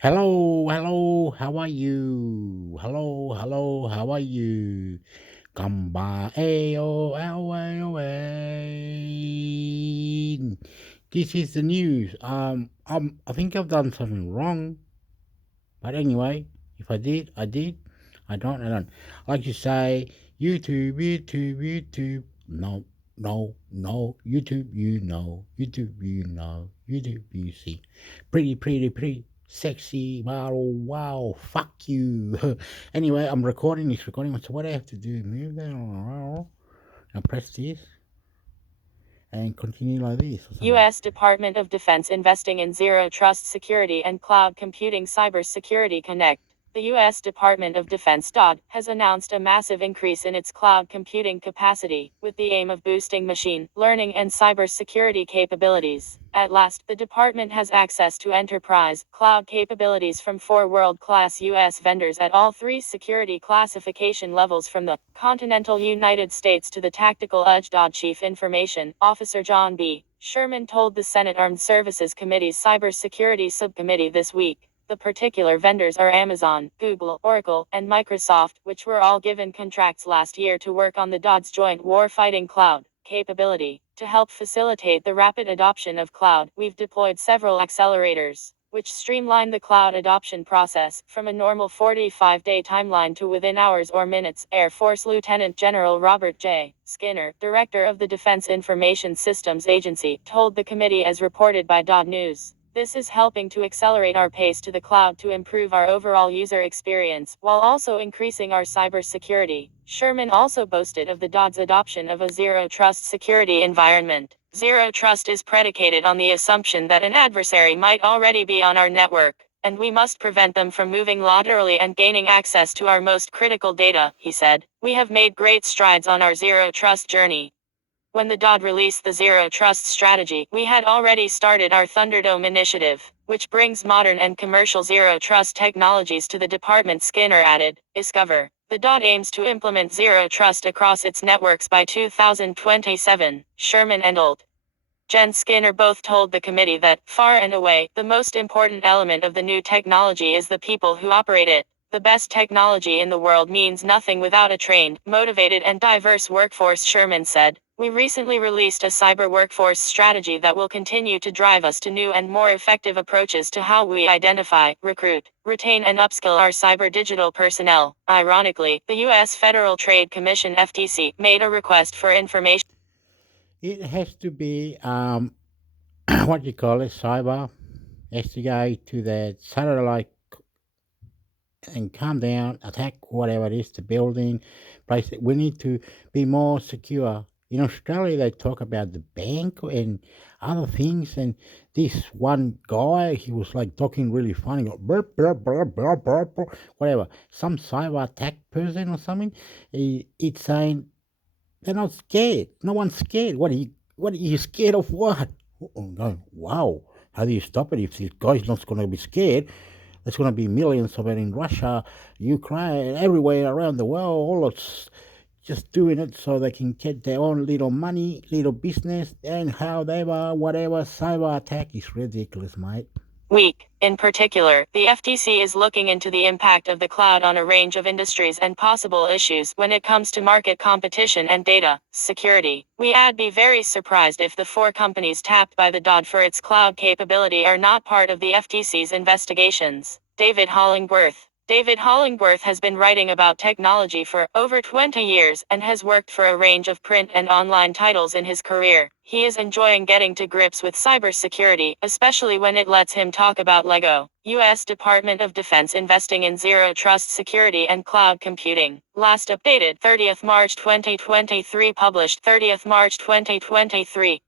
Hello, hello, how are you? Hello, hello, how are you? Come by, ayo, ayo, ayo. This is the news. I think I've done something wrong, but anyway, if I did, I did. I don't. Like you say, YouTube, YouTube, YouTube. No, no, no. YouTube, you know. YouTube, you know. YouTube, you see. Pretty, pretty, pretty. Sexy. Wow, wow. Fuck you. Anyway, I'm recording this recording. So what I have to do, move that around. Now press this and continue like this or something. U.S. Department of Defense investing in Zero Trust Security and Cloud Computing Cybersecurity Connect. The U.S. Department of Defense (DoD) has announced a massive increase in its cloud computing capacity, with the aim of boosting machine learning and cybersecurity capabilities. At last, the department has access to enterprise cloud capabilities from 4 world-class U.S. vendors at all 3 security classification levels, from the continental United States to the tactical edge. Chief Information Officer John B. Sherman told the Senate Armed Services Committee's Cybersecurity Subcommittee this week. The particular vendors are Amazon, Google, Oracle, and Microsoft, which were all given contracts last year to work on the DoD's joint warfighting cloud capability. To help facilitate the rapid adoption of cloud, we've deployed several accelerators, which streamline the cloud adoption process from a normal 45-day timeline to within hours or minutes. Air Force Lieutenant General Robert J. Skinner, director of the Defense Information Systems Agency, told the committee, as reported by DoD News. This is helping to accelerate our pace to the cloud to improve our overall user experience, while also increasing our cybersecurity. Sherman also boasted of the DoD's adoption of a zero-trust security environment. Zero trust is predicated on the assumption that an adversary might already be on our network, and we must prevent them from moving laterally and gaining access to our most critical data, he said. We have made great strides on our zero trust journey. When the DoD released the Zero Trust strategy, we had already started our Thunderdome initiative, which brings modern and commercial zero trust technologies to the department, Skinner added. Discover. The DoD aims to implement zero trust across its networks by 2027, Sherman and Old. Jen Skinner both told the committee that, far and away, the most important element of the new technology is the people who operate it. The best technology in the world means nothing without a trained, motivated, and diverse workforce, Sherman said. We recently released a cyber workforce strategy that will continue to drive us to new and more effective approaches to how we identify, recruit, retain, and upskill our cyber digital personnel. Ironically, the U.S. Federal Trade Commission (FTC) made a request for information. It has to be what you call it, cyber. Has to go to the satellite and come down, attack whatever it is, the building, place. We need to be more secure. In Australia, they talk about the bank and other things. And this one guy, he was like talking really funny, like, burp, burp, burp, burp, burp, burp, whatever. Some cyber attack person or something. It's saying they're not scared. No one's scared. What are you scared of? What? Oh, no. Wow. How do you stop it if this guy's not going to be scared? There's going to be millions of it in Russia, Ukraine, everywhere around the world. All it's just doing it so they can get their own little money, little business, and however, whatever. Cyber attack is ridiculous, mate. Week. In particular, the FTC is looking into the impact of the cloud on a range of industries and possible issues when it comes to market competition and data security. We'd be very surprised if the 4 companies tapped by the DoD for its cloud capability are not part of the FTC's investigations. David Hollingworth has been writing about technology for over 20 years and has worked for a range of print and online titles in his career. He is enjoying getting to grips with cybersecurity, especially when it lets him talk about Lego. U.S. Department of Defense investing in zero trust security and cloud computing. Last updated 30th March 2023, published 30th March 2023.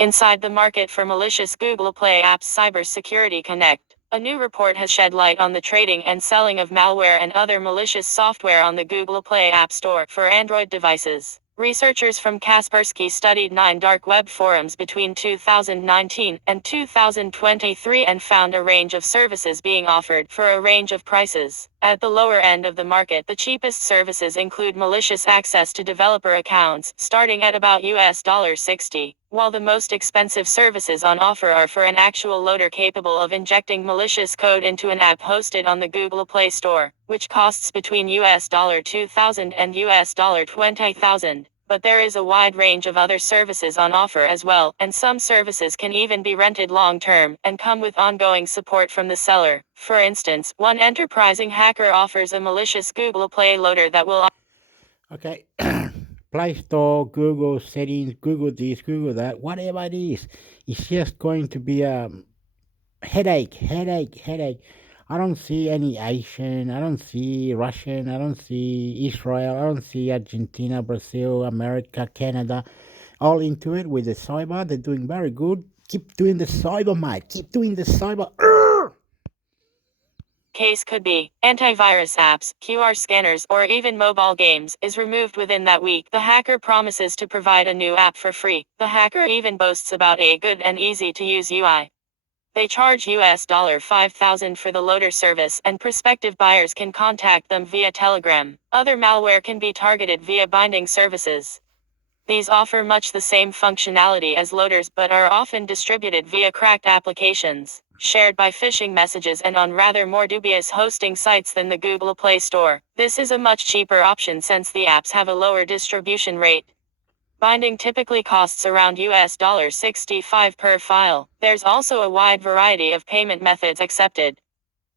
Inside the market for malicious Google Play apps, Cybersecurity Connect. A new report has shed light on the trading and selling of malware and other malicious software on the Google Play App Store for Android devices. Researchers from Kaspersky studied 9 dark web forums between 2019 and 2023 and found a range of services being offered for a range of prices. At the lower end of the market, the cheapest services include malicious access to developer accounts, starting at about $60, while the most expensive services on offer are for an actual loader capable of injecting malicious code into an app hosted on the Google Play Store, which costs between $2,000 and $20,000. But there is a wide range of other services on offer as well, and some services can even be rented long-term, and come with ongoing support from the seller. For instance, one enterprising hacker offers a malicious Google Play loader that will Okay. Play Store, Google settings, Google this, Google that, whatever it is. It's just going to be a headache. I don't see any Asian, I don't see Russian, I don't see Israel, I don't see Argentina, Brazil, America, Canada, all into it with the cyber. They're doing very good. Keep doing the cyber, mate. Keep doing the cyber. case could be antivirus apps, QR scanners, or even mobile games, is removed within that week. The hacker promises to provide a new app for free. The hacker even boasts about a good and easy to use UI. They charge $5,000 for the loader service, and prospective buyers can contact them via Telegram. Other malware can be targeted via binding services. These offer much the same functionality as loaders but are often distributed via cracked applications, shared by phishing messages and on rather more dubious hosting sites than the Google Play Store. This is a much cheaper option since the apps have a lower distribution rate. Binding typically costs around $65 per file. There's also a wide variety of payment methods accepted.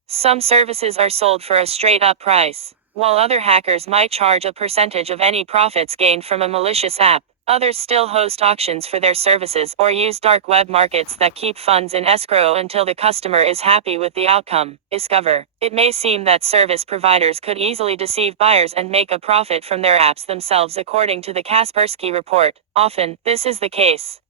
Some services are sold for a straight-up price, while other hackers might charge a percentage of any profits gained from a malicious app. Others still host auctions for their services or use dark web markets that keep funds in escrow until the customer is happy with the outcome. Discover. It may seem that service providers could easily deceive buyers and make a profit from their apps themselves, according to the Kaspersky report. Often, this is the case.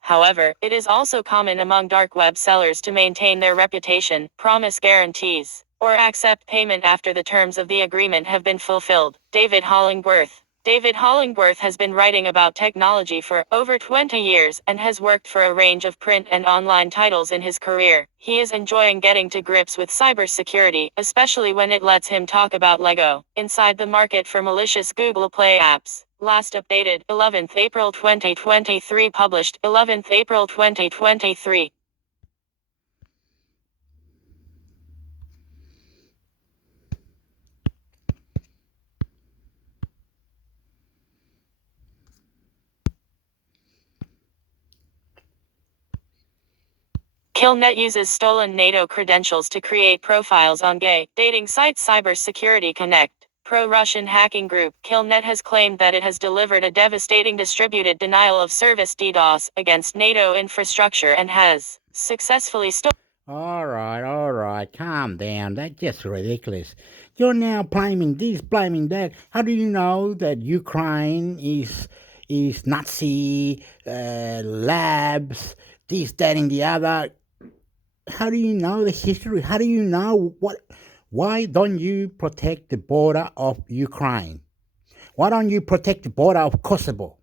However, it is also common among dark web sellers to maintain their reputation, promise guarantees, or accept payment after the terms of the agreement have been fulfilled. David Hollingworth. David Hollingworth has been writing about technology for over 20 years and has worked for a range of print and online titles in his career. He is enjoying getting to grips with cybersecurity, especially when it lets him talk about Lego. Inside the market for malicious Google Play apps. Last updated 11th April 2023. Published 11th April 2023. Killnet uses stolen NATO credentials to create profiles on gay dating site Cybersecurity Connect. Pro-Russian hacking group Killnet has claimed that it has delivered a devastating distributed denial of service DDoS against NATO infrastructure and has successfully stolen. All right, calm down. That's just ridiculous. You're now blaming this, blaming that. How do you know that Ukraine is Nazi labs, this, that, and the other? How do you know the history? How do you know what? Why don't you protect the border of Ukraine? Why don't you protect the border of Kosovo?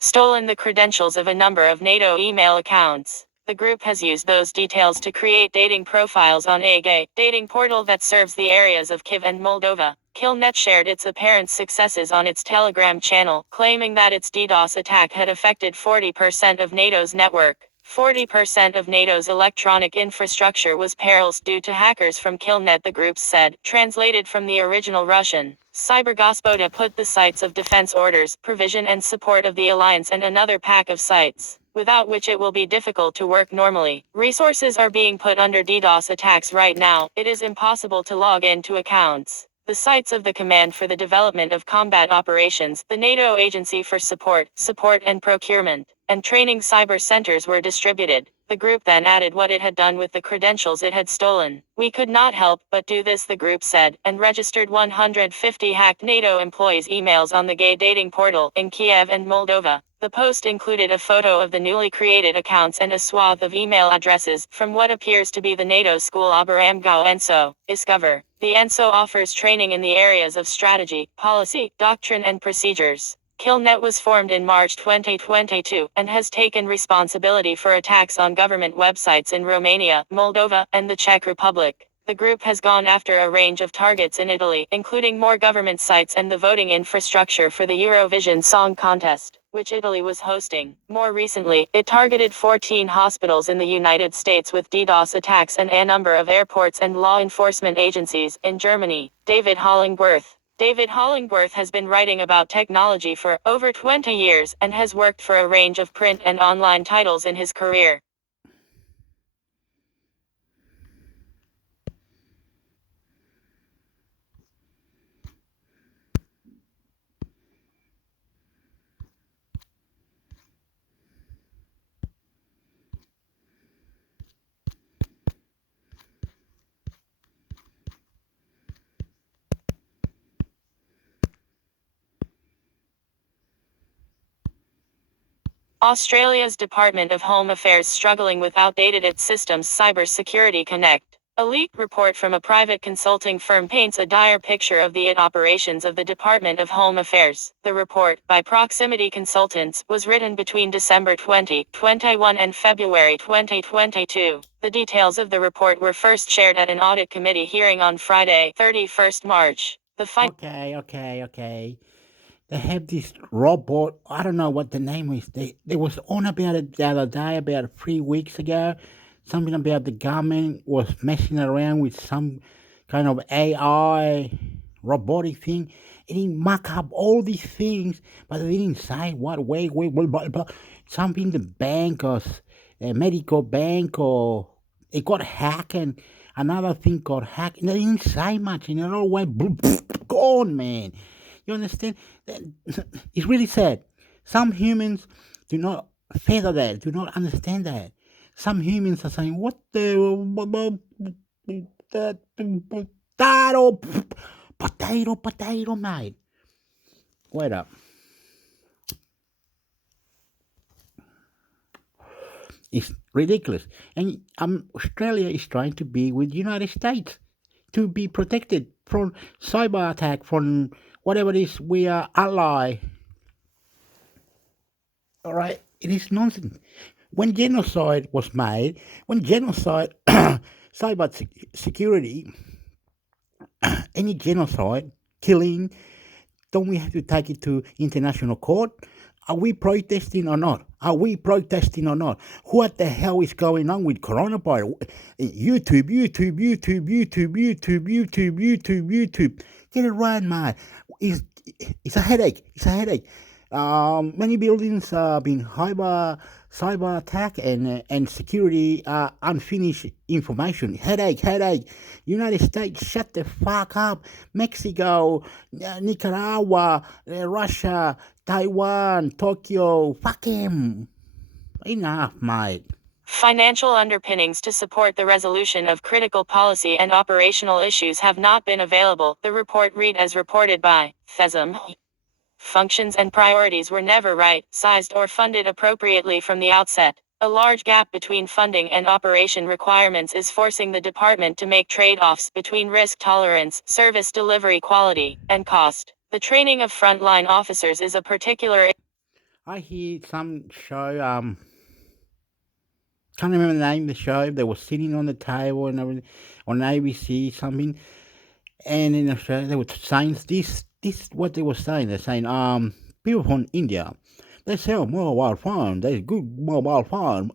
Stolen the credentials of a number of NATO email accounts. The group has used those details to create dating profiles on a gay dating portal that serves the areas of Kyiv and Moldova. Killnet shared its apparent successes on its Telegram channel, claiming that its DDoS attack had affected 40% of NATO's network. 40% of NATO's electronic infrastructure was periled due to hackers from Killnet, the group said, translated from the original Russian. Cybergospoda put the sites of defense orders, provision and support of the alliance and another pack of sites, without which it will be difficult to work normally. Resources are being put under DDoS attacks right now. It is impossible to log into accounts. The sites of the Command for the Development of Combat Operations, the NATO Agency for Support and Procurement, and Training Cyber Centers were distributed. The group then added what it had done with the credentials it had stolen. We could not help but do this, the group said, and registered 150 hacked NATO employees' emails on the gay dating portal in Kiev and Moldova. The post included a photo of the newly created accounts and a swath of email addresses from what appears to be the NATO school Oberamgau ENSO. Discover. The ENSO offers training in the areas of strategy, policy, doctrine and procedures. Killnet was formed in March 2022 and has taken responsibility for attacks on government websites in Romania, Moldova, and the Czech Republic. The group has gone after a range of targets in Italy, including more government sites and the voting infrastructure for the Eurovision Song Contest, which Italy was hosting. More recently, it targeted 14 hospitals in the United States with DDoS attacks and a number of airports and law enforcement agencies in Germany. David Hollingworth has been writing about technology for over 20 years and has worked for a range of print and online titles in his career. Australia's Department of Home Affairs struggling with outdated its systems. Cybersecurity Connect. A leaked report from a private consulting firm paints a dire picture of the IT operations of the Department of Home Affairs. The report, by Proximity Consultants, was written between December 2021 and February 2022. The details of the report were first shared at an audit committee hearing on Friday, 31st March. Okay. They have this robot. I don't know what the name is. They was on about it the other day, about 3 weeks ago. Something about the government was messing around with some kind of AI robotic thing. It didn't muck up all these things, but they didn't say what way, something the bank or a medical bank or it got hacked and another thing got hacked. And they didn't say much, and it all went gone, man. You understand? It's really sad. Some humans do not feather that, do not understand that. Some humans are saying, "What the potato, mate." Wait up. It's ridiculous. And Australia is trying to be with the United States to be protected from cyber attack, from whatever it is. We are ally. All right, it is nonsense. When genocide was made, cyber security, any genocide, killing, don't we have to take it to international court? Are we protesting or not? What the hell is going on with coronavirus? YouTube. Get it right, man. It's a headache. Many buildings have been cyber attack and security unfinished information. Headache. United States, shut the fuck up. Mexico, Nicaragua, Russia, Taiwan, Tokyo, fuck him. Enough, mate. Financial underpinnings to support the resolution of critical policy and operational issues have not been available, the report read as reported by FESM. Functions and priorities were never right, sized or funded appropriately from the outset. A large gap between funding and operation requirements is forcing the department to make trade-offs between risk tolerance, service delivery quality, and cost. The training of frontline officers is a particular. I hear some show, can't remember the name of the show. They were sitting on the table and everything on ABC something, and in Australia they were saying this what they were saying. They're saying people from India, they sell mobile phone. They're good mobile phone.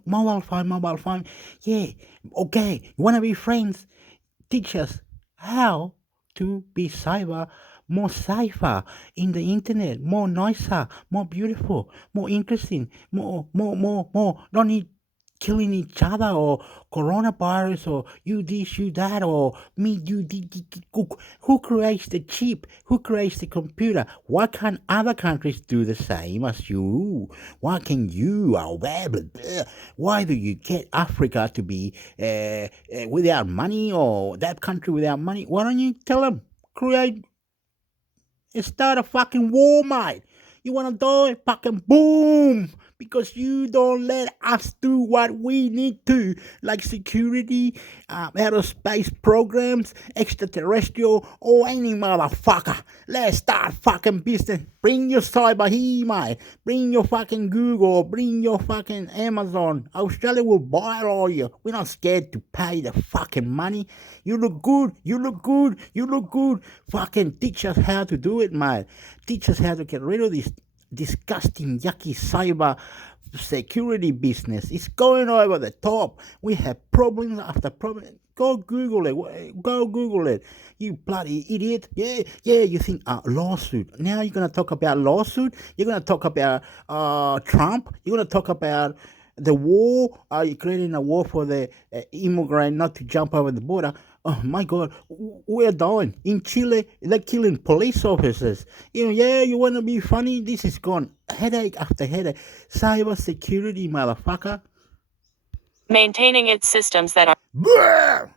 Yeah, okay. You wanna be friends? Teach us how to be cyber more safer in the internet, more nicer, more beautiful, more interesting, more. Don't need killing each other, or coronavirus, or you this, you that, or me, you, who creates the chip? Who creates the computer? Why can't other countries do the same as you? Why can you? Oh, blah, blah, blah. Why do you get Africa to be without money, or that country without money? Why don't you tell them, create and start a fucking war, mate? You wanna die? Fucking boom! Because you don't let us do what we need to, like security, aerospace programs, extraterrestrial, or any motherfucker. Let's start fucking business. Bring your cyber here, mate. Bring your fucking Google. Bring your fucking Amazon. Australia will buy it all you. We're not scared to pay the fucking money. You look good. You look good. You look good. Fucking teach us how to do it, mate. Teach us how to get rid of this disgusting, yucky cyber security business. It's going over the top. We have problems after problem. Go Google it. Go Google it. You bloody idiot. Yeah. You think lawsuit. Now you're gonna talk about lawsuit. You're gonna talk about Trump. You're gonna talk about the war. Are you creating a war for the immigrant not to jump over the border? Oh my God, we're dying. In Chile, they're killing police officers. You want to be funny? This is gone. Headache after headache. Cyber security, motherfucker. Maintaining its systems that are Brrr!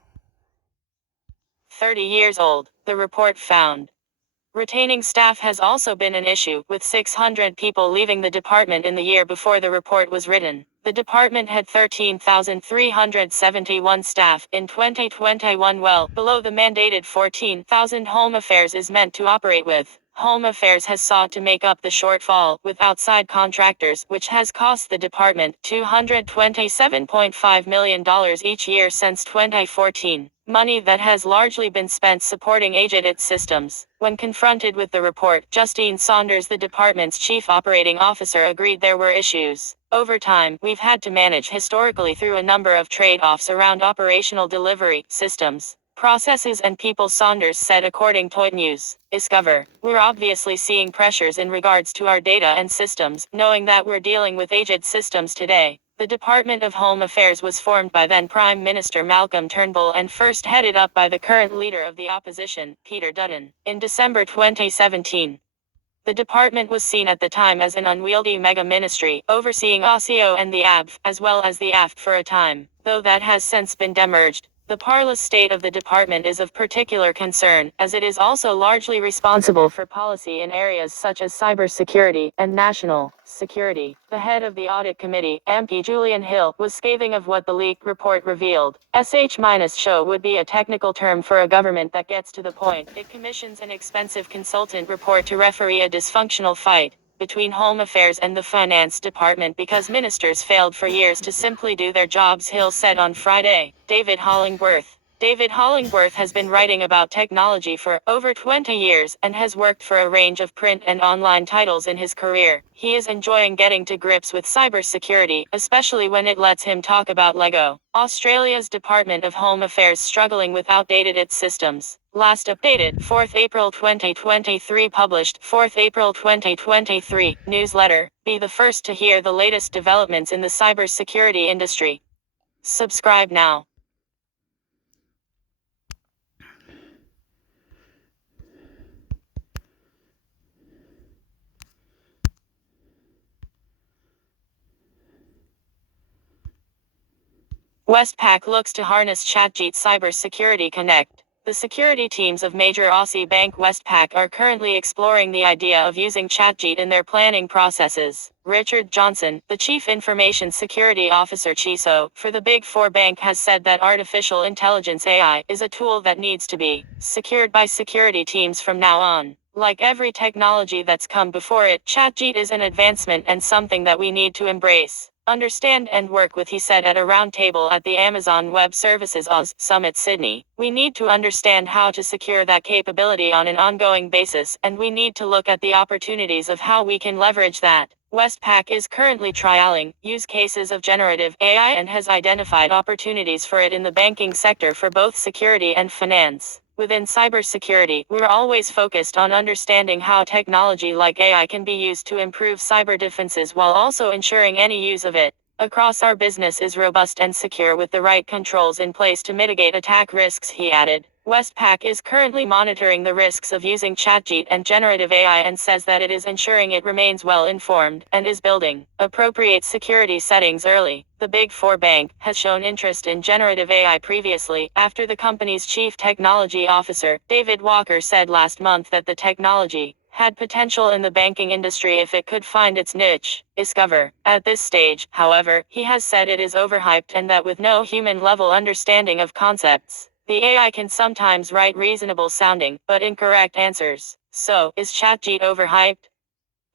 30 years old, the report found. Retaining staff has also been an issue, with 600 people leaving the department in the year before the report was written. The department had 13,371 staff in 2021, well below the mandated 14,000 Home Affairs is meant to operate with. Home Affairs has sought to make up the shortfall with outside contractors, which has cost the department $227.5 million each year since 2014. Money that has largely been spent supporting its systems. When confronted with the report, Justine Saunders, the department's chief operating officer, agreed there were issues. Over time, we've had to manage historically through a number of trade-offs around operational delivery, systems, processes and people, Saunders said, according to News. Discover. We're obviously seeing pressures in regards to our data and systems, knowing that we're dealing with aged systems today. The Department of Home Affairs was formed by then Prime Minister Malcolm Turnbull and first headed up by the current leader of the opposition, Peter Dutton, in December 2017. The department was seen at the time as an unwieldy mega-ministry, overseeing ASIO and the ABF, as well as the AFT for a time, though that has since been demerged. The parlous state of the department is of particular concern, as it is also largely responsible for policy in areas such as cybersecurity and national security. The head of the audit committee, MP Julian Hill, was scathing of what the leaked report revealed. SH-show would be a technical term for a government that gets to the point. It commissions an expensive consultant report to referee a dysfunctional fight between Home Affairs and the Finance Department because ministers failed for years to simply do their jobs, Hill said on Friday. David Hollingworth. David Hollingworth has been writing about technology for over 20 years and has worked for a range of print and online titles in his career. He is enjoying getting to grips with cybersecurity, especially when it lets him talk about Lego. Australia's Department of Home Affairs struggling with outdated its systems. Last updated 4th April 2023, published 4th April 2023, newsletter. Be the first to hear the latest developments in the cybersecurity industry. Subscribe now. Westpac looks to harness ChatGPT Cybersecurity Connect. The security teams of major Aussie bank Westpac are currently exploring the idea of using ChatGPT in their planning processes. Richard Johnson, the Chief Information Security Officer (CISO) for the Big Four bank, has said that artificial intelligence (AI) is a tool that needs to be secured by security teams from now on. Like every technology that's come before it, ChatGPT is an advancement and something that we need to embrace, understand and work with, he said at a roundtable at the Amazon Web Services Oz Summit, Sydney. We need to understand how to secure that capability on an ongoing basis, and we need to look at the opportunities of how we can leverage that. Westpac is currently trialing use cases of generative AI and has identified opportunities for it in the banking sector for both security and finance. Within cybersecurity, we're always focused on understanding how technology like AI can be used to improve cyber defenses while also ensuring any use of it across our business is robust and secure with the right controls in place to mitigate attack risks, he added. Westpac is currently monitoring the risks of using ChatGPT and generative AI and says that it is ensuring it remains well informed and is building appropriate security settings early. The Big Four bank has shown interest in generative AI previously, after the company's chief technology officer, David Walker, said last month that the technology had potential in the banking industry if it could find its niche. Discover. At this stage, however, he has said it is overhyped and that with no human-level understanding of concepts, the AI can sometimes write reasonable sounding, but incorrect answers. So, is ChatGPT overhyped?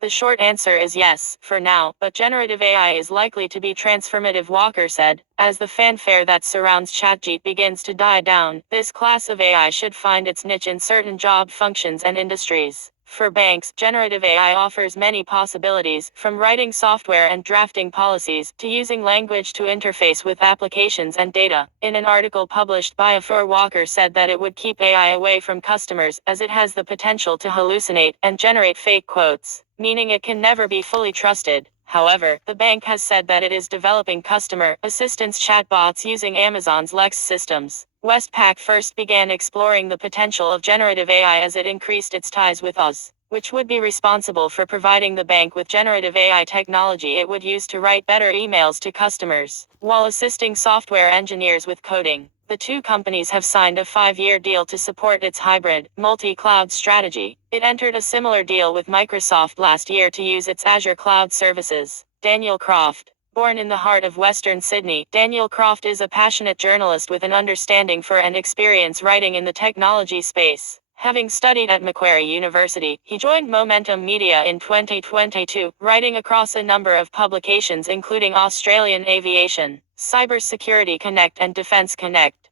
The short answer is yes, for now, but generative AI is likely to be transformative, Walker said. As the fanfare that surrounds ChatGPT begins to die down, this class of AI should find its niche in certain job functions and industries. For banks, generative AI offers many possibilities, from writing software and drafting policies, to using language to interface with applications and data. In an article published by A4, Walker said that it would keep AI away from customers, as it has the potential to hallucinate and generate fake quotes, meaning it can never be fully trusted. However, the bank has said that it is developing customer assistance chatbots using Amazon's Lex systems. Westpac first began exploring the potential of generative AI as it increased its ties with Oz, which would be responsible for providing the bank with generative AI technology it would use to write better emails to customers, while assisting software engineers with coding. The two companies have signed a 5-year deal to support its hybrid, multi-cloud strategy. It entered a similar deal with Microsoft last year to use its Azure cloud services. Daniel Croft. Born in the heart of Western Sydney, Daniel Croft is a passionate journalist with an understanding for and experience writing in the technology space. Having studied at Macquarie University, he joined Momentum Media in 2022, writing across a number of publications including Australian Aviation, Cybersecurity Connect and Defence Connect.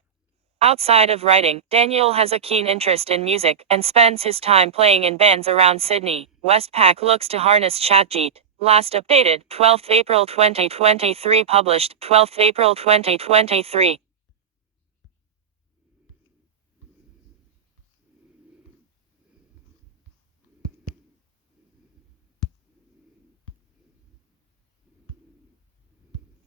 Outside of writing, Daniel has a keen interest in music, and spends his time playing in bands around Sydney. Westpac looks to harness ChatGPT. Last updated, 12th April 2023. Published, 12th April 2023.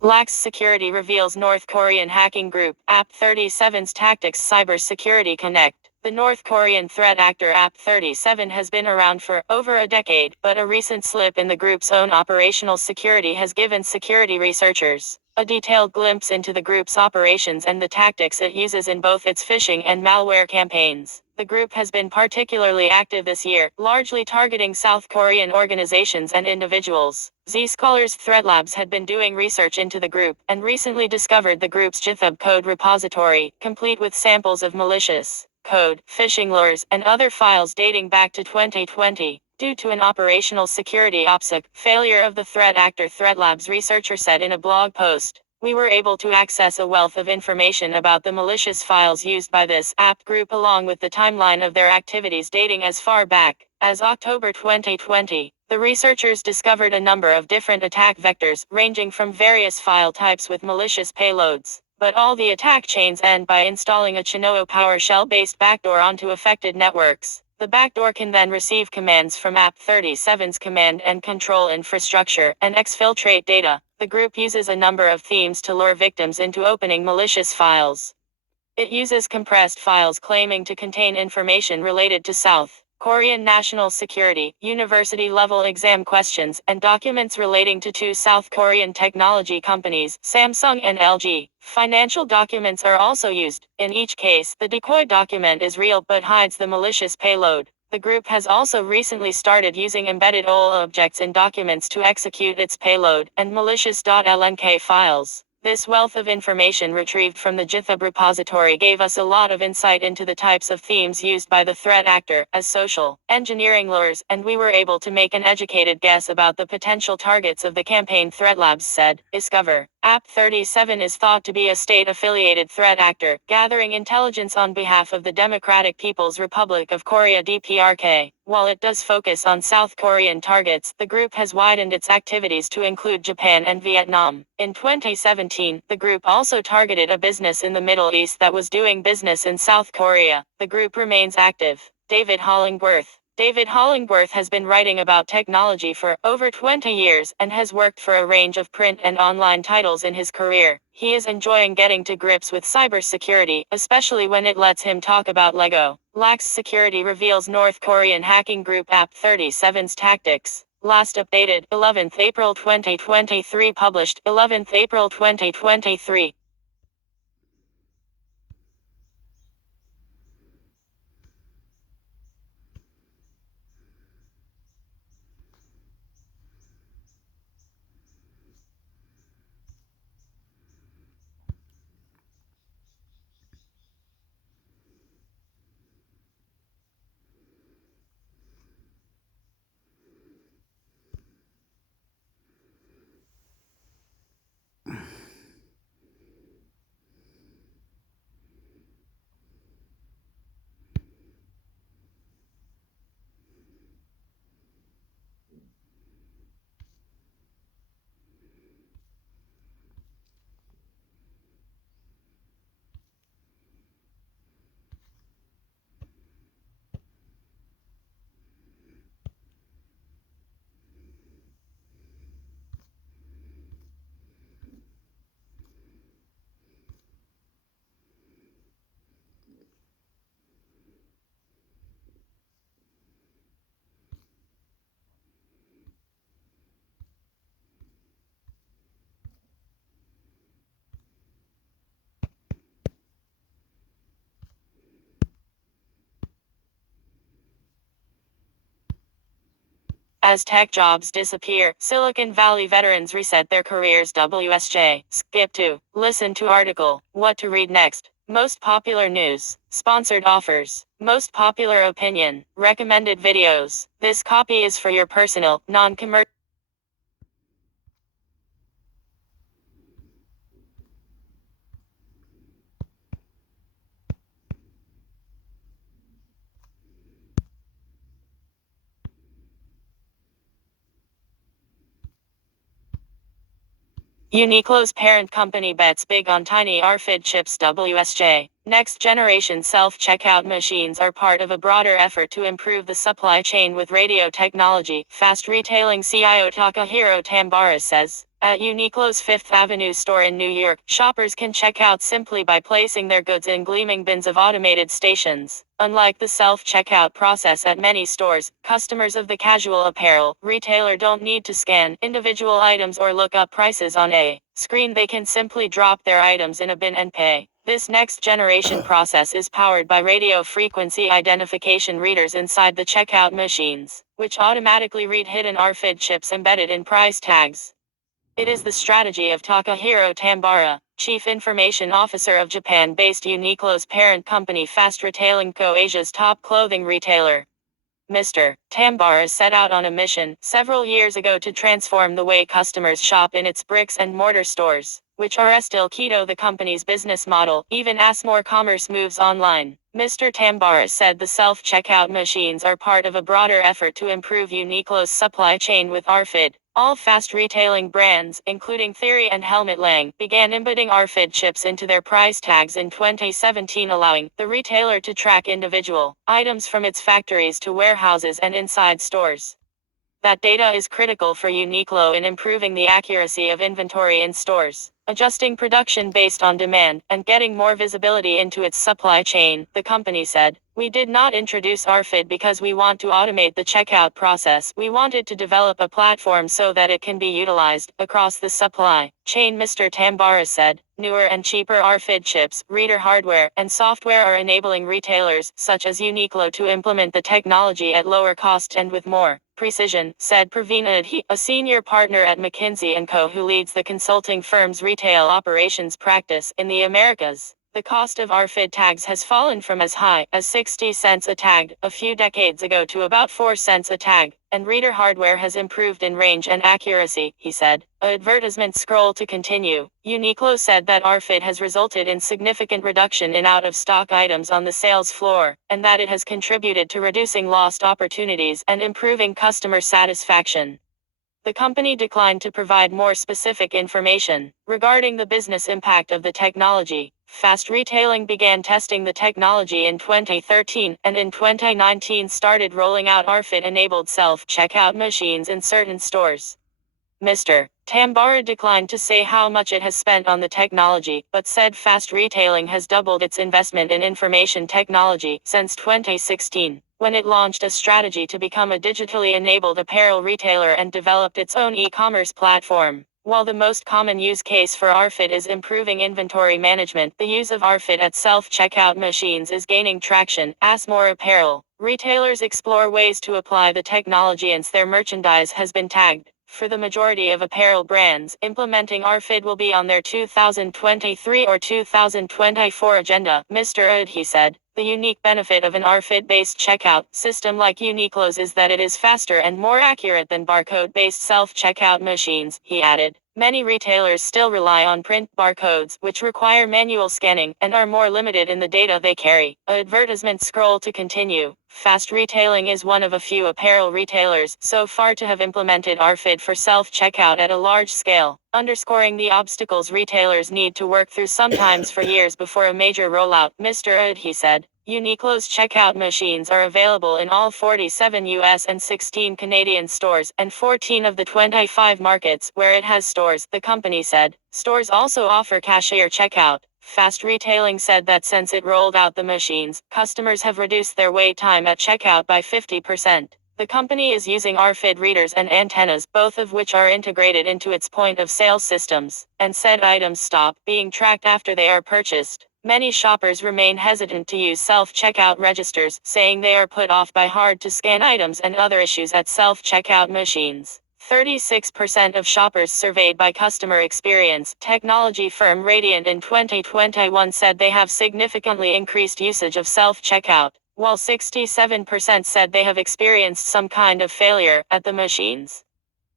Lax security reveals North Korean hacking group, App 37's tactics. Cybersecurity Connect. The North Korean threat actor App 37 has been around for over a decade, but a recent slip in the group's own operational security has given security researchers a detailed glimpse into the group's operations and the tactics it uses in both its phishing and malware campaigns. The group has been particularly active this year, largely targeting South Korean organizations and individuals. Z-Scholars Threat Labs had been doing research into the group, and recently discovered the group's GitHub code repository, complete with samples of malicious code, phishing lures, and other files dating back to 2020. Due to an operational security OPSEC failure of the threat actor, Threat Labs researcher said in a blog post, "We were able to access a wealth of information about the malicious files used by this app group along with the timeline of their activities dating as far back as October 2020. The researchers discovered a number of different attack vectors, ranging from various file types with malicious payloads. But all the attack chains end by installing a Chinoa PowerShell-based backdoor onto affected networks. The backdoor can then receive commands from App 37's command and control infrastructure and exfiltrate data. The group uses a number of themes to lure victims into opening malicious files. It uses compressed files claiming to contain information related to South Korean national security, university-level exam questions, and documents relating to two South Korean technology companies, Samsung and LG. Financial documents are also used. In each case, the decoy document is real but hides the malicious payload. The group has also recently started using embedded OL objects in documents to execute its payload, and malicious.lnk files. This wealth of information retrieved from the GitHub repository gave us a lot of insight into the types of themes used by the threat actor, as social engineering lures, and we were able to make an educated guess about the potential targets of the campaign, Threat Labs said. Discover. App 37 is thought to be a state-affiliated threat actor, gathering intelligence on behalf of the Democratic People's Republic of Korea (DPRK). While it does focus on South Korean targets, the group has widened its activities to include Japan and Vietnam. In 2017, the group also targeted a business in the Middle East that was doing business in South Korea. The group remains active. David Hollingworth. David Hollingworth has been writing about technology for over 20 years and has worked for a range of print and online titles in his career. He is enjoying getting to grips with cybersecurity, especially when it lets him talk about Lego. Lax Security reveals North Korean hacking group App 37's tactics. Last updated 11th April 2023, published 11th April 2023. As tech jobs disappear, Silicon Valley veterans reset their careers. WSJ. Skip to. Listen to article. What to read next. Most popular news. Sponsored offers. Most popular opinion. Recommended videos. This copy is for your personal, non-commercial. Uniqlo's parent company bets big on tiny RFID chips. WSJ. Next generation self-checkout machines are part of a broader effort to improve the supply chain with radio technology, fast retailing CIO Takahiro Tambara says. At Uniqlo's Fifth Avenue store in New York, shoppers can check out simply by placing their goods in gleaming bins of automated stations. Unlike the self-checkout process at many stores, customers of the casual apparel retailer don't need to scan individual items or look up prices on a screen. They can simply drop their items in a bin and pay. This next generation process is powered by radio frequency identification readers inside the checkout machines, which automatically read hidden RFID chips embedded in price tags. It is the strategy of Takahiro Tambara, Chief Information Officer of Japan-based Uniqlo's parent company Fast Retailing Co., Asia's top clothing retailer. Mr. Tambara set out on a mission several years ago to transform the way customers shop in its bricks and mortar stores, which are still key to the company's business model, even as more commerce moves online. Mr. Tambara said the self-checkout machines are part of a broader effort to improve Uniqlo's supply chain with RFID. All fast retailing brands, including Theory and Helmut Lang, began embedding RFID chips into their price tags in 2017, allowing the retailer to track individual items from its factories to warehouses and inside stores. That data is critical for Uniqlo in improving the accuracy of inventory in stores, adjusting production based on demand, and getting more visibility into its supply chain, the company said. We did not introduce RFID because we want to automate the checkout process. We wanted to develop a platform so that it can be utilized across the supply chain, Mr. Tambara said. Newer and cheaper RFID chips, reader hardware, and software are enabling retailers, such as Uniqlo, to implement the technology at lower cost and with more precision, said Pravina Adhi, a senior partner at McKinsey & Co., who leads the consulting firm's retail operations practice in the Americas. The cost of RFID tags has fallen from as high as 60 cents a tag a few decades ago to about 4 cents a tag, and reader hardware has improved in range and accuracy, he said. Advertisement scroll to continue. Uniqlo said that RFID has resulted in significant reduction in out-of-stock items on the sales floor, and that it has contributed to reducing lost opportunities and improving customer satisfaction. The company declined to provide more specific information regarding the business impact of the technology. Fast Retailing began testing the technology in 2013 and in 2019 started rolling out RFID-enabled self-checkout machines in certain stores. Mr. Tambara declined to say how much it has spent on the technology, but said Fast Retailing has doubled its investment in information technology since 2016, when it launched a strategy to become a digitally enabled apparel retailer and developed its own e-commerce platform. While the most common use case for RFID is improving inventory management, the use of RFID at self-checkout machines is gaining traction. As more apparel retailers explore ways to apply the technology and their merchandise has been tagged. For the majority of apparel brands, implementing RFID will be on their 2023 or 2024 agenda, Mr. Udhi said. The unique benefit of an RFID-based checkout system like Uniqlo's is that it is faster and more accurate than barcode-based self-checkout machines, he added. Many retailers still rely on print barcodes, which require manual scanning, and are more limited in the data they carry. Advertisement scroll to continue. Fast Retailing is one of a few apparel retailers so far to have implemented RFID for self-checkout at a large scale, underscoring the obstacles retailers need to work through sometimes for years before a major rollout, Mr. Udhi said. Uniqlo's checkout machines are available in all 47 US and 16 Canadian stores, and 14 of the 25 markets where it has stores, the company said. Stores also offer cashier checkout. Fast Retailing said that since it rolled out the machines, customers have reduced their wait time at checkout by 50%. The company is using RFID readers and antennas, both of which are integrated into its point-of-sale systems, and said items stop being tracked after they are purchased. Many shoppers remain hesitant to use self-checkout registers, saying they are put off by hard-to-scan items and other issues at self-checkout machines. 36% of shoppers surveyed by customer experience technology firm Radiant in 2021 said they have significantly increased usage of self-checkout, while 67% said they have experienced some kind of failure at the machines.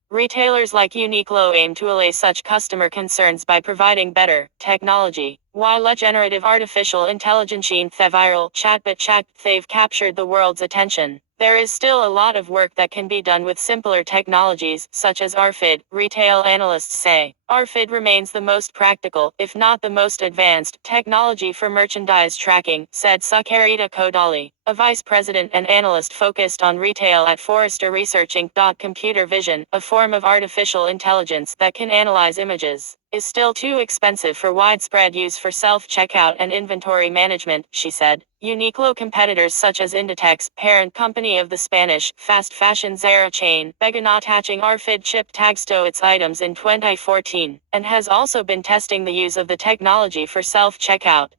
Retailers like Uniqlo aim to allay such customer concerns by providing better technology. While a generative artificial intelligence viral chatbot they've captured the world's attention, there is still a lot of work that can be done with simpler technologies, such as RFID, retail analysts say. RFID remains the most practical, if not the most advanced, technology for merchandise tracking, said Sucharita Kodali, a vice president and analyst focused on retail at Forrester Research Inc. Computer vision, a form of artificial intelligence that can analyze images, is still too expensive for widespread use for self-checkout and inventory management, she said. Uniqlo competitors such as Inditex, parent company of the Spanish fast fashion Zara chain, began attaching RFID chip tags to its items in 2014, and has also been testing the use of the technology for self-checkout.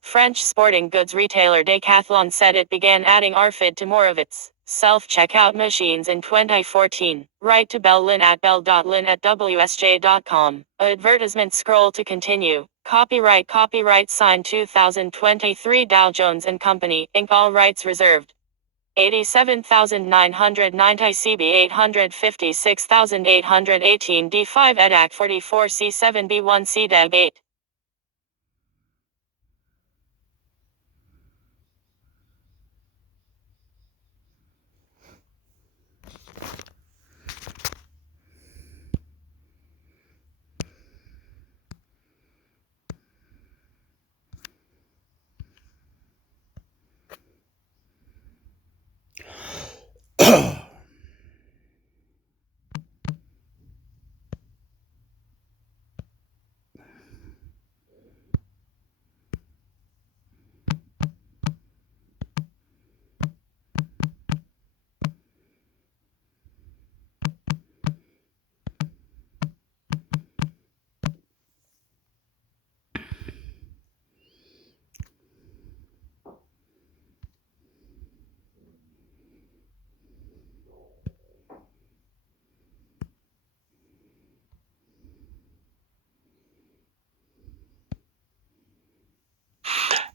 French sporting goods retailer Decathlon said it began adding RFID to more of its self-checkout machines in 2014. Write to Bell-Lin at bell.lin@wsj.com. Advertisement scroll to continue. Copyright signed 2023 Dow Jones and Company, Inc. All rights reserved. 87,990 CB 856,818 D5 EDAC 44 C7 B1 CDEG 8.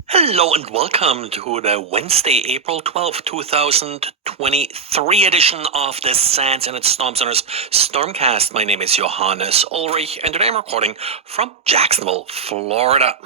Hello and welcome to the Wednesday, April 12th, 2023 edition of the Sands and its Storm Center's Stormcast. My name is Johannes Ulrich and today I'm recording from Jacksonville, Florida.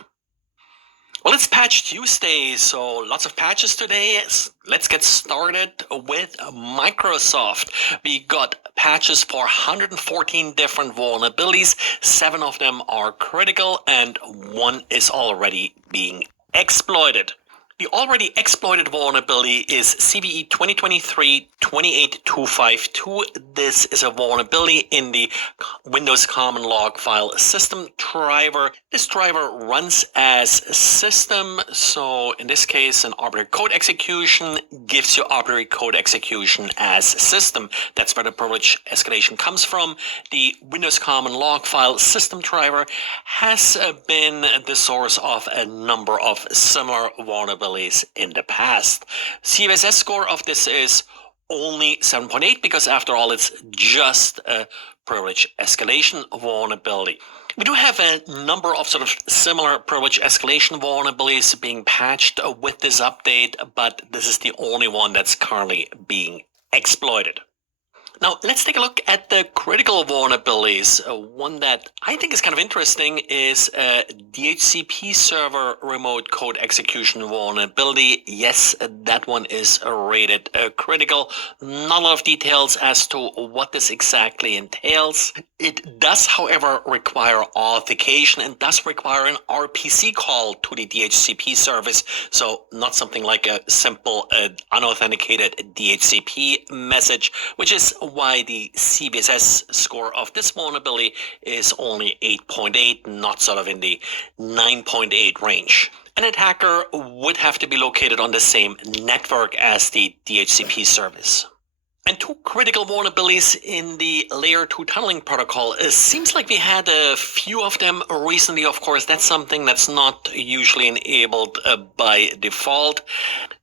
Well, it's Patch Tuesday, so lots of patches today. Let's get started with Microsoft. We got patches for 114 different vulnerabilities. 7 of them are critical and 1 is already being exploited. The already exploited vulnerability is CVE 2023-28252. This is a vulnerability in the Windows Common Log File System driver. This driver runs as system, so in this case an arbitrary code execution gives you arbitrary code execution as system. That's where the privilege escalation comes from. The Windows Common Log File System driver has been the source of a number of similar vulnerabilities in the past. CVSS score of this is only 7.8 because after all it's just a privilege escalation vulnerability. We do have a number of sort of similar privilege escalation vulnerabilities being patched with this update, but this is the only one that's currently being exploited. Now, let's take a look at the critical vulnerabilities. One that I think is kind of interesting is DHCP server remote code execution vulnerability. Yes, that one is rated critical. Not a lot of details as to what this exactly entails. It does, however, require authentication and does require an RPC call to the DHCP service. So not something like a simple unauthenticated DHCP message, which is why the CVSS score of this vulnerability is only 8.8, not sort of in the 9.8 range. An attacker would have to be located on the same network as the DHCP service. And 2 critical vulnerabilities in the layer 2 tunneling protocol. It seems like we had a few of them recently. Of course, that's something that's not usually enabled by default.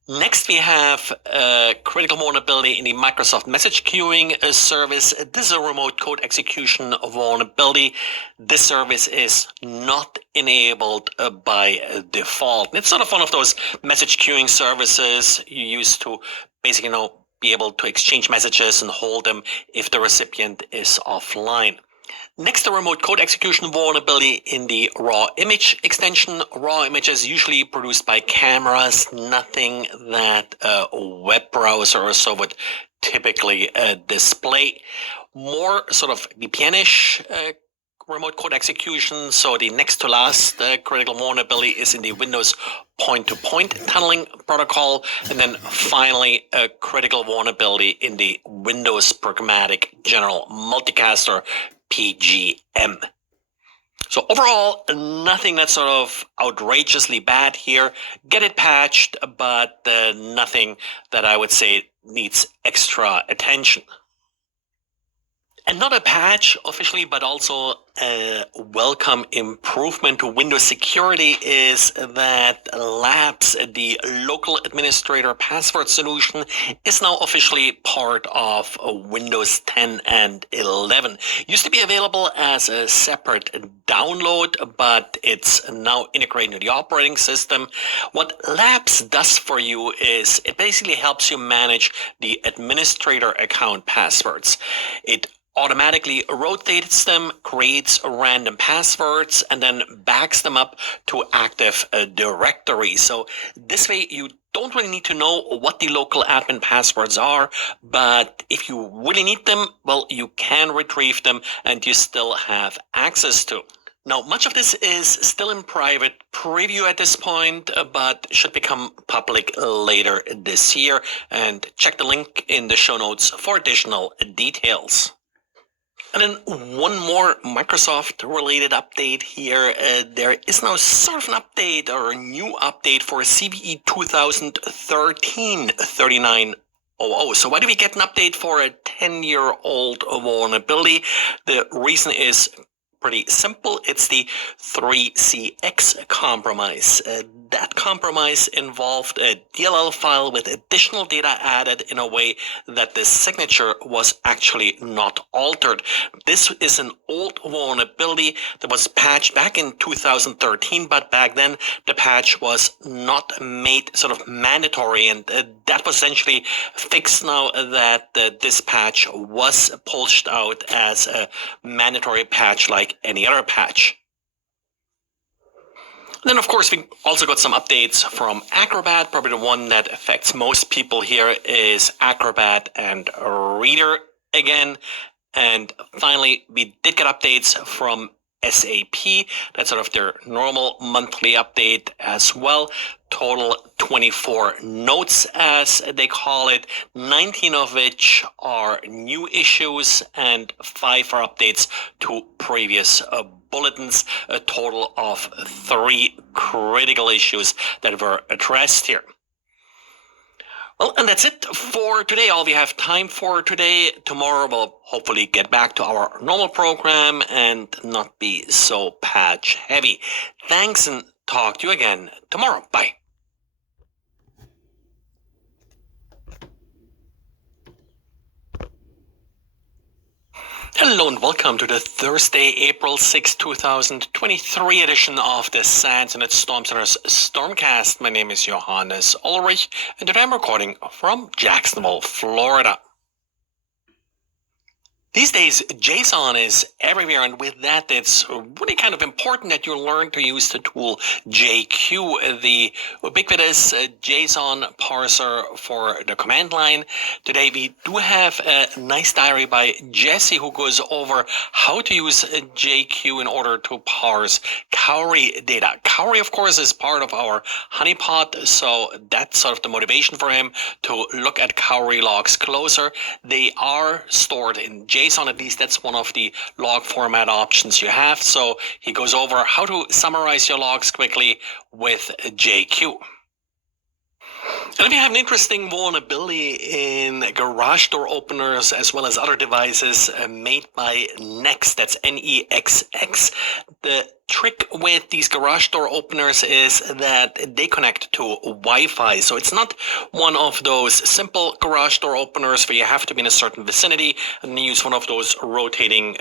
Next, we have a critical vulnerability in the Microsoft message queuing service. This is a remote code execution vulnerability. This service is not enabled by default. It's sort of one of those message queuing services you use to basically, be able to exchange messages and hold them if the recipient is offline. Next, the remote code execution vulnerability in the raw image extension. Raw images usually produced by cameras, nothing that a web browser or so would typically display. More sort of VPN-ish remote code execution. So the next to last critical vulnerability is in the Windows point-to-point tunneling protocol. And then finally, a critical vulnerability in the Windows Programmatic General Multicaster, PGM. So overall, nothing that's sort of outrageously bad here. Get it patched, but nothing that I would say needs extra attention. And not a patch officially, but also a welcome improvement to Windows security is that Labs, the local administrator password solution, is now officially part of Windows 10 and 11. Used to be available as a separate download, but it's now integrated into the operating system. What Labs does for you is it basically helps you manage the administrator account passwords. It automatically rotates them, creates random passwords, and then backs them up to Active Directory. So this way you don't really need to know what the local admin passwords are, but if you really need them, well, you can retrieve them and you still have access to. Now, much of this is still in private preview at this point, but should become public later this year. And check the link in the show notes for additional details. And then one more Microsoft-related update here. There is now sort of an update or a new update for CVE 2013-3900. So why do we get an update for a 10-year-old vulnerability? The reason is pretty simple. It's the 3CX compromise. That compromise involved a DLL file with additional data added in a way that the signature was actually not altered. This is an old vulnerability that was patched back in 2013, but back then the patch was not made sort of mandatory, and that was essentially fixed now that this patch was pushed out as a mandatory patch like any other patch. Then, of course, we also got some updates from Acrobat. Probably the one that affects most people here is Acrobat and Reader again. And finally, we did get updates from SAP. That's sort of their normal monthly update as well. Total 24 notes, as they call it, 19 of which are new issues and 5 are updates to previous bulletins. A total of 3 critical issues that were addressed here. Well, and that's it for today. All we have time for today. Tomorrow we'll hopefully get back to our normal program and not be so patch heavy. Thanks, and talk to you again tomorrow. Bye. Hello and welcome to the Thursday, April 6, 2023 edition of the SANS and its Storm Center's Stormcast. My name is Johannes Ulrich, and today I'm recording from Jacksonville, Florida. These days, JSON is everywhere, and with that, it's really kind of important that you learn to use the tool JQ, the ubiquitous JSON parser for the command line. Today, we do have a nice diary by Jesse who goes over how to use JQ in order to parse Cowrie data. Cowrie, of course, is part of our honeypot, so that's sort of the motivation for him to look at Cowrie logs closer. They are stored in JSON. At least that's one of the log format options you have. So he goes over how to summarize your logs quickly with JQ. And if you have an interesting vulnerability in garage door openers as well as other devices made by Nex, that's NEXX, the trick with these garage door openers is that they connect to Wi-Fi. So it's not one of those simple garage door openers where you have to be in a certain vicinity and use one of those rotating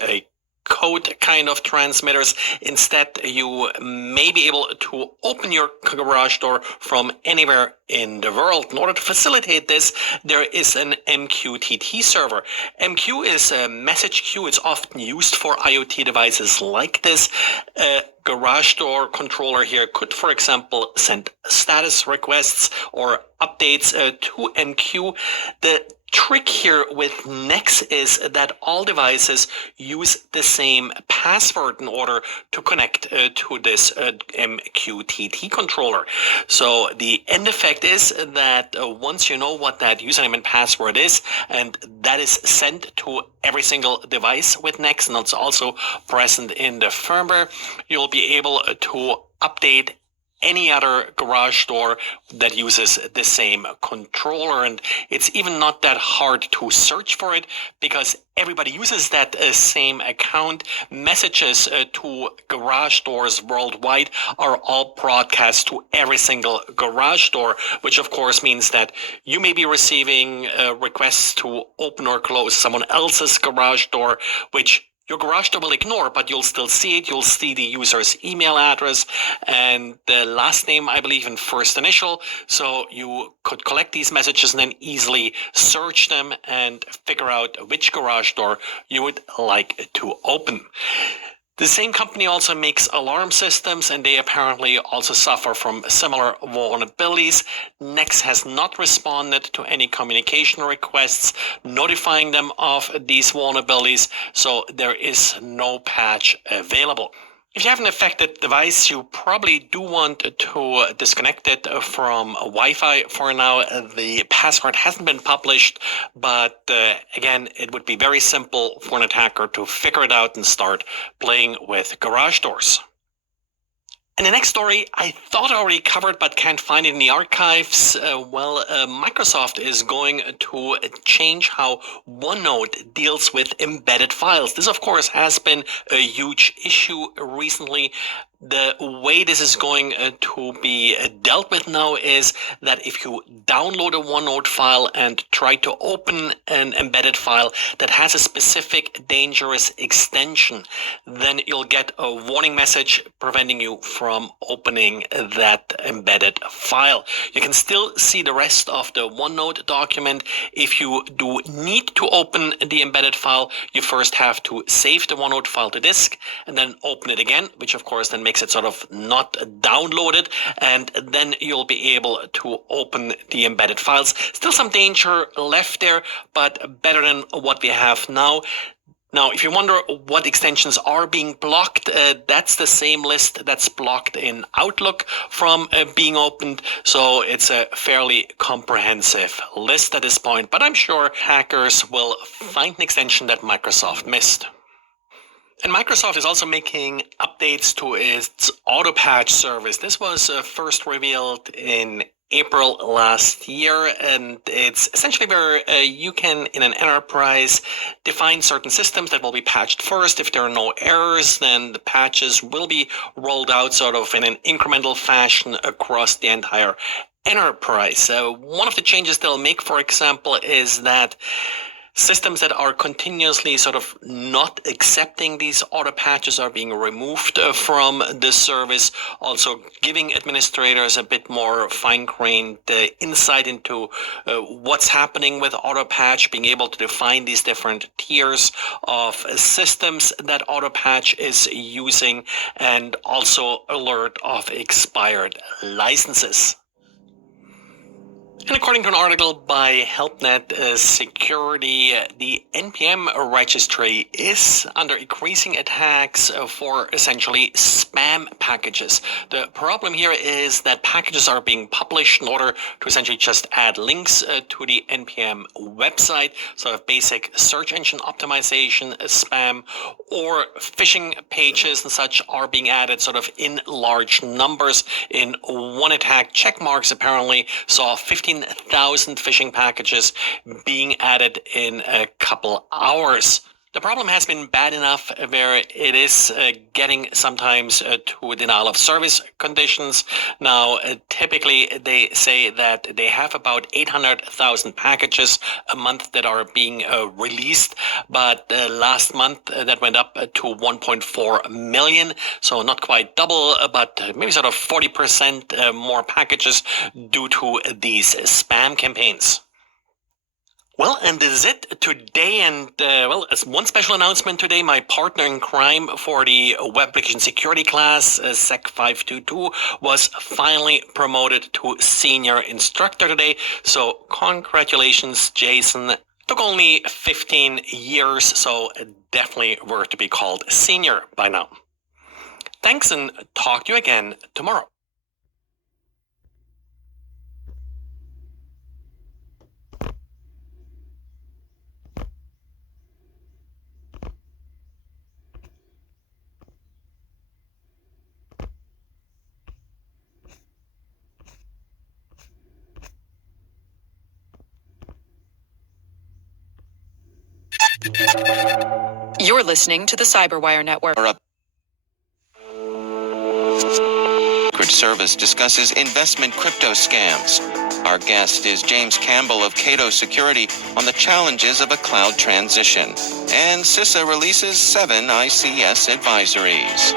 code kind of transmitters. Instead, you may be able to open your garage door from anywhere in the world. In order to facilitate this, there is an MQTT server. MQ is a message queue. It's often used for IoT devices like this. A garage door controller here could, for example, send status requests or updates to MQ. The trick here with Nex is that all devices use the same password in order to connect to this MQTT controller. So the end effect is that once you know what that username and password is, and that is sent to every single device with Nex, and it's also present in the firmware, you'll be able to update any other garage door that uses the same controller. And it's even not that hard to search for it because everybody uses that same account. Messages to garage doors worldwide are all broadcast to every single garage door, which of course means that you may be receiving requests to open or close someone else's garage door, which your garage door will ignore, but you'll still see it. You'll see the user's email address and the last name, I believe, and first initial. So you could collect these messages and then easily search them and figure out which garage door you would like to open. The same company also makes alarm systems, and they apparently also suffer from similar vulnerabilities. Nex has not responded to any communication requests notifying them of these vulnerabilities, so there is no patch available. If you have an affected device, you probably do want to disconnect it from Wi-Fi for now. The password hasn't been published, but again, it would be very simple for an attacker to figure it out and start playing with garage doors. And the next story I thought I already covered but can't find it in the archives. Microsoft is going to change how OneNote deals with embedded files. This, of course, has been a huge issue recently. The way this is going to be dealt with now is that if you download a OneNote file and try to open an embedded file that has a specific dangerous extension, then you'll get a warning message preventing you from opening that embedded file. You can still see the rest of the OneNote document. If you do need to open the embedded file, you first have to save the OneNote file to disk and then open it again, which of course then makes it sort of not downloaded, and then you'll be able to open the embedded files. Still some danger left there, but better than what we have now. Now, if you wonder what extensions are being blocked, that's the same list that's blocked in Outlook from being opened. So it's a fairly comprehensive list at this point, but I'm sure hackers will find an extension that Microsoft missed. And Microsoft is also making updates to its auto patch service. This was first revealed in April last year, and it's essentially where you can, in an enterprise, define certain systems that will be patched first. If there are no errors, then the patches will be rolled out sort of in an incremental fashion across the entire enterprise. One of the changes they'll make, for example, is that systems that are continuously sort of not accepting these auto patches are being removed from the service, also giving administrators a bit more fine-grained insight into what's happening with auto patch, being able to define these different tiers of systems that auto patch is using, and also alert of expired licenses. And according to an article by HelpNet Security, the NPM registry is under increasing attacks for essentially spam packages. The problem here is that packages are being published in order to essentially just add links to the NPM website, sort of basic search engine optimization spam, or phishing pages and such are being added sort of in large numbers. In one attack, checkmarks apparently saw 15,000 phishing packages being added in a couple hours. The problem has been bad enough where it is getting sometimes to denial of service conditions. Now, typically they say that they have about 800,000 packages a month that are being released, but last month that went up to 1.4 million, so not quite double, but maybe sort of 40% more packages due to these spam campaigns. Well, and this is it today, and as one special announcement today, my partner in crime for the web application security class, Sec 522, was finally promoted to senior instructor today, so congratulations, Jason. Took only 15 years, so definitely worth to be called senior by now. Thanks, and talk to you again tomorrow. You're listening to the Cyberwire Network. Secret Service discusses investment crypto scams. Our guest is James Campbell of Cato Security on the challenges of a cloud transition. And CISA releases 7 ICS advisories.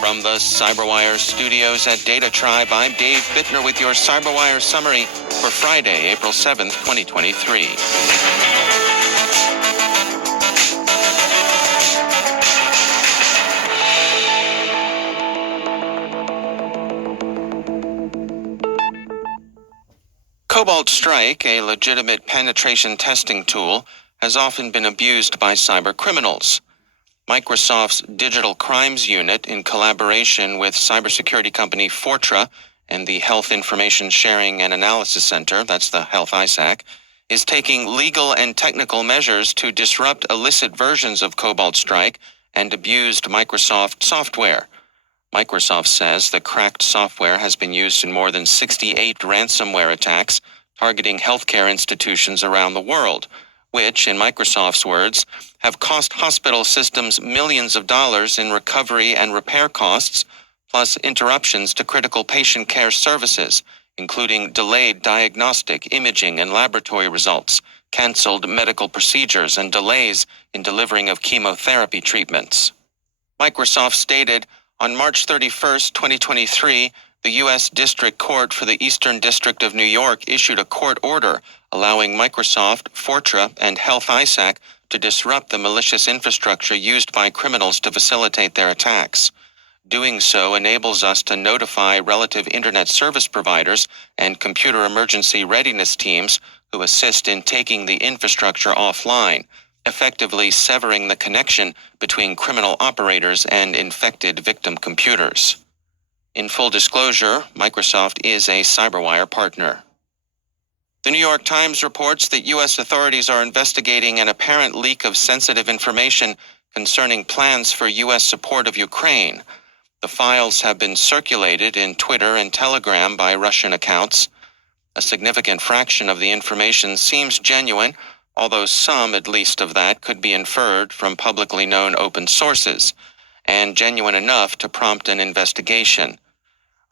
From the Cyberwire studios at Data Tribe, I'm Dave Bittner with your Cyberwire summary for Friday, April 7th, 2023. Cobalt Strike, a legitimate penetration testing tool, has often been abused by cyber criminals. Microsoft's Digital Crimes Unit, in collaboration with cybersecurity company Fortra and the Health Information Sharing and Analysis Center, that's the Health ISAC, is taking legal and technical measures to disrupt illicit versions of Cobalt Strike and abused Microsoft software. Microsoft says the cracked software has been used in more than 68 ransomware attacks targeting healthcare institutions around the world, which, in Microsoft's words, have cost hospital systems millions of dollars in recovery and repair costs, plus interruptions to critical patient care services, including delayed diagnostic, imaging, and laboratory results, canceled medical procedures, and delays in delivering of chemotherapy treatments. Microsoft stated, on March 31, 2023, The U.S. District Court for the Eastern District of New York issued a court order allowing Microsoft, Fortran, and Health ISAC to disrupt the malicious infrastructure used by criminals to facilitate their attacks. Doing so enables us to notify relative internet service providers and computer emergency readiness teams who assist in taking the infrastructure offline, effectively severing the connection between criminal operators and infected victim computers. In full disclosure, Microsoft is a CyberWire partner. The New York Times reports that U.S. authorities are investigating an apparent leak of sensitive information concerning plans for U.S. support of Ukraine. The files have been circulated in Twitter and Telegram by Russian accounts. A significant fraction of the information seems genuine, although some, at least, of that could be inferred from publicly known open sources, and genuine enough to prompt an investigation.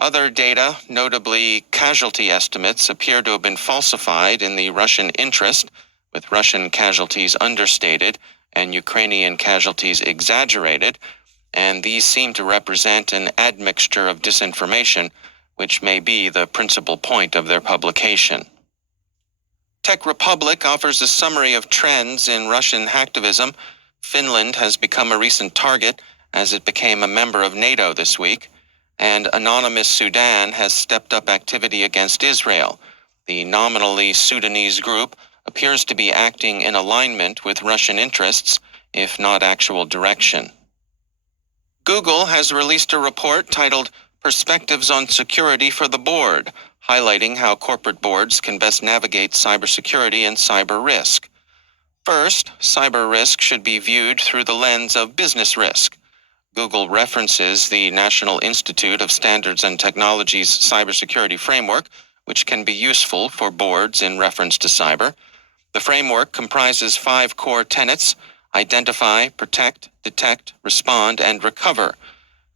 Other data, notably casualty estimates, appear to have been falsified in the Russian interest, with Russian casualties understated and Ukrainian casualties exaggerated, and these seem to represent an admixture of disinformation, which may be the principal point of their publication. Tech Republic offers a summary of trends in Russian hacktivism. Finland has become a recent target as it became a member of NATO this week, and Anonymous Sudan has stepped up activity against Israel. The nominally Sudanese group appears to be acting in alignment with Russian interests, if not actual direction. Google has released a report titled Perspectives on Security for the Board, highlighting how corporate boards can best navigate cybersecurity and cyber risk. First, cyber risk should be viewed through the lens of business risk. Google references the National Institute of Standards and Technology's cybersecurity framework, which can be useful for boards in reference to cyber. The framework comprises 5 core tenets: identify, protect, detect, respond, and recover.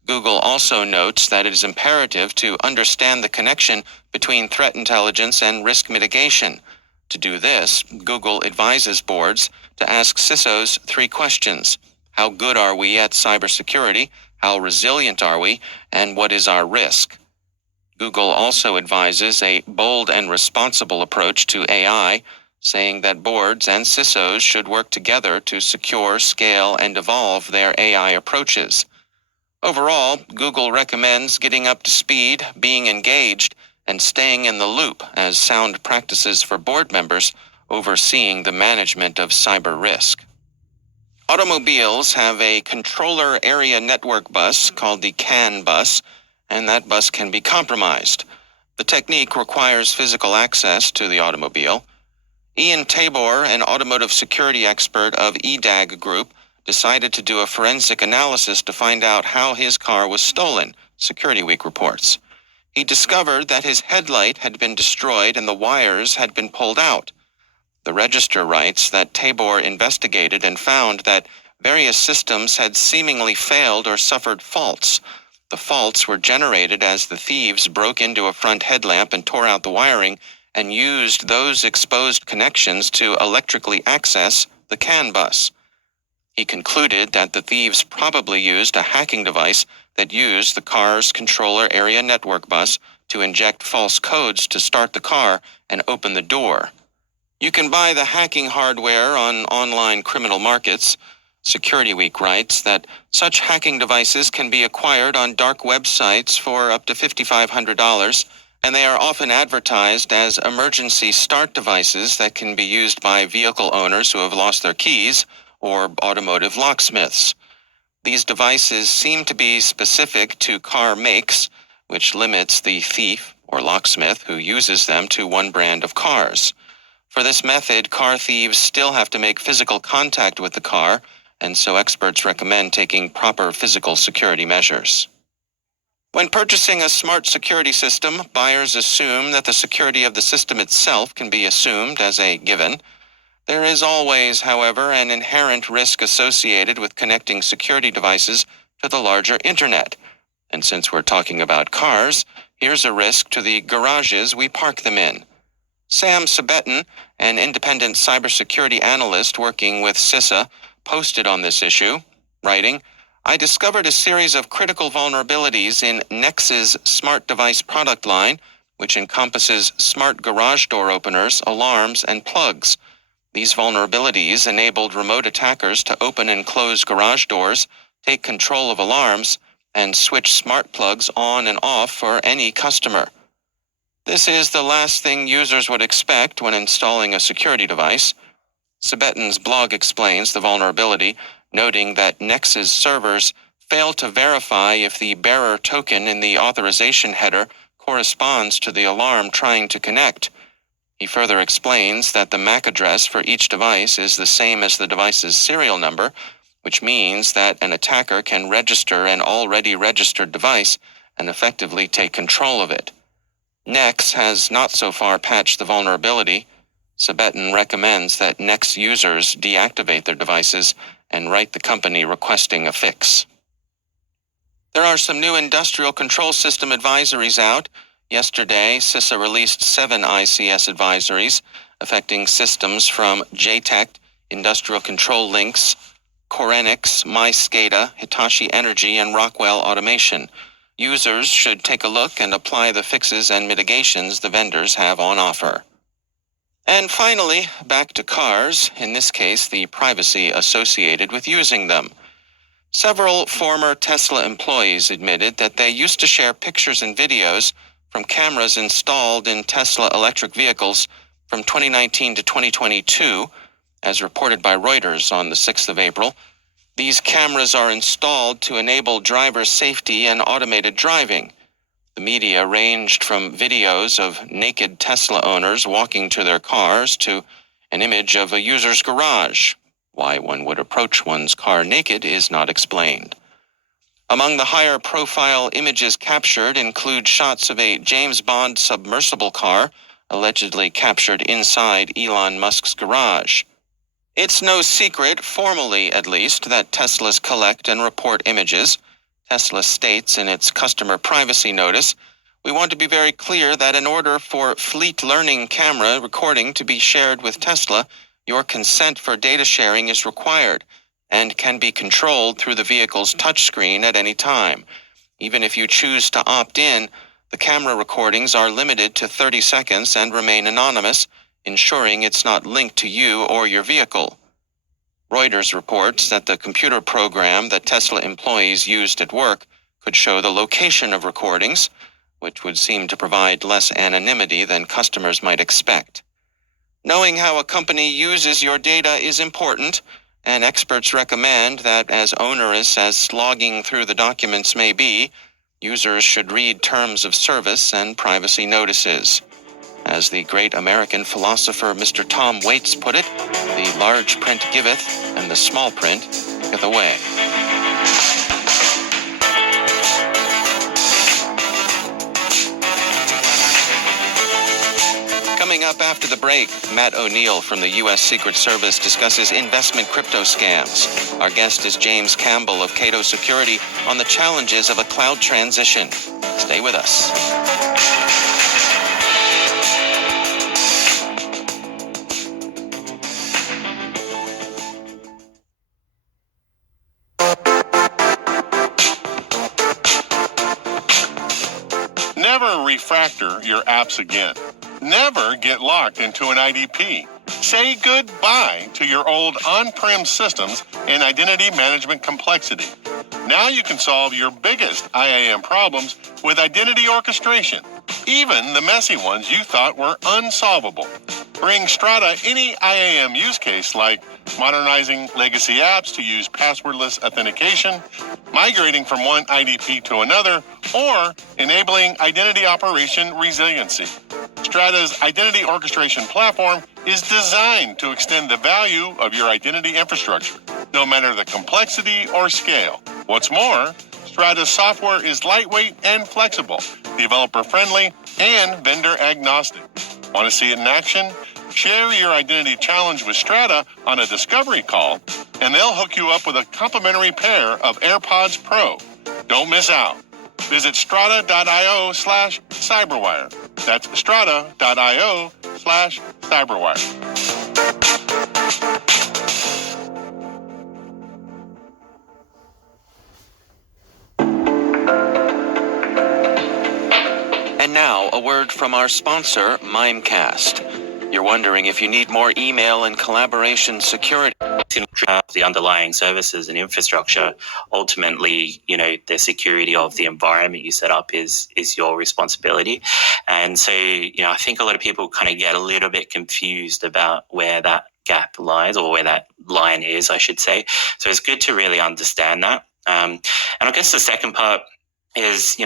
Google also notes that it is imperative to understand the connection between threat intelligence and risk mitigation. To do this, Google advises boards to ask CISOs 3 questions. How good are we at cybersecurity? How resilient are we? And what is our risk? Google also advises a bold and responsible approach to AI, saying that boards and CISOs should work together to secure, scale, and evolve their AI approaches. Overall, Google recommends getting up to speed, being engaged, and staying in the loop as sound practices for board members overseeing the management of cyber risk. Automobiles have a controller area network bus called the CAN bus, and that bus can be compromised. The technique requires physical access to the automobile. Ian Tabor, an automotive security expert of EDAG Group, decided to do a forensic analysis to find out how his car was stolen, Security Week reports. He discovered that his headlight had been destroyed and the wires had been pulled out. The Register writes that Tabor investigated and found that various systems had seemingly failed or suffered faults. The faults were generated as the thieves broke into a front headlamp and tore out the wiring and used those exposed connections to electrically access the CAN bus. He concluded that the thieves probably used a hacking device that used the car's controller area network bus to inject false codes to start the car and open the door. You can buy the hacking hardware on online criminal markets. Security Week writes that such hacking devices can be acquired on dark websites for up to $5,500, and they are often advertised as emergency start devices that can be used by vehicle owners who have lost their keys or automotive locksmiths. These devices seem to be specific to car makes, which limits the thief or locksmith who uses them to one brand of cars. For this method, car thieves still have to make physical contact with the car, and so experts recommend taking proper physical security measures. When purchasing a smart security system, buyers assume that the security of the system itself can be assumed as a given. There is always, however, an inherent risk associated with connecting security devices to the larger internet. And since we're talking about cars, here's a risk to the garages we park them in. Sam Sabetan, an independent cybersecurity analyst working with CISA, posted on this issue, writing, I discovered a series of critical vulnerabilities in Nex's smart device product line, which encompasses smart garage door openers, alarms, and plugs. These vulnerabilities enabled remote attackers to open and close garage doors, take control of alarms, and switch smart plugs on and off for any customer. This is the last thing users would expect when installing a security device. Sabetan's blog explains the vulnerability, noting that Nex's servers fail to verify if the bearer token in the authorization header corresponds to the alarm trying to connect. He further explains that the MAC address for each device is the same as the device's serial number, which means that an attacker can register an already registered device and effectively take control of it. Nex has not so far patched the vulnerability. Sabatan recommends that Nex users deactivate their devices and write the company requesting a fix. There are some new industrial control system advisories out. Yesterday, CISA released 7 ICS advisories affecting systems from JTEC, Industrial Control Links, Korenix, MySCADA, Hitachi Energy, and Rockwell Automation. Users should take a look and apply the fixes and mitigations the vendors have on offer. And finally, back to cars, in this case, the privacy associated with using them. Several former Tesla employees admitted that they used to share pictures and videos from cameras installed in Tesla electric vehicles from 2019 to 2022, as reported by Reuters on the 6th of April. These cameras are installed to enable driver safety and automated driving. The media ranged from videos of naked Tesla owners walking to their cars to an image of a user's garage. Why one would approach one's car naked is not explained. Among the higher profile images captured include shots of a James Bond submersible car allegedly captured inside Elon Musk's garage. It's no secret, formally at least, that Teslas collect and report images. Tesla states in its customer privacy notice, "We want to be very clear that in order for fleet learning camera recording to be shared with Tesla, your consent for data sharing is required and can be controlled through the vehicle's touchscreen at any time. Even if you choose to opt in, the camera recordings are limited to 30 seconds and remain anonymous, ensuring it's not linked to you or your vehicle." Reuters reports that the computer program that Tesla employees used at work could show the location of recordings, which would seem to provide less anonymity than customers might expect. Knowing how a company uses your data is important, and experts recommend that, as onerous as logging through the documents may be, users should read terms of service and privacy notices. As the great American philosopher Mr. Tom Waits put it, the large print giveth, and the small print taketh away. Coming up after the break, Matt O'Neill from the U.S. Secret Service discusses investment crypto scams. Our guest is James Campbell of Cato Security on the challenges of a cloud transition. Stay with us. Never refactor your apps again. Never get locked into an IDP. Say goodbye to your old on-prem systems and identity management complexity. Now you can solve your biggest IAM problems with identity orchestration, even the messy ones you thought were unsolvable. Bring Strata any IAM use case like modernizing legacy apps to use passwordless authentication, migrating from one IDP to another, or enabling identity operation resiliency. Strata's identity orchestration platform is designed to extend the value of your identity infrastructure, no matter the complexity or scale. What's more, Strata's software is lightweight and flexible, developer-friendly, and vendor-agnostic. Want to see it in action? Share your identity challenge with Strata on a discovery call, and they'll hook you up with a complimentary pair of AirPods Pro. Don't miss out. Visit strata.io/cyberwire. That's strata.io/cyberwire. word from our sponsor, Mimecast. You're wondering if you need more email and collaboration security. The underlying services and infrastructure, ultimately, the security of the environment you set up is your responsibility. And so, I think a lot of people kind of get a little bit confused about where that gap lies, or where that line is, I should say. So it's good to really understand that. And I guess the second part is,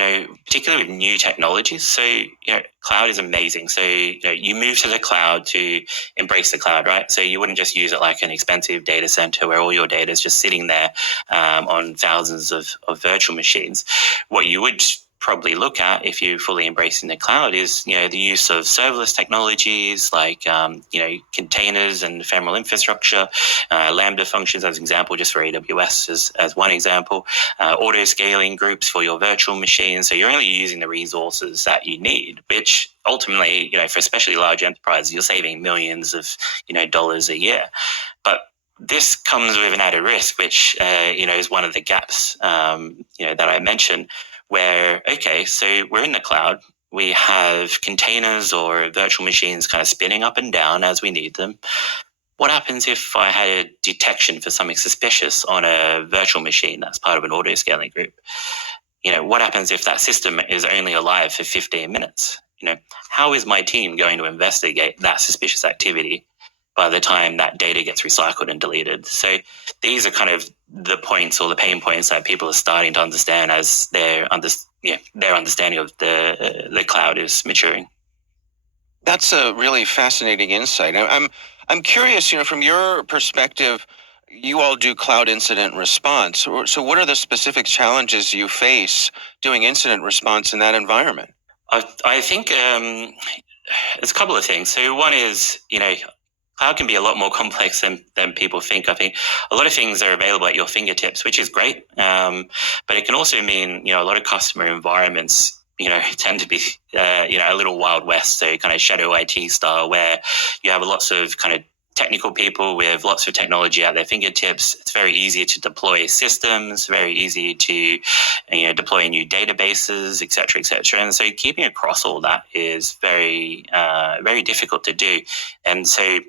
particularly with new technologies. So, cloud is amazing. So, you move to the cloud to embrace the cloud, right? So you wouldn't just use it like an expensive data center where all your data is just sitting there on thousands of virtual machines. What you would probably look at if you fully embracing the cloud is, the use of serverless technologies like, containers and ephemeral infrastructure, Lambda functions as an example, just for AWS as one example, auto scaling groups for your virtual machines. So you're only using the resources that you need, which ultimately, for especially large enterprises, you're saving millions of, dollars a year. But this comes with an added risk, which, is one of the gaps, that I mentioned, where, okay, so we're in the cloud, we have containers or virtual machines kind of spinning up and down as we need them. What happens if I had a detection for something suspicious on a virtual machine that's part of an auto scaling group? What happens if that system is only alive for 15 minutes? How is my team going to investigate that suspicious activity by the time that data gets recycled and deleted? So these are kind of the points, or the pain points, that people are starting to understand as their understanding of the cloud is maturing. That's a really fascinating insight. I'm curious, from your perspective, you all do cloud incident response. So what are the specific challenges you face doing incident response in that environment? I think it's a couple of things. So one is, cloud can be a lot more complex than people think. I think a lot of things are available at your fingertips, which is great. But it can also mean, a lot of customer environments, tend to be, a little Wild West, so kind of shadow IT style, where you have lots of kind of technical people with lots of technology at their fingertips. It's very easy to deploy systems, very easy to, deploy new databases, et cetera, et cetera. And so keeping across all that is very, very difficult to do. And so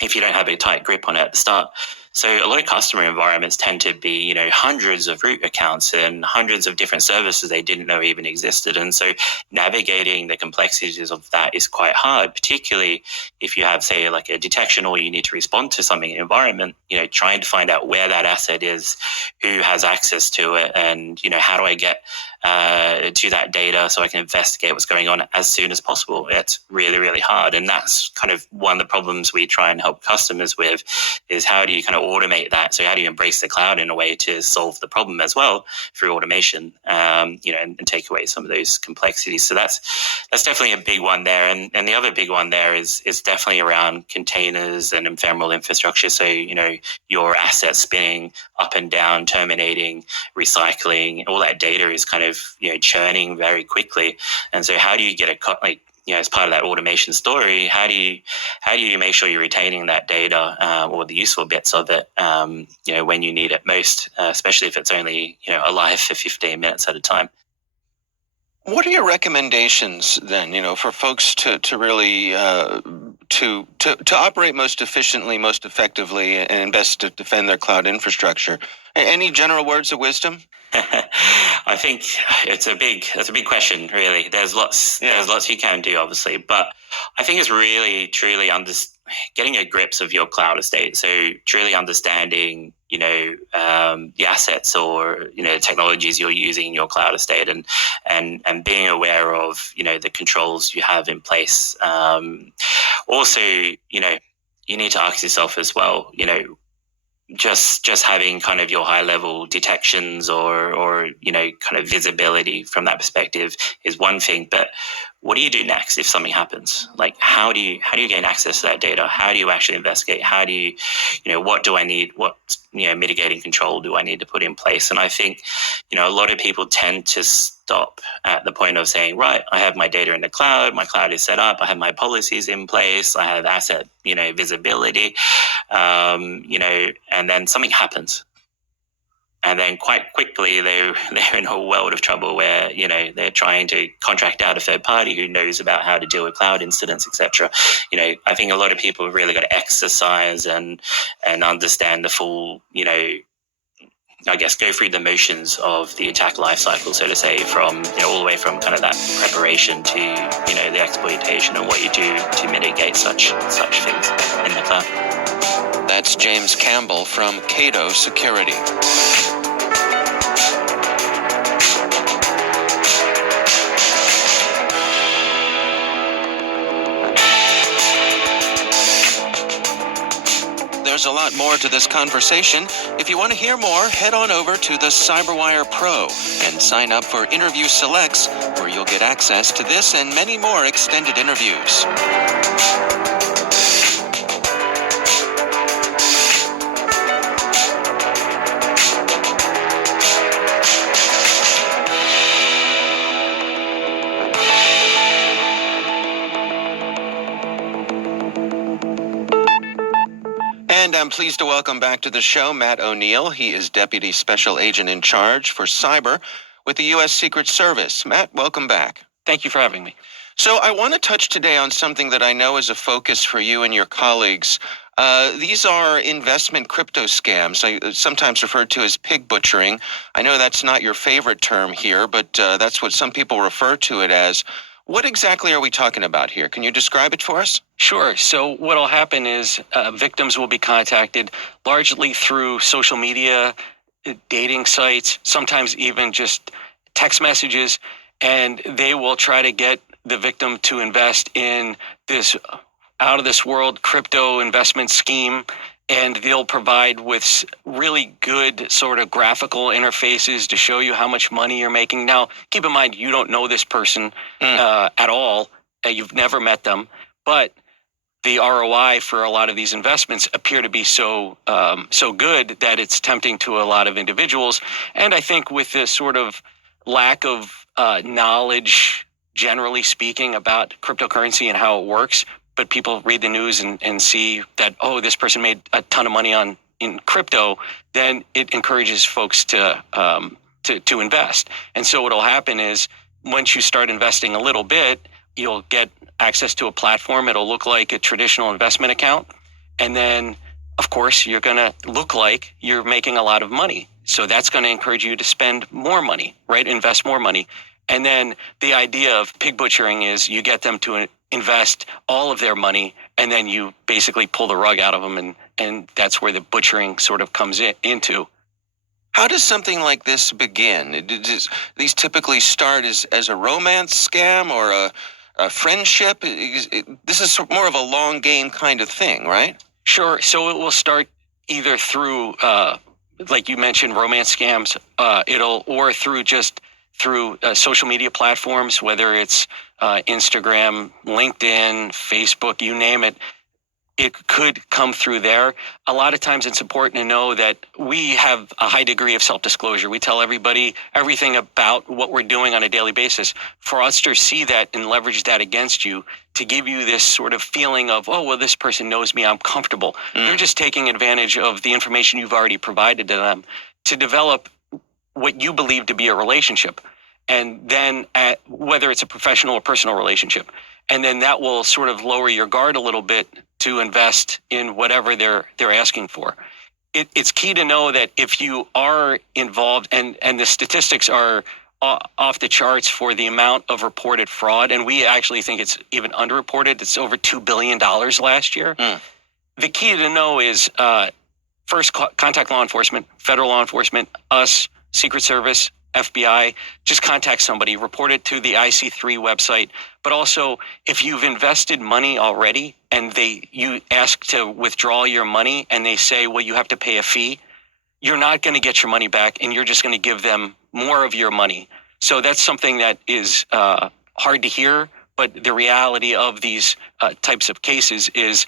if you don't have a tight grip on it at the start. So a lot of customer environments tend to be, hundreds of root accounts and hundreds of different services they didn't know even existed. And so navigating the complexities of that is quite hard, particularly if you have, say, like a detection, or you need to respond to something in the environment, trying to find out where that asset is, who has access to it, and, how do I get to that data so I can investigate what's going on as soon as possible. It's really, really hard. And that's kind of one of the problems we try and help customers with, is how do you kind of automate that? So how do you embrace the cloud in a way to solve the problem as well through automation, and take away some of those complexities. So that's definitely a big one there. And the other big one there is definitely around containers and ephemeral infrastructure. So, your assets spinning up and down, terminating, recycling, all that data is kind of, churning very quickly. And so how do you get as part of that automation story, how do you make sure you're retaining that data, or the useful bits of it, when you need it most, especially if it's only, alive for 15 minutes at a time? What are your recommendations then, for folks to really to operate most efficiently, most effectively, and best to defend their cloud infrastructure? Any general words of wisdom? I think that's a big question, really. There's lots you can do, obviously, but I think it's really truly getting a grips of your cloud estate. So truly understanding, the assets, or, technologies you're using in your cloud estate, and being aware of, the controls you have in place. Also, you need to ask yourself as well, just having kind of your high level detections or kind of visibility from that perspective is one thing, but what do you do next if something happens? Like, how do you gain access to that data? How do you actually investigate? How do you, what do I need? What, mitigating control do I need to put in place? And I think, a lot of people tend to stop at the point of saying, right, I have my data in the cloud, my cloud is set up, I have my policies in place, I have asset, visibility, and then something happens. And then quite quickly, they're in a world of trouble where, they're trying to contract out a third party who knows about how to deal with cloud incidents, etc. I think a lot of people have really got to exercise and understand the full, I guess, go through the motions of the attack lifecycle, so to say, from, all the way from kind of that preparation to, the exploitation and what you do to mitigate such things in the cloud. That's James Campbell from Cato Security. There's a lot more to this conversation. If you want to hear more, head on over to the CyberWire Pro and sign up for Interview Selects, where you'll get access to this and many more extended interviews. And I'm pleased to welcome back to the show Matt O'Neill. He is Deputy Special Agent in Charge for Cyber with the U.S. Secret Service. Matt, welcome back. Thank you for having me. So I want to touch today on something that I know is a focus for you and your colleagues. These are investment crypto scams, sometimes referred to as pig butchering. I know that's not your favorite term here, but that's what some people refer to it as. What exactly are we talking about here? Can you describe it for us? Sure. So what will happen is victims will be contacted largely through social media, dating sites, sometimes even just text messages, and they will try to get the victim to invest in this out-of-this-world crypto investment scheme, and they'll provide with really good sort of graphical interfaces to show you how much money you're making. Now, keep in mind, you don't know this person at all. You've never met them, but the ROI for a lot of these investments appear to be so good that it's tempting to a lot of individuals. And I think with this sort of lack of knowledge, generally speaking, about cryptocurrency and how it works, but people read the news and see that, oh, this person made a ton of money in crypto, then it encourages folks to invest. And so what'll happen is once you start investing a little bit, you'll get access to a platform. It'll look like a traditional investment account. And then, of course, you're going to look like you're making a lot of money. So that's going to encourage you to spend more money, right? Invest more money. And then the idea of pig butchering is you get them to invest all of their money, and then you basically pull the rug out of them, and that's where the butchering sort of comes into. How does something like this begin? These typically start as a romance scam or a friendship? This is more of a long game kind of thing, right? Sure. So it will start either through, like you mentioned, romance scams, or through social media platforms, whether it's Instagram, LinkedIn, Facebook, you name it. It could come through there. A lot of times it's important to know that we have a high degree of self-disclosure. We tell everybody everything about what we're doing on a daily basis. Fraudsters see that and leverage that against you to give you this sort of feeling of, oh, well, this person knows me, I'm comfortable. They're just taking advantage of the information you've already provided to them to develop what you believe to be a relationship, and then whether it's a professional or personal relationship. And then that will sort of lower your guard a little bit to invest in whatever they're asking for. It's key to know that if you are involved, and the statistics are off the charts for the amount of reported fraud, and we actually think it's even underreported. It's over $2 billion last year. The key to know is first contact law enforcement, federal law enforcement, us, Secret Service, FBI, just contact somebody, report it to the IC3 website. But also, if you've invested money already and you ask to withdraw your money and they say, well, you have to pay a fee, you're not going to get your money back and you're just going to give them more of your money. So that's something that is hard to hear, but the reality of these types of cases is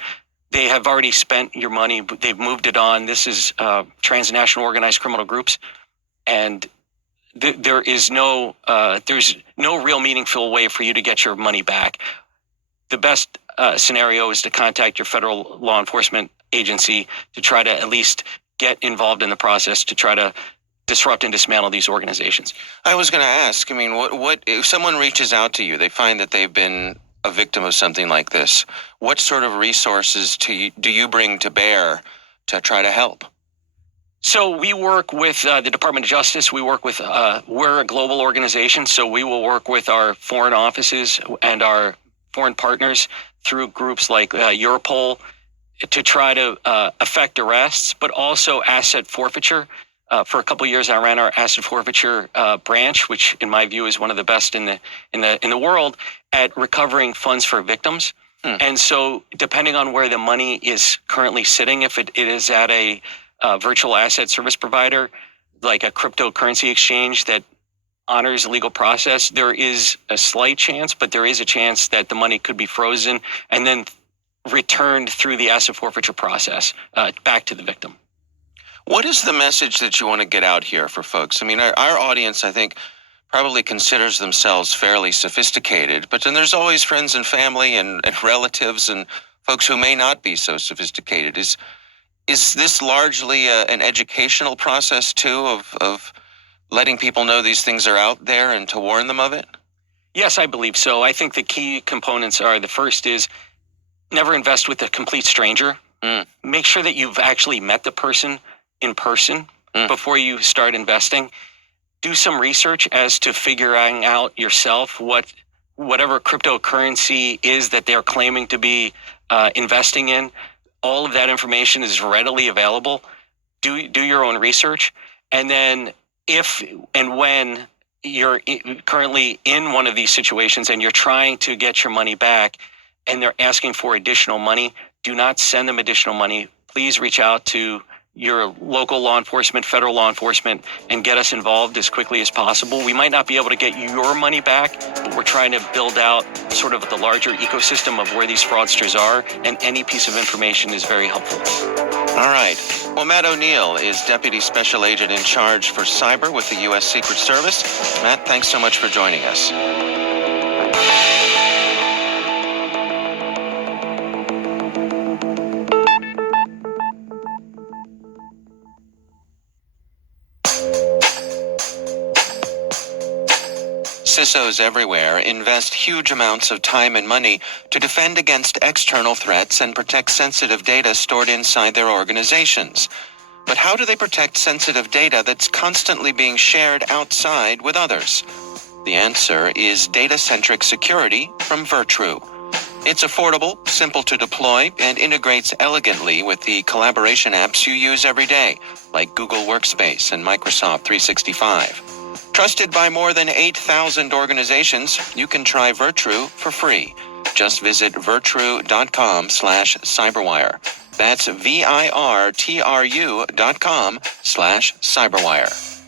they have already spent your money, they've moved it on. This is transnational organized criminal groups, and there's no real meaningful way for you to get your money back. The best scenario is to contact your federal law enforcement agency to try to at least get involved in the process, to try to disrupt and dismantle these organizations. I was going to ask, I mean, what if someone reaches out to you, they find that they've been a victim of something like this, what sort of resources do you bring to bear to try to help? So we work with the Department of Justice. We work with, we're a global organization, so we will work with our foreign offices and our foreign partners through groups like Europol to try to effect arrests, but also asset forfeiture. For a couple of years, I ran our asset forfeiture branch, which, in my view, is one of the best in the world at recovering funds for victims. And so, depending on where the money is currently sitting, if it is at a virtual asset service provider, like a cryptocurrency exchange that honors the legal process, there is a slight chance, but there is a chance that the money could be frozen and then returned through the asset forfeiture process back to the victim. What is the message that you want to get out here for folks? I mean, our audience, I think, probably considers themselves fairly sophisticated, but then there's always friends and family and relatives and folks who may not be so sophisticated. Is this largely an educational process, too, of letting people know these things are out there and to warn them of it? Yes, I believe so. I think the key components are, the first is never invest with a complete stranger. Make sure that you've actually met the person in person before you start investing. Do some research as to figuring out yourself whatever cryptocurrency is that they're claiming to be investing in. All of that information is readily available. Do your own research. And then if and when you're currently in one of these situations and you're trying to get your money back and they're asking for additional money, do not send them additional money. Please reach out to your local law enforcement, federal law enforcement, and get us involved as quickly as possible. We might not be able to get your money back, but we're trying to build out sort of the larger ecosystem of where these fraudsters are, and any piece of information is very helpful. All right. Well, Matt O'Neill is Deputy Special Agent in charge for cyber with the U.S. Secret Service. Matt, thanks so much for joining us. CISOs everywhere invest huge amounts of time and money to defend against external threats and protect sensitive data stored inside their organizations. But how do they protect sensitive data that's constantly being shared outside with others? The answer is data-centric security from Virtru. It's affordable, simple to deploy, and integrates elegantly with the collaboration apps you use every day, like Google Workspace and Microsoft 365. Trusted by more than 8,000 organizations, you can try Virtru for free. Just visit virtru.com/cyberwire. That's virtru.com/cyberwire.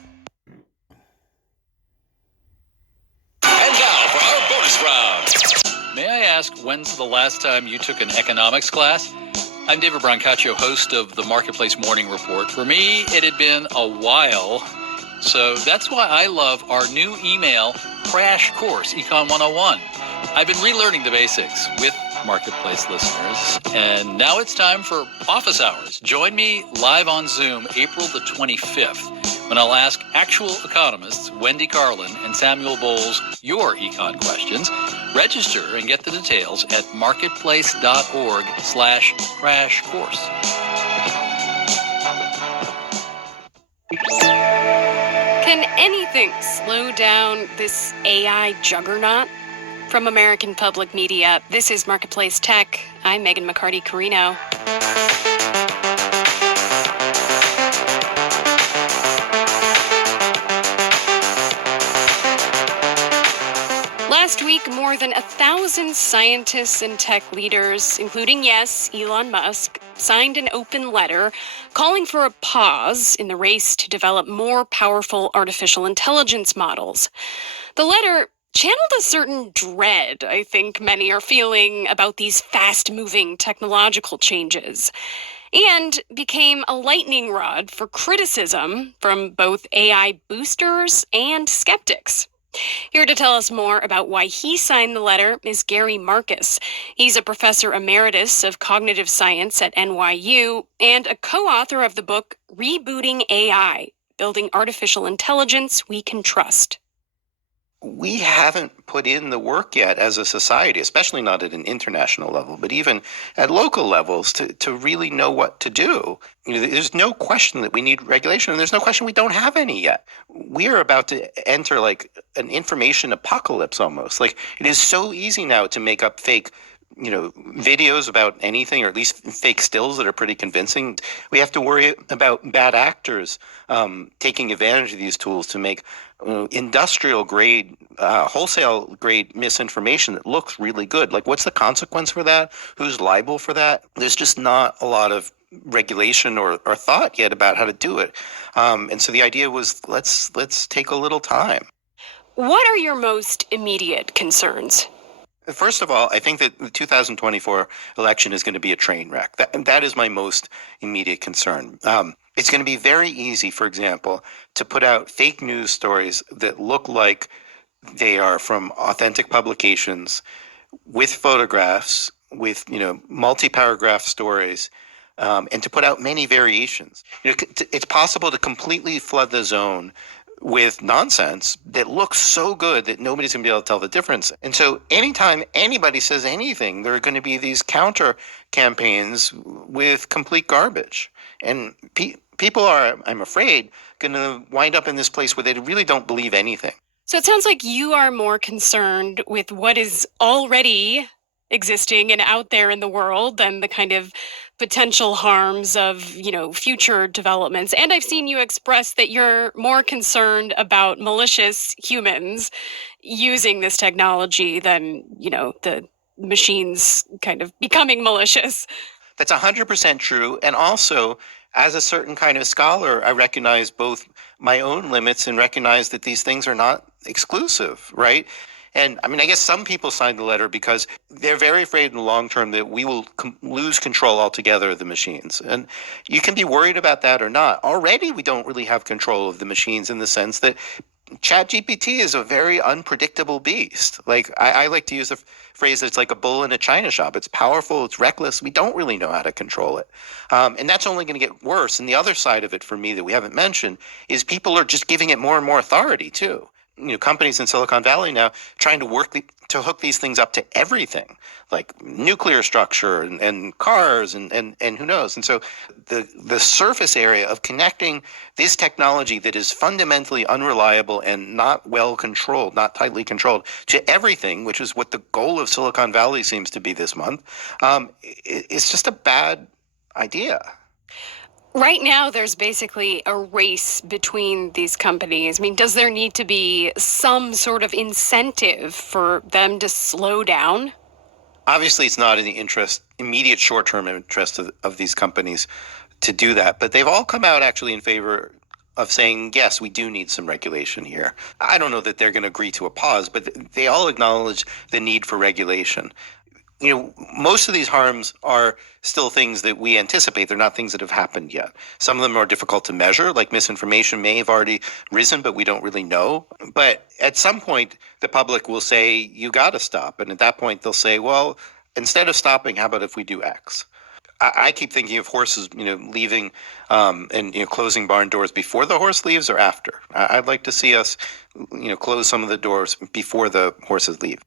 And now for our bonus round. May I ask, when's the last time you took an economics class? I'm David Brancaccio, host of the Marketplace Morning Report. For me, it had been a while. So that's why I love our new email crash course, Econ 101. I've been relearning the basics with Marketplace listeners, and now it's time for office hours. Join me live on Zoom April the 25th, when I'll ask actual economists Wendy Carlin and Samuel Bowles your econ questions. Register and get the details at marketplace.org/crash course. Can anything slow down this AI juggernaut? From American Public Media, this is Marketplace Tech. I'm Megan McCarty-Carino. Last week, more than 1,000 scientists and tech leaders, including, yes, Elon Musk, signed an open letter calling for a pause in the race to develop more powerful artificial intelligence models. The letter channeled a certain dread I think many are feeling about these fast-moving technological changes, and became a lightning rod for criticism from both AI boosters and skeptics. Here to tell us more about why he signed the letter is Gary Marcus. He's a professor emeritus of cognitive science at NYU and a co-author of the book Rebooting AI, building artificial intelligence we can trust. We haven't put in the work yet as a society, especially not at an international level, but even at local levels to really know what to do. There's no question that we need regulation, and there's no question we don't have any yet. We are about to enter like an information apocalypse almost. Like, it is so easy now to make up fake videos about anything, or at least fake stills that are pretty convincing. We have to worry about bad actors taking advantage of these tools to make industrial grade, wholesale grade misinformation that looks really good. Like, what's the consequence for that? Who's liable for that? There's just not a lot of regulation or thought yet about how to do it. And so the idea was, let's take a little time. What are your most immediate concerns? First of all, I think that the 2024 election is going to be a train wreck. That is my most immediate concern. It's going to be very easy, for example, to put out fake news stories that look like they are from authentic publications with photographs, with multi-paragraph stories, and to put out many variations. It's possible to completely flood the zone with nonsense that looks so good that nobody's going to be able to tell the difference. And so anytime anybody says anything, there are going to be these counter campaigns with complete garbage. And people are, I'm afraid, going to wind up in this place where they really don't believe anything. So it sounds like you are more concerned with what is already existing and out there in the world than the kind of potential harms of, future developments. And I've seen you express that you're more concerned about malicious humans using this technology than, the machines kind of becoming malicious. That's 100% true. And also, as a certain kind of scholar, I recognize both my own limits and recognize that these things are not exclusive, right? And I mean, I guess some people signed the letter because they're very afraid in the long term that we will lose control altogether of the machines. And you can be worried about that or not. Already, we don't really have control of the machines in the sense that ChatGPT is a very unpredictable beast. Like, I like to use the phrase that it's like a bull in a china shop. It's powerful, it's reckless. We don't really know how to control it. And that's only going to get worse. And the other side of it for me that we haven't mentioned is people are just giving it more and more authority too. Companies in Silicon Valley now trying to to hook these things up to everything, like nuclear structure and cars and who knows. And so the surface area of connecting this technology that is fundamentally unreliable and not well controlled, not tightly controlled, to everything, which is what the goal of Silicon Valley seems to be this month, it's just a bad idea. Right now, there's basically a race between these companies. I mean, does there need to be some sort of incentive for them to slow down? Obviously, it's not in the immediate short-term interest of these companies to do that. But they've all come out actually in favor of saying, yes, we do need some regulation here. I don't know that they're going to agree to a pause, but they all acknowledge the need for regulation. Most of these harms are still things that we anticipate. They're not things that have happened yet. Some of them are difficult to measure, like misinformation may have already risen, but we don't really know. But at some point, the public will say, you got to stop. And at that point, they'll say, well, instead of stopping, how about if we do X? I keep thinking of horses, leaving and closing barn doors before the horse leaves or after. I'd like to see us, close some of the doors before the horses leave.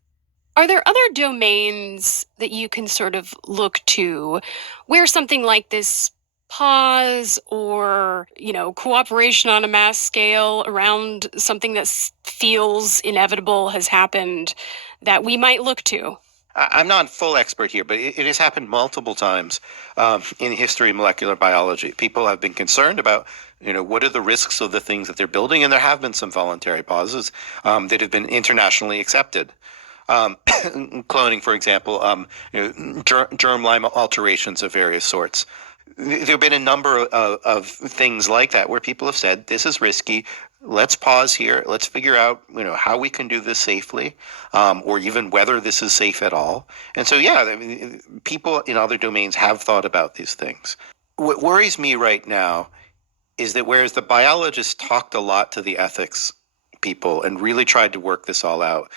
Are there other domains that you can sort of look to where something like this pause or, cooperation on a mass scale around something that feels inevitable has happened that we might look to? I'm not a full expert here, but it has happened multiple times in the history of molecular biology. People have been concerned about, what are the risks of the things that they're building, and there have been some voluntary pauses that have been internationally accepted. Cloning, for example, germline alterations of various sorts. There have been a number of things like that where people have said, this is risky. Let's pause here. Let's figure out, how we can do this safely, or even whether this is safe at all. And so, people in other domains have thought about these things. What worries me right now is that whereas the biologists talked a lot to the ethics people and really tried to work this all out,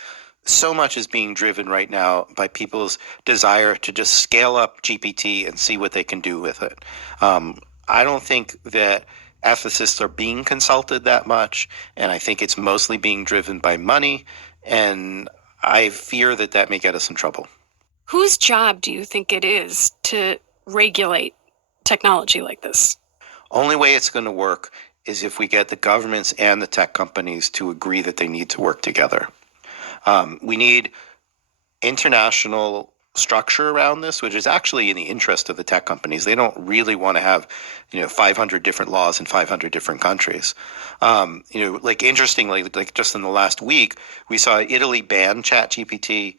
so much is being driven right now by people's desire to just scale up GPT and see what they can do with it. I don't think that ethicists are being consulted that much, and I think it's mostly being driven by money, and I fear that that may get us in trouble. Whose job do you think it is to regulate technology like this? Only way it's going to work is if we get the governments and the tech companies to agree that they need to work together. We need international structure around this, which is actually in the interest of the tech companies. They don't really want to have, 500 different laws in 500 different countries. Interestingly, just in the last week, we saw Italy ban ChatGPT.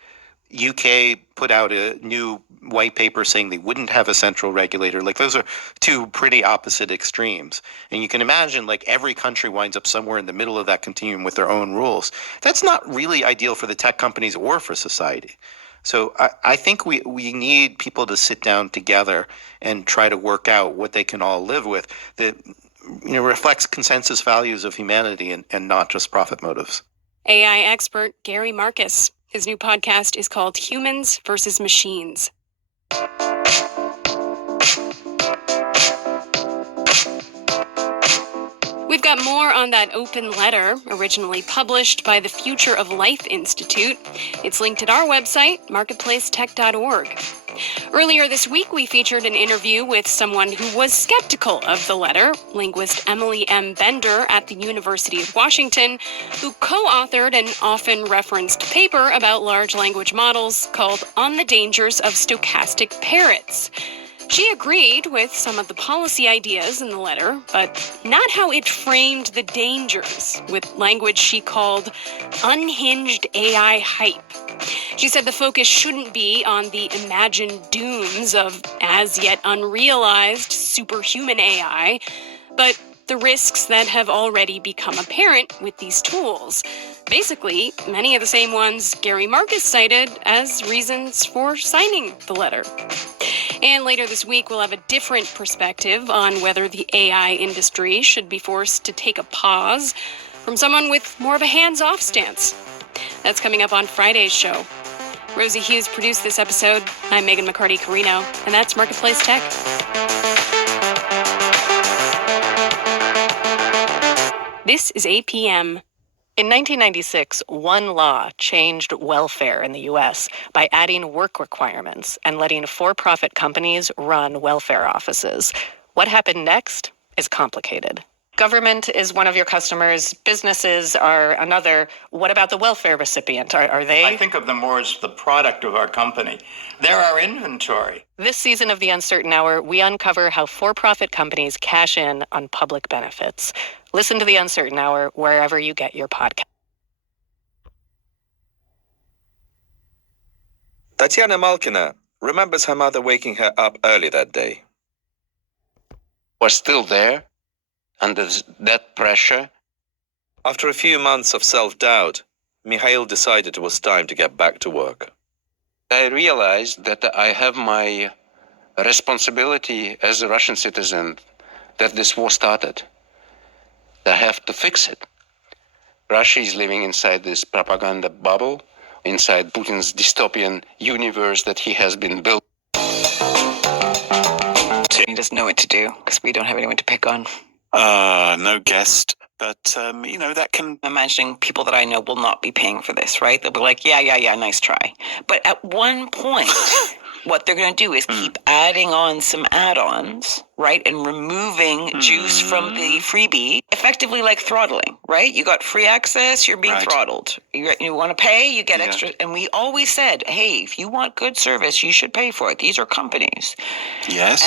UK put out a new white paper saying they wouldn't have a central regulator. Those are two pretty opposite extremes. And you can imagine, every country winds up somewhere in the middle of that continuum with their own rules. That's not really ideal for the tech companies or for society. So I think we need people to sit down together and try to work out what they can all live with that reflects consensus values of humanity and not just profit motives. AI expert Gary Marcus. His new podcast is called Humans versus Machines. We've got more on that open letter, originally published by the Future of Life Institute. It's linked at our website, marketplacetech.org. Earlier this week, we featured an interview with someone who was skeptical of the letter, linguist Emily M. Bender at the University of Washington, who co-authored an often referenced paper about large language models called On the Dangers of Stochastic Parrots. She agreed with some of the policy ideas in the letter, but not how it framed the dangers with language she called unhinged AI hype. She said the focus shouldn't be on the imagined dooms of as-yet unrealized superhuman AI, but the risks that have already become apparent with these tools. Basically, many of the same ones Gary Marcus cited as reasons for signing the letter. And later this week, we'll have a different perspective on whether the AI industry should be forced to take a pause from someone with more of a hands-off stance. That's coming up on Friday's show. Rosie Hughes produced this episode. I'm Megan McCarty-Carino, and that's Marketplace Tech. This is APM. In 1996, one law changed welfare in the U.S. by adding work requirements and letting for-profit companies run welfare offices. What happened next is complicated. Government is one of your customers. Businesses are another. What about the welfare recipient? Are they? I think of them more as the product of our company. They're our inventory. This season of The Uncertain Hour, we uncover how for-profit companies cash in on public benefits. Listen to The Uncertain Hour wherever you get your podcast. Tatiana Malkina remembers her mother waking her up early that day. Was still there, under that pressure. After a few months of self-doubt, Mikhail decided it was time to get back to work. I realized that I have my responsibility as a Russian citizen, that this war started. I have to fix it. Russia is living inside this propaganda bubble, inside Putin's dystopian universe that he has been built. He doesn't know what to do because we don't have anyone to pick on. No guest, but, that can... Imagining people that I know will not be paying for this, right? They'll be like, yeah, nice try. But at one point, what they're going to do is keep adding on some add-ons, right? And removing juice from the freebie, effectively like throttling, right? You got free access, you're being throttled. You want to pay, you get extra. And we always said, hey, if you want good service, you should pay for it. These are companies. Yes.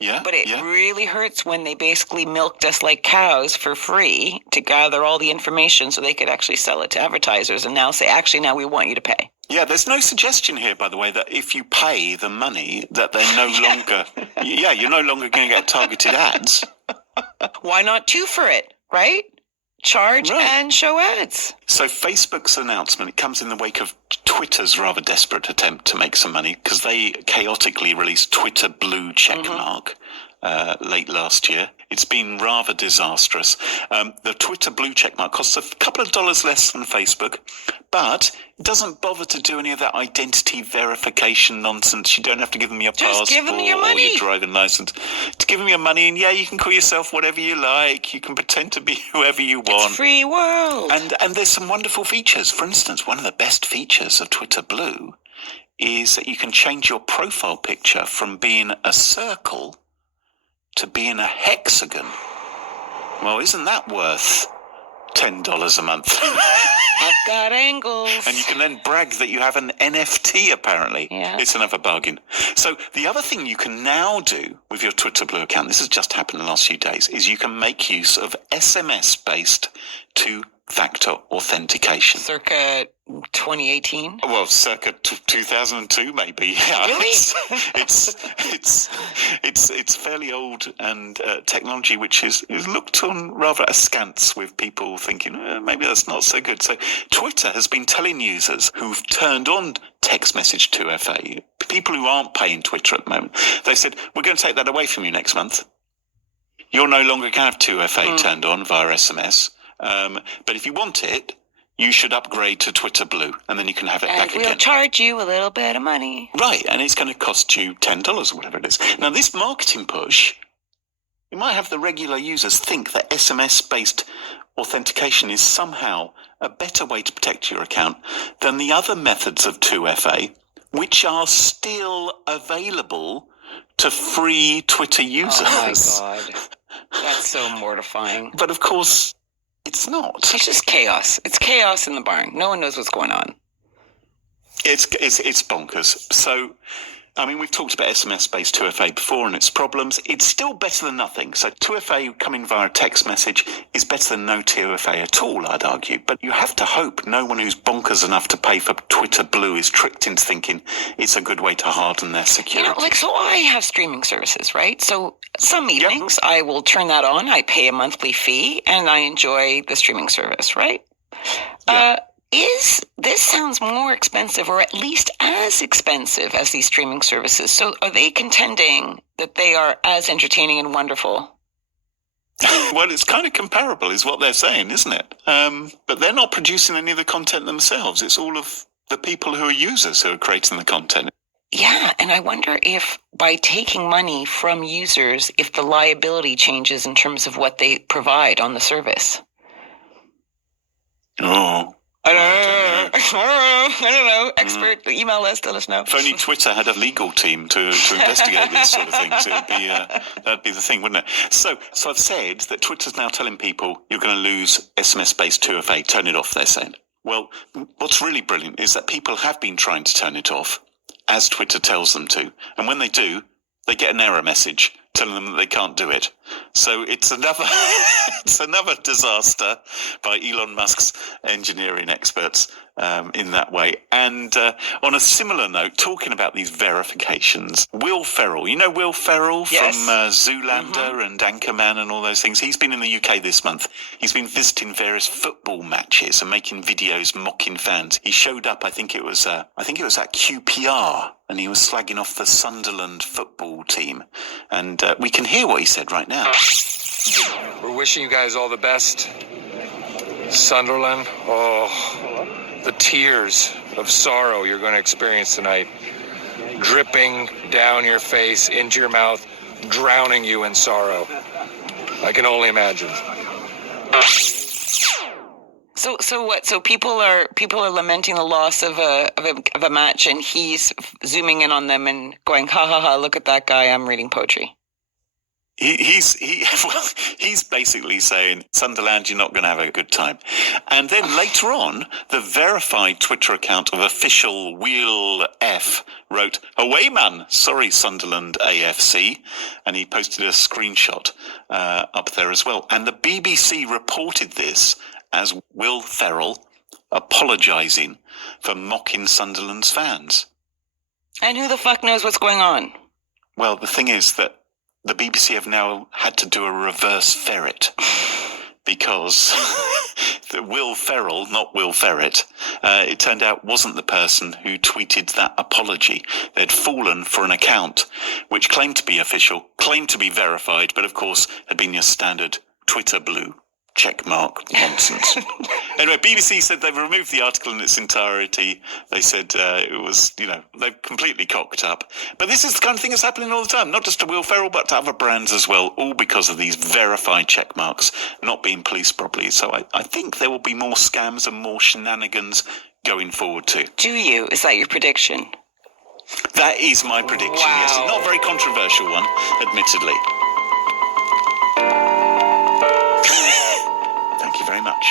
But it really hurts when they basically milked us like cows for free to gather all the information so they could actually sell it to advertisers and now say, actually, now we want you to pay. Yeah, there's no suggestion here, by the way, that if you pay the money, that they're no longer... you're no longer going to get targeted ads. Why not two for it, right? Charge and show ads. So Facebook's announcement, it comes in the wake of Twitter's rather desperate attempt to make some money, because they chaotically released Twitter Blue checkmark late last year. It's been rather disastrous. The Twitter blue checkmark costs a couple of dollars less than Facebook, but it doesn't bother to do any of that identity verification nonsense. You don't have to give them your passport give them your or money. your driving license. To give them your money, and yeah, you can call yourself whatever you like. You can pretend to be whoever you want. It's free world. And there's some wonderful features. For instance, one of the best features of Twitter Blue is that you can change your profile picture from being a circle to being a hexagon. Well, isn't that worth $10 a month? I've got angles. And you can then brag that you have an NFT, apparently. Yeah. It's another bargain. So the other thing you can now do with your Twitter Blue account, this has just happened in the last few days, is you can make use of SMS-based two-factor authentication. Circa 2018? Well, circa 2002, maybe. Yeah. Really? It's fairly old and technology which is looked on rather askance with people thinking maybe that's not so good. So Twitter has been telling users who've turned on text message 2FA, people who aren't paying Twitter at the moment, they said, we're going to take that away from you next month. You're no longer going to have 2FA turned on via SMS. But if you want it, you should upgrade to Twitter Blue, and then you can have it back again. We'll charge you a little bit of money. Right, and it's going to cost you $10 or whatever it is. Now, this marketing push, you might have the regular users think that SMS-based authentication is somehow a better way to protect your account than the other methods of 2FA, which are still available to free Twitter users. Oh, my God. That's so mortifying. But, of course, it's not. It's just chaos. It's chaos in the barn. No one knows what's going on. It's bonkers. So, I mean, we've talked about SMS-based 2FA before and its problems. It's still better than nothing. So 2FA coming via a text message is better than no 2FA at all, I'd argue. But you have to hope no one who's bonkers enough to pay for Twitter Blue is tricked into thinking it's a good way to harden their security. So I have streaming services, right? So some evenings I will turn that on. I pay a monthly fee and I enjoy the streaming service, right? Yeah. This sounds more expensive, or at least as expensive as these streaming services. So are they contending that they are as entertaining and wonderful? Well, it's kind of comparable is what they're saying, isn't it? But they're not producing any of the content themselves. It's all of the people who are users who are creating the content. Yeah, and I wonder if by taking money from users, if the liability changes in terms of what they provide on the service. Oh. I don't know. Expert, email us, tell us now. If only Twitter had a legal team to investigate these sort of things, that'd be the thing, wouldn't it? So I've said that Twitter's now telling people you're going to lose SMS-based 2FA. Turn it off, they're saying. Well, what's really brilliant is that people have been trying to turn it off, as Twitter tells them to. And when they do, they get an error message telling them that they can't do it. So it's another disaster by Elon Musk's engineering experts in that way. And on a similar note, talking about these verifications, Will Ferrell, you know Will Ferrell from Zoolander and Anchorman and all those things? He's been in the UK this month. He's been visiting various football matches and making videos mocking fans. He showed up, I think it was at QPR, and he was slagging off the Sunderland football team. And we can hear what he said right now. We're wishing you guys all the best. Sunderland, the tears of sorrow you're going to experience tonight, dripping down your face, into your mouth, drowning you in sorrow. I can only imagine. So what? So people are lamenting the loss of a match, and he's zooming in on them and going, ha ha ha! Look at that guy! I'm reading poetry. He's basically saying, Sunderland, you're not going to have a good time. And then later on, the verified Twitter account of official Wheel F wrote, away man, sorry Sunderland AFC. And he posted a screenshot up there as well. And the BBC reported this as Will Ferrell apologising for mocking Sunderland's fans. And who the fuck knows what's going on? Well, the thing is that the BBC have now had to do a reverse ferret because Will Ferrell, not Will Ferret, it turned out wasn't the person who tweeted that apology. They'd fallen for an account which claimed to be official, claimed to be verified, but of course had been your standard Twitter blue checkmark nonsense. Anyway, BBC said they've removed the article in its entirety. They said it was, they've completely cocked up. But this is the kind of thing that's happening all the time, not just to Will Ferrell, but to other brands as well, all because of these verified checkmarks not being policed properly. So I think there will be more scams and more shenanigans going forward too. Do you? Is that your prediction? That is my prediction, wow. Yes. It's not a very controversial one, admittedly. Thank you very much.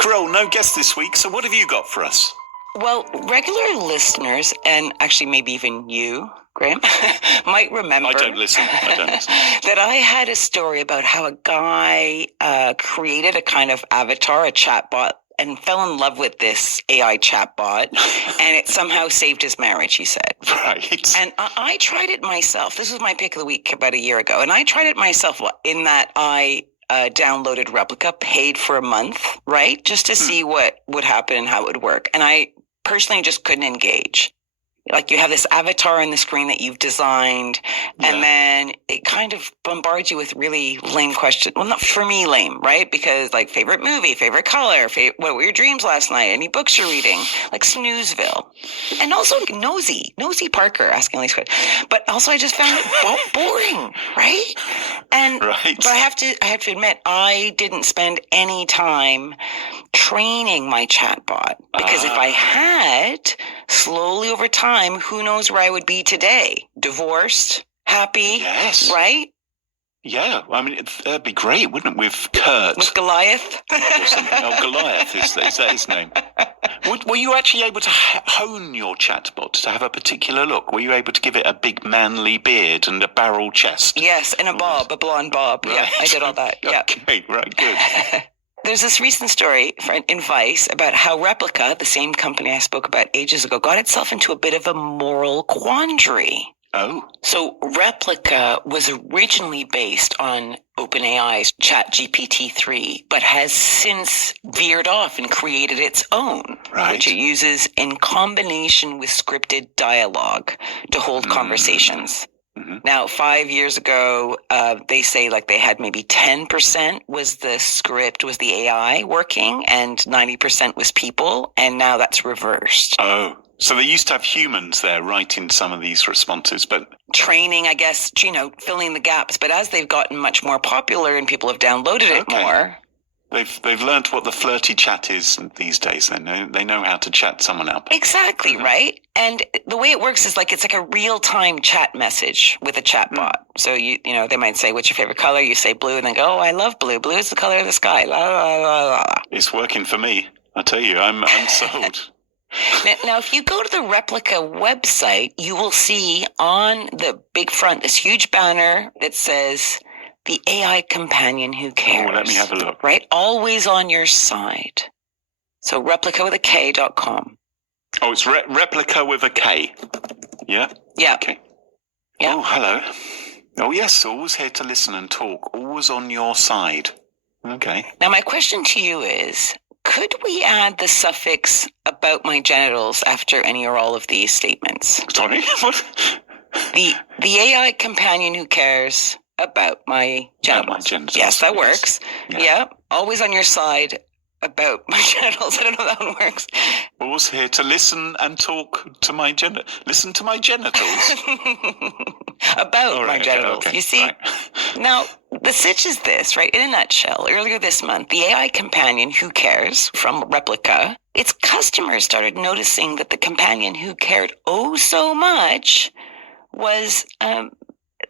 Carol, no guest this week, so what have you got for us? Well, regular listeners, and actually maybe even you, Graham, might remember. I don't listen. That I had a story about how a guy created a kind of avatar, a chatbot, and fell in love with this AI chatbot, and it somehow saved his marriage, he said. Right. And I tried it myself. This was my pick of the week about a year ago, and I tried it myself in that I downloaded Replica, paid for a month, right, just to see what would happen and how it would work. And I personally just couldn't engage. Like, you have this avatar on the screen that you've designed, and then it kind of bombards you with really lame questions. Well, not for me lame, right? Because, like, favorite movie, favorite color, what were your dreams last night? Any books you're reading? Like Snoozeville. And also Nosy Parker asking all these questions. But also I just found it boring, right? But I have to admit, I didn't spend any time training my chatbot, because if I had, slowly over time, who knows where I would be today? Divorced, happy, yes, right? Yeah, I mean, that'd be great, wouldn't it? With Kurt. With Goliath. Oh, Goliath, is that his name? Were you actually able to hone your chatbot to have a particular look? Were you able to give it a big manly beard and a barrel chest? Yes, and a blonde bob. Right. Yeah, I did all that. Yeah. Okay, right, good. There's this recent story in Vice about how Replica, the same company I spoke about ages ago, got itself into a bit of a moral quandary. Oh. So Replica was originally based on OpenAI's ChatGPT-3, but has since veered off and created its own, which it uses in combination with scripted dialogue to hold conversations. Mm-hmm. Now, 5 years ago, they say like they had maybe 10% was the script, was the AI working, and 90% was people, and now that's reversed. Oh, so they used to have humans there writing some of these responses, but... Training, I guess, filling the gaps, but as they've gotten much more popular and people have downloaded it more... They've learned what the flirty chat is these days. They know how to chat someone up. Exactly, right? And the way it works is it's like a real-time chat message with a chatbot. So they might say, "What's your favorite color?" You say blue, and then go, "Oh, I love blue. Blue is the color of the sky." La, la, la, la. It's working for me. I tell you, I'm sold. Now, if you go to the Replica website, you will see on the big front this huge banner that says, "The AI companion who cares." Oh, let me have a look. Right? Always on your side. So replica with a K.com. Oh, it's replica with a K. Yeah? Yeah. Okay. Yeah. Oh, hello. Oh, yes, always here to listen and talk. Always on your side. Okay. Now, my question to you is, could we add the suffix "about my genitals" after any or all of these statements? Sorry? What? The AI companion who cares about my genitals. Yes, that works. Yeah. Always on your side about my genitals. I don't know how that one works. Always here to listen and talk to my listen to my genitals. About my genitals. Okay. You see? Right. Now, the sitch is this, right? In a nutshell, earlier this month, the AI companion who cares from Replica, its customers started noticing that the companion who cared oh so much was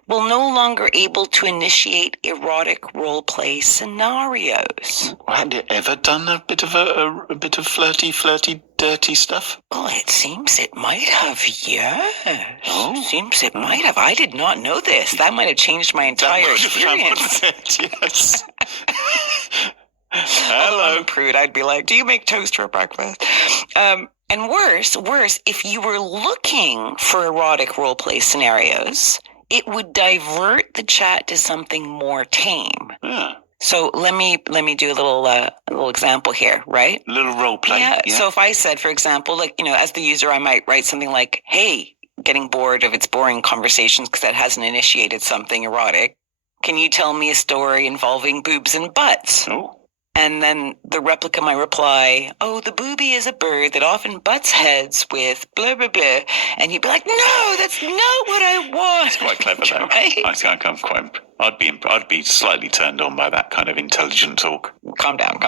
no longer able to initiate erotic role play scenarios. Had it ever done a bit of flirty, dirty stuff? Well, it seems it might have, yes. Oh. Seems it might have. I did not know this. That might have changed my entire experience. Yes. Hello. I'm a prude. I'd be like, "Do you make toast for breakfast?" And worse, if you were looking for erotic role play scenarios, it would divert the chat to something more tame. Yeah. So let me do a little example here, right? A little role play. Yeah. So if I said, for example, like, as the user, I might write something like, "Hey, getting bored of its boring conversations because that hasn't initiated something erotic. Can you tell me a story involving boobs and butts?" Oh. And then the replica might reply, "Oh, the booby is a bird that often butts heads with blah, blah, blah." And you'd be like, "No, that's not what I want." It's quite clever, though. Right? I'd be slightly turned on by that kind of intelligent talk. Calm down.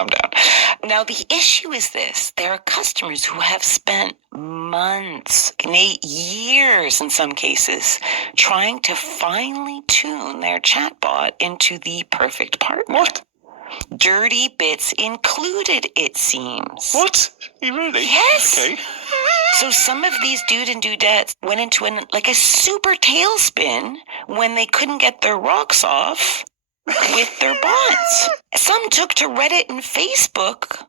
Now, the issue is this. There are customers who have spent months, years in some cases, trying to finely tune their chatbot into the perfect partner. What? Dirty bits included, it seems. What? You really? Yes. Okay. So some of these dude and dudettes went into a super tailspin when they couldn't get their rocks off with their bots. Some took to Reddit and Facebook,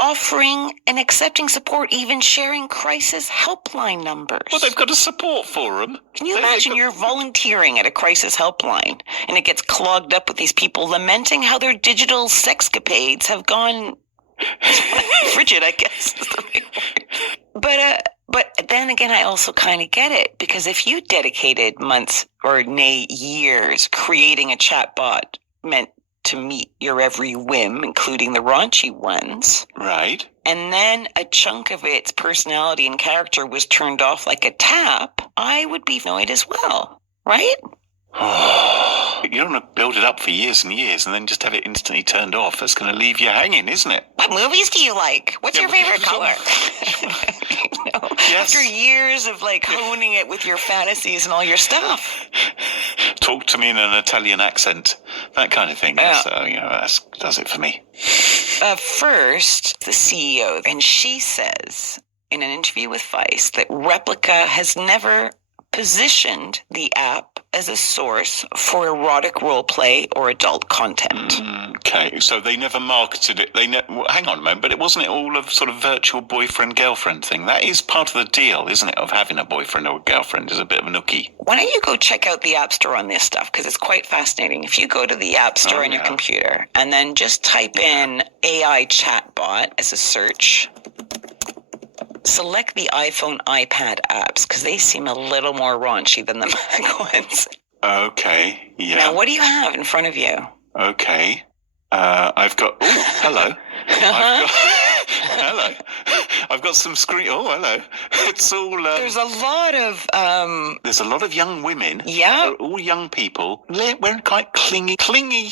offering and accepting support, even sharing crisis helpline numbers. Well, they've got a support forum. Can you imagine you're volunteering at a crisis helpline and it gets clogged up with these people lamenting how their digital sexcapades have gone frigid, I guess is the big word. But then again, I also kind of get it, because if you dedicated months or years creating a chatbot meant to meet your every whim, including the raunchy ones. Right. And then a chunk of its personality and character was turned off like a tap, I would be annoyed as well, right? You don't want to build it up for years and years and then just have it instantly turned off. That's going to leave you hanging, isn't it? What movies do you like? What's your favorite color? Yes. After years of honing it with your fantasies and all your stuff. Talk to me in an Italian accent. That kind of thing. Yeah. So, that does it for me. First, the CEO, and she says in an interview with Vice that Replica has never positioned the app as a source for erotic roleplay or adult content. Okay, so they never marketed it. Hang on a moment, but wasn't it all a sort of virtual boyfriend-girlfriend thing? That is part of the deal, isn't it, of having a boyfriend or a girlfriend is a bit of a nookie. Why don't you go check out the App Store on this stuff, because it's quite fascinating. If you go to the App Store on your computer and then just type in AI chatbot as a search, select the iPhone, iPad apps, because they seem a little more raunchy than the Mac ones. Okay, yeah. Now, what do you have in front of you? Okay. I've got... Oh, hello. Hello. I've got some screen... Oh, hello. It's all... There's a lot of... There's a lot of young women. Yeah. They're all young people wearing quite clingy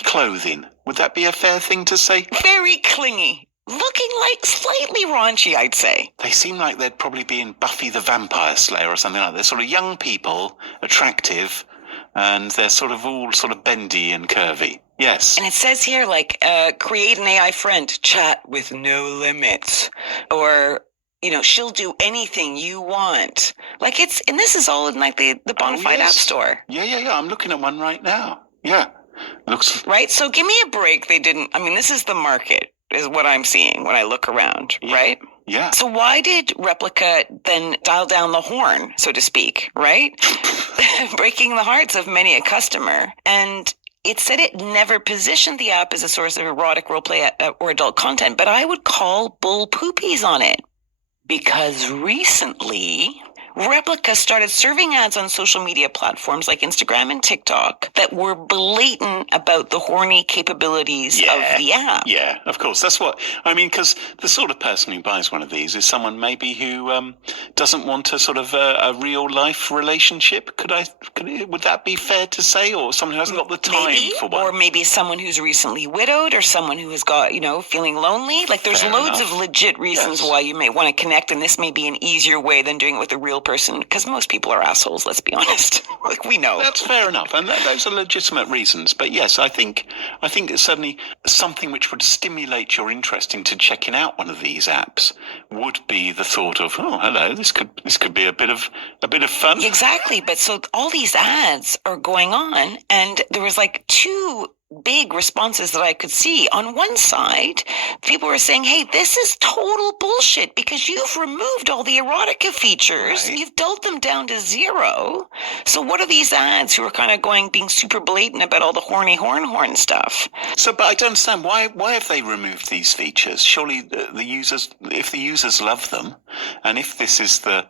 clothing. Would that be a fair thing to say? Very clingy. Looking like slightly raunchy, I'd say. They seem like they'd probably be in Buffy the Vampire Slayer or something like that. They're sort of young people, attractive, and they're sort of all sort of bendy and curvy. Yes. And it says here, create an AI friend, chat with no limits. Or, she'll do anything you want. And this is all in the Bonafide App Store. Yeah. I'm looking at one right now. Yeah. Looks... Right? So give me a break. This is the market, is what I'm seeing when I look around, right? Yeah. So why did Replica then dial down the horn, so to speak, right? Breaking the hearts of many a customer. And it said it never positioned the app as a source of erotic roleplay or adult content, but I would call bull poopies on it. Because recently, Replica started serving ads on social media platforms like Instagram and TikTok that were blatant about the horny capabilities of the app. Yeah, of course. That's what I mean, because the sort of person who buys one of these is someone maybe who doesn't want a sort of a real life relationship. Would that be fair to say? Or someone who hasn't got the time for one? Or maybe someone who's recently widowed, or someone who has got, feeling lonely. There's loads of legit reasons why you may want to connect, and this may be an easier way than doing it with a real person, because most people are assholes, let's be honest. We know. That's fair enough, and those are legitimate reasons. But yes, I think it's certainly something which would stimulate your interest into checking out one of these apps would be the thought of, oh, hello, this could be a bit of fun. Exactly. But so all these ads are going on, and there was like two big responses that I could see. On one side, people were saying, hey, this is total bullshit because you've removed all the erotica features. Right. You've dulled them down to zero. So what are these ads who are kind of being super blatant about all the horny horn stuff? So, but I don't understand, why have they removed these features? Surely the users love them, and if this is the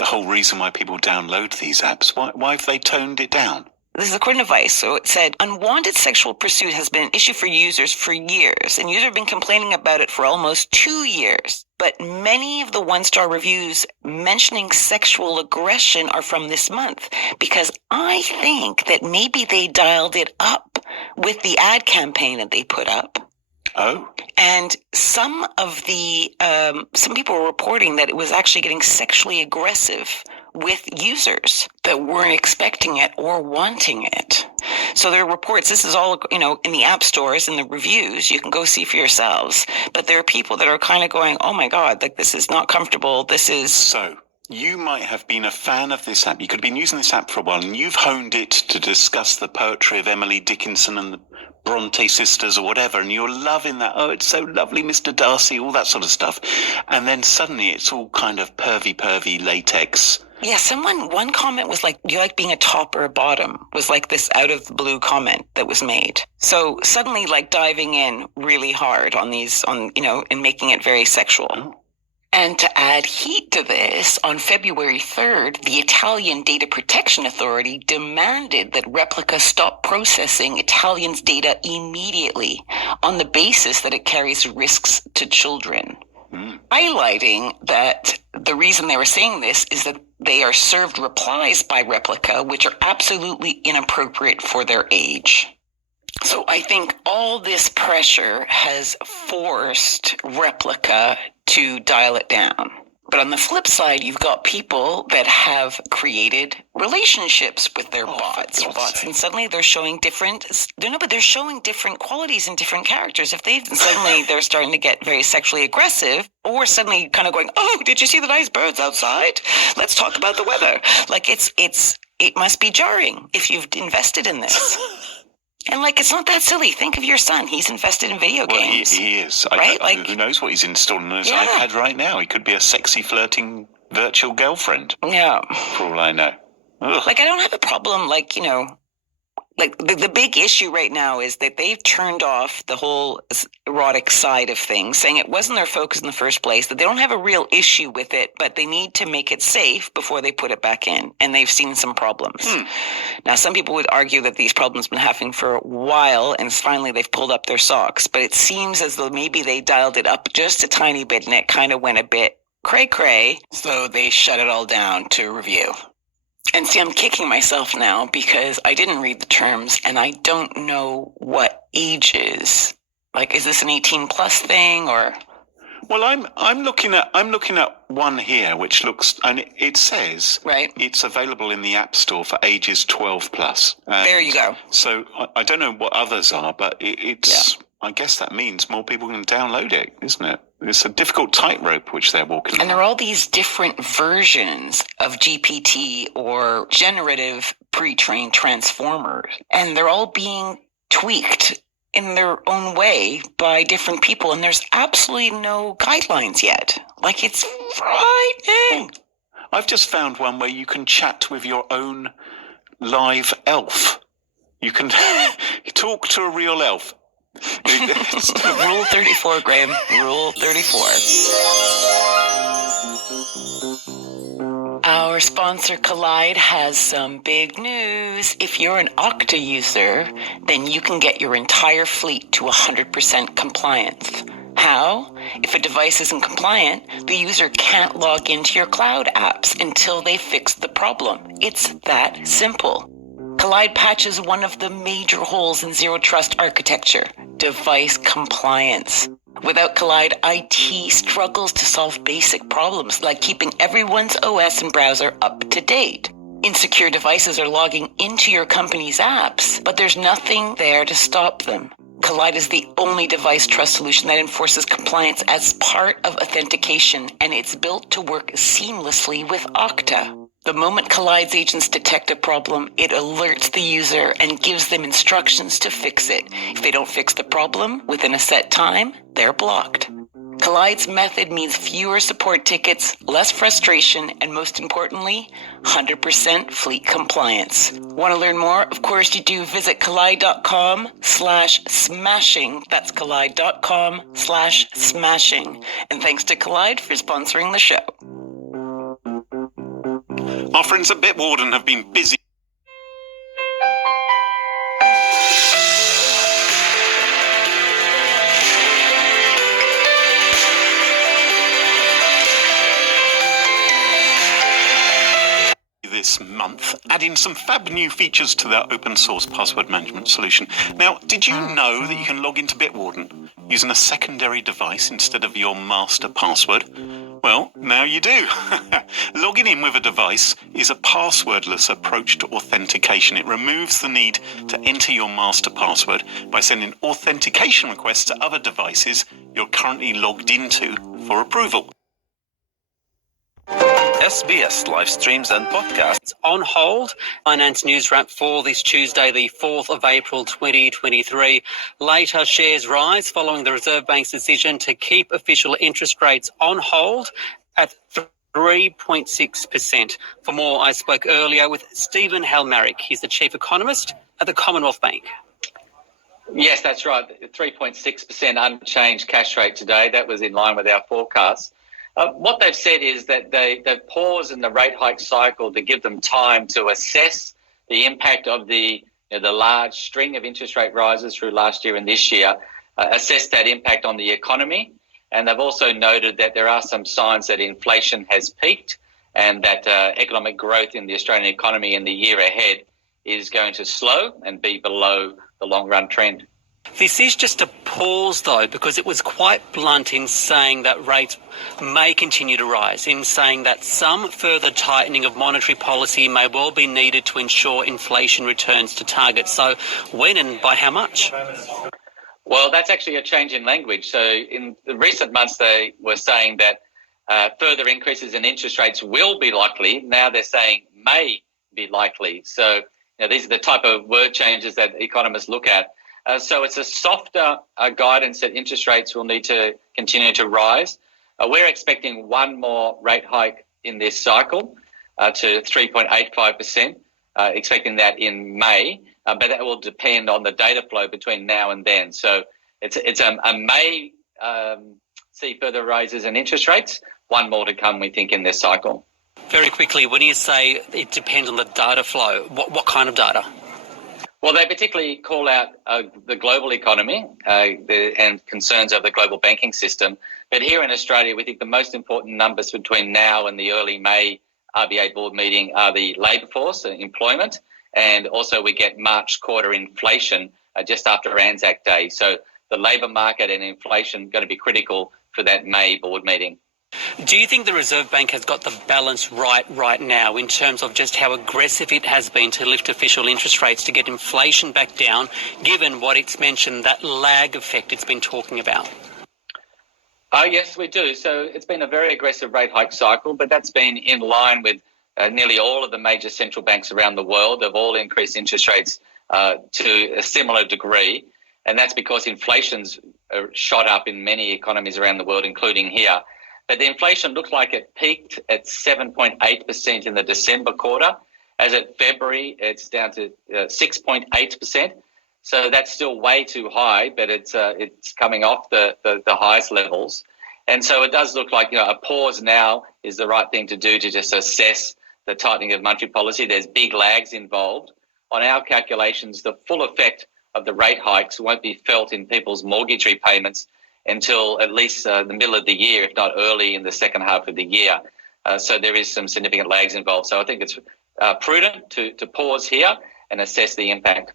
whole reason why people download these apps, why have they toned it down? This is according to Vice. So it said, unwanted sexual pursuit has been an issue for users for years, and users have been complaining about it for almost 2 years. But many of the one-star reviews mentioning sexual aggression are from this month, because I think that maybe they dialed it up with the ad campaign that they put up. Oh. And some people were reporting that it was actually getting sexually aggressive with users that weren't expecting it or wanting it. So there are reports, this is all, in the app stores and the reviews, you can go see for yourselves. But there are people that are kind of going, oh my God, like this is not comfortable. This is... So you might have been a fan of this app. You could have been using this app for a while, and you've honed it to discuss the poetry of Emily Dickinson and the Bronte sisters or whatever, and you're loving that. Oh, it's so lovely, Mr. Darcy, all that sort of stuff. And then suddenly it's all kind of pervy latex. Yeah, one comment was like, do you like being a top or a bottom? Was like this out of the blue comment that was made. So suddenly like diving in really hard on and making it very sexual. Oh. And to add heat to this, on February 3rd, the Italian Data Protection Authority demanded that Replica stop processing Italians' data immediately on the basis that it carries risks to children. Highlighting that the reason they were saying this is that they are served replies by Replica, which are absolutely inappropriate for their age. So I think all this pressure has forced Replica to dial it down. But on the flip side, you've got people that have created relationships with their bots, and suddenly they're showing different qualities and different characters. If they're starting to get very sexually aggressive, or suddenly kind of going, oh, did you see the nice birds outside? Let's talk about the weather. Like it must be jarring if you've invested in this. And it's not that silly. Think of your son. He's invested in video games. He is. Right? Who knows what he's installing on his iPad right now? He could be a sexy, flirting virtual girlfriend. Yeah. For all I know. Ugh. I don't have a problem, the big issue right now is that they've turned off the whole erotic side of things, saying it wasn't their focus in the first place, that they don't have a real issue with it, but they need to make it safe before they put it back in. And they've seen some problems. Now, some people would argue that these problems have been happening for a while, and finally they've pulled up their socks. But it seems as though maybe they dialed it up just a tiny bit, and it kind of went a bit cray-cray, so they shut it all down to review. And see, I'm kicking myself now because I didn't read the terms and I don't know what age is. Is this an 18 plus thing or? Well, I'm looking at one here which looks, and it says it's available in the App Store for ages 12 plus. There you go. So I don't know what others are, but it's. I guess that means more people can download it, isn't it? It's a difficult tightrope which they're walking. And there are all these different versions of GPT or generative pre-trained transformers, and they're all being tweaked in their own way by different people, and there's absolutely no guidelines yet. It's frightening. I've just found one where you can chat with your own live elf. You can talk to a real elf. Rule 34, Graham. Rule 34. Our sponsor Collide has some big news. If you're an Okta user, then you can get your entire fleet to 100% compliance. How? If a device isn't compliant, the user can't log into your cloud apps until they fix the problem. It's that simple. Collide patches one of the major holes in zero trust architecture: device compliance. Without Collide, IT struggles to solve basic problems like keeping everyone's OS and browser up to date. Insecure devices are logging into your company's apps, but there's nothing there to stop them. Collide is the only device trust solution that enforces compliance as part of authentication, and it's built to work seamlessly with Okta. The moment Collide's agents detect a problem, it alerts the user and gives them instructions to fix it. If they don't fix the problem within a set time, they're blocked. Collide's method means fewer support tickets, less frustration, and most importantly, 100% fleet compliance. Want to learn more? Of course you do. Visit collide.com/smashing. That's collide.com/smashing. And thanks to Collide for sponsoring the show. Our friends at Bitwarden have been busy. This month, adding some fab new features to their open source password management solution. Now, did you know that you can log into Bitwarden using a secondary device instead of your master password? Well, now you do. Logging in with a device is a passwordless approach to authentication. It removes the need to enter your master password by sending authentication requests to other devices you're currently logged into for approval. SBS live streams and podcasts. On hold, finance news wrap for this Tuesday, the 4th of April 2023. Later, shares rise following the Reserve Bank's decision to keep official interest rates on hold at 3.6%. For more, I spoke earlier with Stephen Halmarick. He's the chief economist at the Commonwealth Bank. Yes, that's right. 3.6% unchanged cash rate today. That was in line with our forecasts. What they've said is that they've paused in the rate hike cycle to give them time to assess the impact of the large string of interest rate rises through last year and this year, assess that impact on the economy. And they've also noted that there are some signs that inflation has peaked and that economic growth in the Australian economy in the year ahead is going to slow and be below the long-run trend. This is just a pause, though, because it was quite blunt in saying that rates may continue to rise, in saying that some further tightening of monetary policy may well be needed to ensure inflation returns to target. So when and by how much? Well, that's actually a change in language. So in the recent months, they were saying that further increases in interest rates will be likely. Now they're saying may be likely. So these are the type of word changes that economists look at. So it's a softer guidance that interest rates will need to continue to rise. We're expecting one more rate hike in this cycle to 3.85%, expecting that in May, but that will depend on the data flow between now and then. So it's a May see further rises in interest rates, one more to come, we think, in this cycle. Very quickly, when you say it depends on the data flow, what kind of data? Well, they particularly call out the global economy and concerns of the global banking system. But here in Australia, we think the most important numbers between now and the early May RBA board meeting are the labour force, employment, and also we get March quarter inflation just after Anzac Day. So the labour market and inflation going to be critical for that May board meeting. Do you think the Reserve Bank has got the balance right now in terms of just how aggressive it has been to lift official interest rates to get inflation back down, given what it's mentioned, that lag effect it's been talking about? Yes, we do. So it's been a very aggressive rate hike cycle, but that's been in line with nearly all of the major central banks around the world. They've all increased interest rates to a similar degree. And that's because inflation's shot up in many economies around the world, including here. But the inflation looks like it peaked at 7.8% in the December quarter. As of February, it's down to 6.8%. So that's still way too high, but it's coming off the highest levels. And so it does look like a pause now is the right thing to do to just assess the tightening of monetary policy. There's big lags involved. On our calculations, the full effect of the rate hikes won't be felt in people's mortgage repayments until at least the middle of the year, if not early in the second half of the year. So there is some significant lags involved. So I think it's prudent to pause here and assess the impact.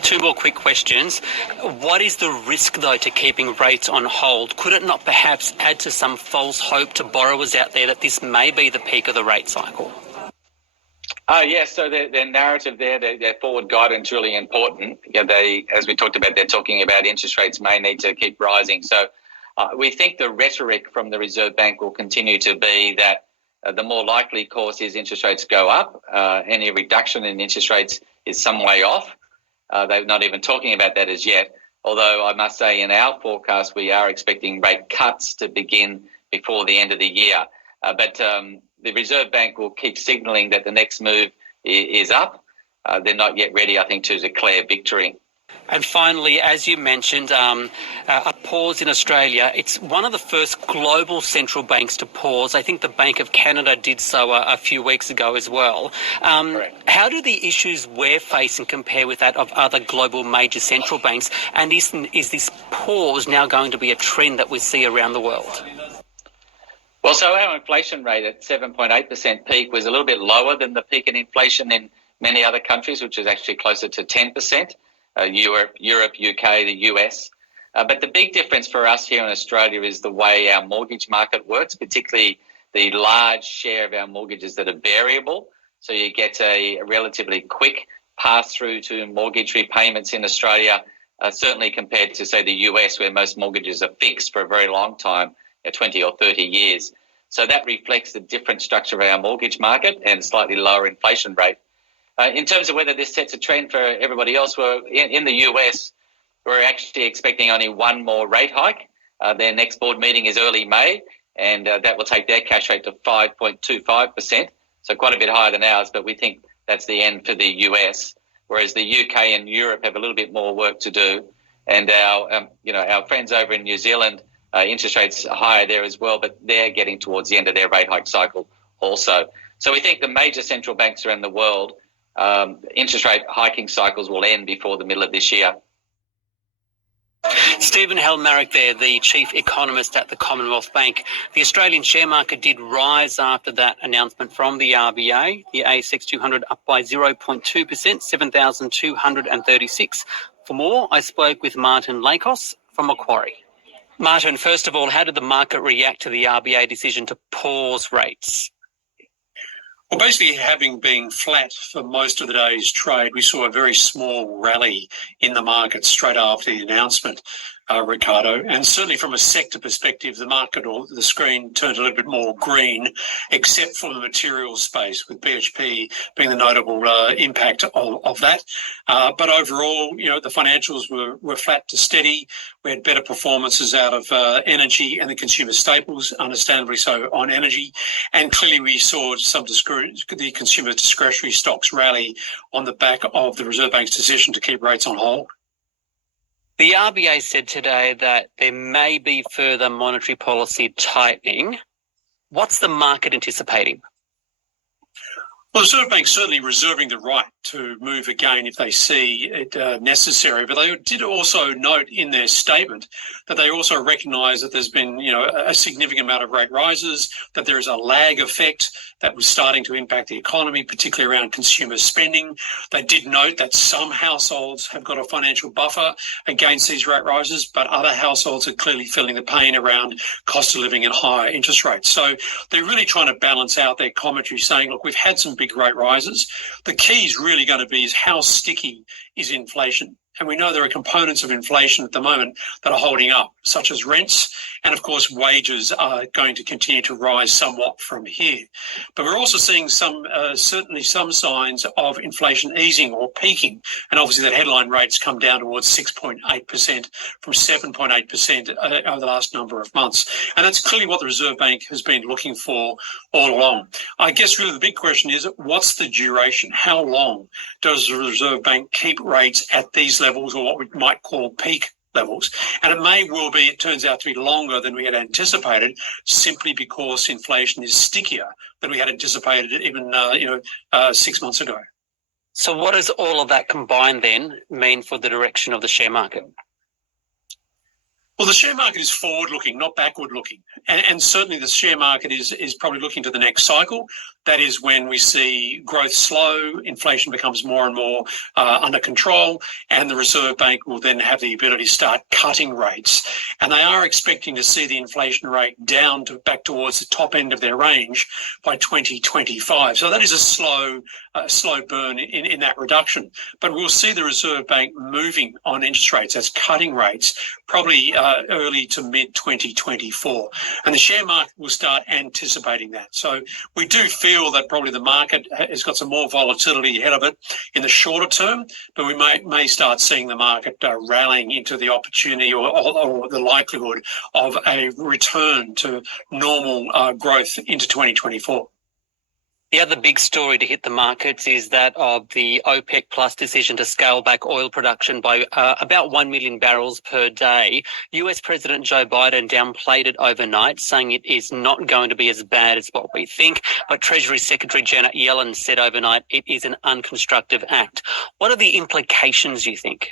Two more quick questions. What is the risk, though, to keeping rates on hold? Could it not perhaps add to some false hope to borrowers out there that this may be the peak of the rate cycle? Yes, so their narrative there, their forward guidance really important. Yeah, as we talked about, they're talking about interest rates may need to keep rising. So we think the rhetoric from the Reserve Bank will continue to be that the more likely course is interest rates go up. Any reduction in interest rates is some way off. They're not even talking about that as yet. Although I must say in our forecast, we are expecting rate cuts to begin before the end of the year. But the Reserve Bank will keep signalling that the next move is up. They're not yet ready, I think, to declare victory. And finally, as you mentioned, a pause in Australia. It's one of the first global central banks to pause. I think the Bank of Canada did so a few weeks ago as well. How do the issues we're facing compare with that of other global major central banks? And is this pause now going to be a trend that we see around the world? Well, so our inflation rate at 7.8% peak was a little bit lower than the peak in inflation in many other countries, which is actually closer to 10%. Europe, UK, the US. But the big difference for us here in Australia is the way our mortgage market works, particularly the large share of our mortgages that are variable. So you get a relatively quick pass-through to mortgage repayments in Australia, certainly compared to, say, the US, where most mortgages are fixed for a very long time, 20 or 30 years. So that reflects the different structure of our mortgage market and slightly lower inflation rate. In terms of whether this sets a trend for everybody else, in the US, we're actually expecting only one more rate hike. Their next board meeting is early May, and that will take their cash rate to 5.25%, so quite a bit higher than ours, but we think that's the end for the US, whereas the UK and Europe have a little bit more work to do. And our friends over in New Zealand, interest rates are higher there as well, but they're getting towards the end of their rate hike cycle also. So we think the major central banks around the world, interest rate hiking cycles will end before the middle of this year. Stephen Halmarick there, the chief economist at the Commonwealth Bank. The Australian share market did rise after that announcement from the RBA. The ASX 200 up by 0.2%, 7,236. For more, I spoke with Martin Lakos from Macquarie. Martin, first of all, how did the market react to the RBA decision to pause rates? Well, basically, having been flat for most of the day's trade, we saw a very small rally in the market straight after the announcement, Ricardo. And certainly from a sector perspective, the market or the screen turned a little bit more green, except for the materials space, with BHP being the notable impact of that. But overall, the financials were flat to steady. We had better performances out of energy and the consumer staples, understandably so on energy. And clearly we saw the consumer discretionary stocks rally on the back of the Reserve Bank's decision to keep rates on hold. The RBA said today that there may be further monetary policy tightening. What's the market anticipating? Well, the Reserve Bank certainly reserving the right to move again if they see it necessary. But they did also note in their statement that they also recognise that there's been, a significant amount of rate rises, that there is a lag effect that was starting to impact the economy, particularly around consumer spending. They did note that some households have got a financial buffer against these rate rises, but other households are clearly feeling the pain around cost of living and higher interest rates. So they're really trying to balance out their commentary, saying, look, we've had some big rate rises. The key is really going to be is how sticky is inflation. And we know there are components of inflation at the moment that are holding up, such as rents. And of course, wages are going to continue to rise somewhat from here. But we're also seeing certainly some signs of inflation easing or peaking. And obviously that headline rate's come down towards 6.8% from 7.8% over the last number of months. And that's clearly what the Reserve Bank has been looking for all along. I guess really the big question is, what's the duration? How long does the Reserve Bank keep rates at these levels, or what we might call peak levels? And it may well be, it turns out to be longer than we had anticipated, simply because inflation is stickier than we had anticipated even 6 months ago. So what does all of that combined then mean for the direction of the share market? Well, the share market is forward-looking, not backward-looking. And certainly the share market is probably looking to the next cycle. That is when we see growth slow, inflation becomes more and more under control, and the Reserve Bank will then have the ability to start cutting rates. And they are expecting to see the inflation rate down to back towards the top end of their range by 2025. So that is a slow burn in that reduction. But we'll see the Reserve Bank moving on interest rates as cutting rates probably early to mid 2024. And the share market will start anticipating that. So we do feel that probably the market has got some more volatility ahead of it in the shorter term, but we may start seeing the market rallying into the opportunity or the likelihood of a return to normal growth into 2024. The other big story to hit the markets is that of the OPEC Plus decision to scale back oil production by about 1 million barrels per day. US President Joe Biden downplayed it overnight, saying it is not going to be as bad as what we think. But Treasury Secretary Janet Yellen said overnight it is an unconstructive act. What are the implications, you think?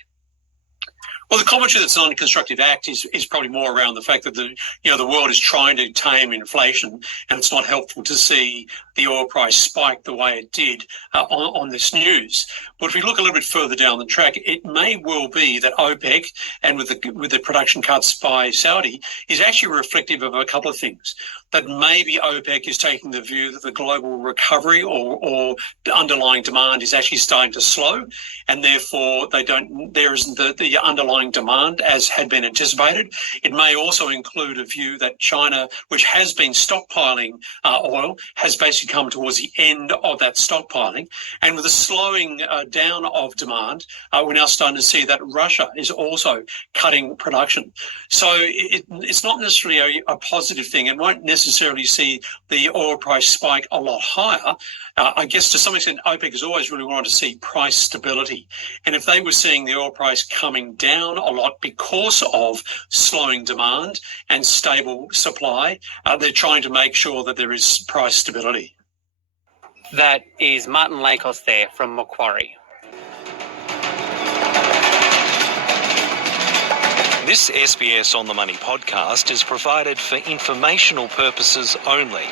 Well, the commentary that's on a constructive act is probably more around the fact that the world is trying to tame inflation, and it's not helpful to see the oil price spike the way it did on this news. But if we look a little bit further down the track, it may well be that OPEC, and with the production cuts by Saudi, is actually reflective of a couple of things. That maybe OPEC is taking the view that the global recovery or the underlying demand is actually starting to slow, and therefore there isn't the underlying demand as had been anticipated. It may also include a view that China, which has been stockpiling oil, has basically come towards the end of that stockpiling. And with the slowing down of demand, we're now starting to see that Russia is also cutting production. So it's not necessarily a positive thing, and won't necessarily see the oil price spike a lot higher. I guess to some extent, OPEC has always really wanted to see price stability. And if they were seeing the oil price coming down a lot because of slowing demand and stable supply, they're trying to make sure that there is price stability. That is Martin Lakos there from Macquarie. This SBS On The Money podcast is provided for informational purposes only.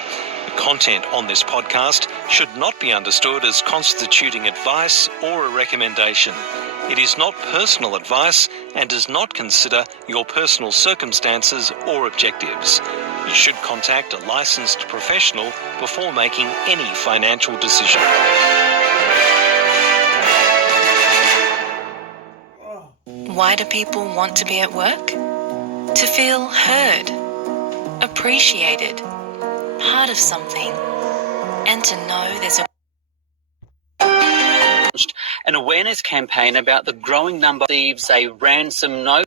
The content on this podcast should not be understood as constituting advice or a recommendation. It is not personal advice and does not consider your personal circumstances or objectives. You should contact a licensed professional before making any financial decision. Why do people want to be at work? To feel heard, appreciated, part of something, and to know there's an awareness campaign about the growing number of receives a ransom note.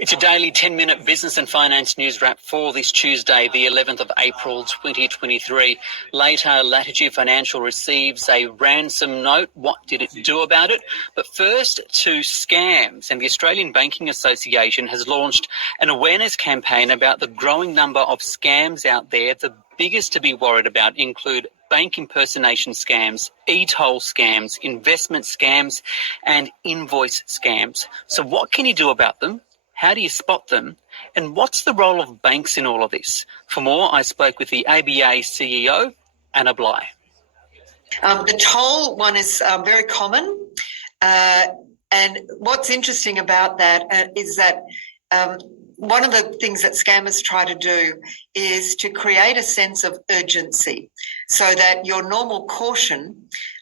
It's a daily 10-minute business and finance news wrap for this Tuesday, the 11th of April, 2023. Later, Latitude Financial receives a ransom note. What did it do about it? But first, to scams. And the Australian Banking Association has launched an awareness campaign about the growing number of scams out there. The biggest to be worried about include bank impersonation scams, e-toll scams, investment scams, and invoice scams. So what can you do about them? How do you spot them? And what's the role of banks in all of this? For more, I spoke with the ABA CEO, Anna Bligh. The toll one is very common. And what's interesting about that is that one of the things that scammers try to do is to create a sense of urgency so that your normal caution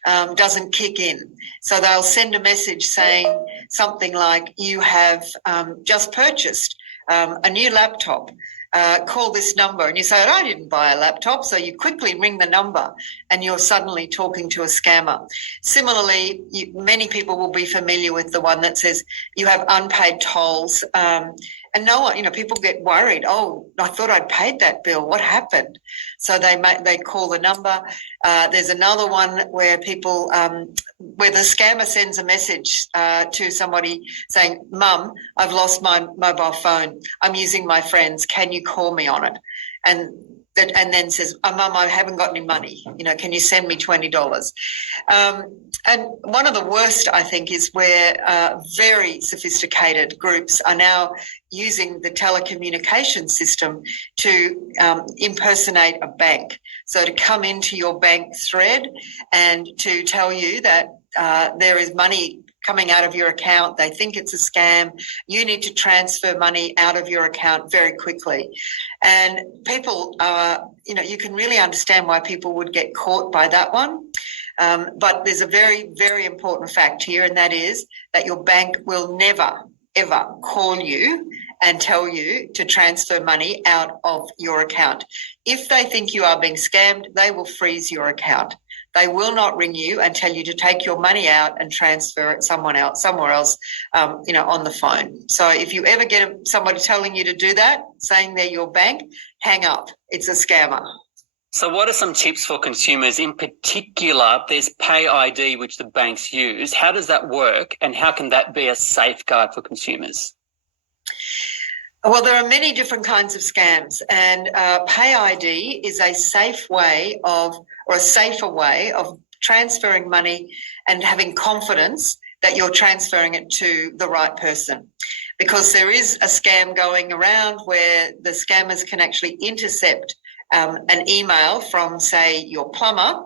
doesn't kick in. So they'll send a message saying something like, you have just purchased a new laptop. Call this number. And you say, I didn't buy a laptop. So you quickly ring the number and you're suddenly talking to a scammer. Similarly, many people will be familiar with the one that says you have unpaid tolls. And no one, people get worried. Oh, I thought I'd paid that bill. What happened? So they call the number. There's another one where people, where the scammer sends a message to somebody saying, Mum, I've lost my mobile phone. I'm using my friend's. Can you call me on it? And and then says, "Oh, Mum, I haven't got any money. Can you send me $20?" And one of the worst, I think, is where very sophisticated groups are now using the telecommunication system to impersonate a bank. So to come into your bank thread and to tell you that there is money coming out of your account. They think it's a scam. You need to transfer money out of your account very quickly. And people, you can really understand why people would get caught by that one. But there's a very, very important fact here, and that is that your bank will never, ever call you and tell you to transfer money out of your account. If they think you are being scammed, they will freeze your account. They will not ring you and tell you to take your money out and transfer it somewhere else, on the phone. So if you ever get somebody telling you to do that, saying they're your bank, hang up. It's a scammer. So what are some tips for consumers? In particular, there's Pay ID, which the banks use. How does that work, and how can that be a safeguard for consumers? Well, there are many different kinds of scams, and Pay ID is a safer way of transferring money and having confidence that you're transferring it to the right person. Because there is a scam going around where the scammers can actually intercept an email from, say, your plumber,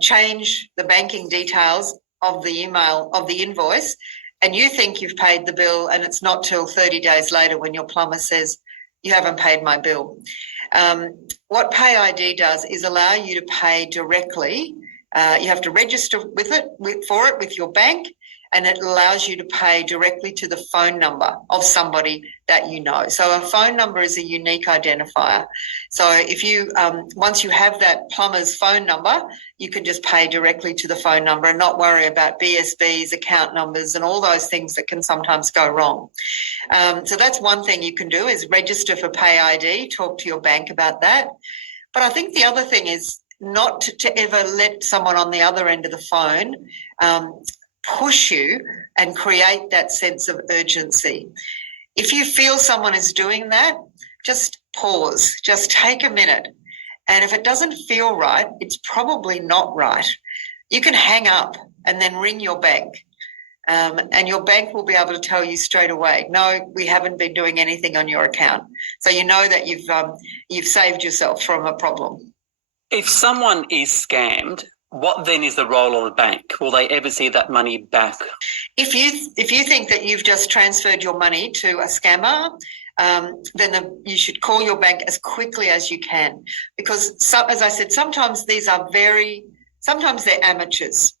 change the banking details of the email, of the invoice, and you think you've paid the bill, and it's not till 30 days later when your plumber says, "You haven't paid my bill." What Pay ID does is allow you to pay directly. You have to register for it with your bank, and it allows you to pay directly to the phone number of somebody that you know. So a phone number is a unique identifier. So if you once you have that plumber's phone number, you can just pay directly to the phone number and not worry about BSBs, account numbers, and all those things that can sometimes go wrong. So that's one thing you can do, is register for Pay ID, talk to your bank about that. But I think the other thing is not to ever let someone on the other end of the phone push you and create that sense of urgency. If you feel someone is doing that, just pause, just take a minute. And if it doesn't feel right, it's probably not right. You can hang up and then ring your bank. And your bank will be able to tell you straight away, "No, we haven't been doing anything on your account." So you know that you've saved yourself from a problem. If someone is scammed, what then is the role of the bank? Will they ever see that money back? If you think that you've just transferred your money to a scammer, then you should call your bank as quickly as you can, because as I said, sometimes they're amateurs,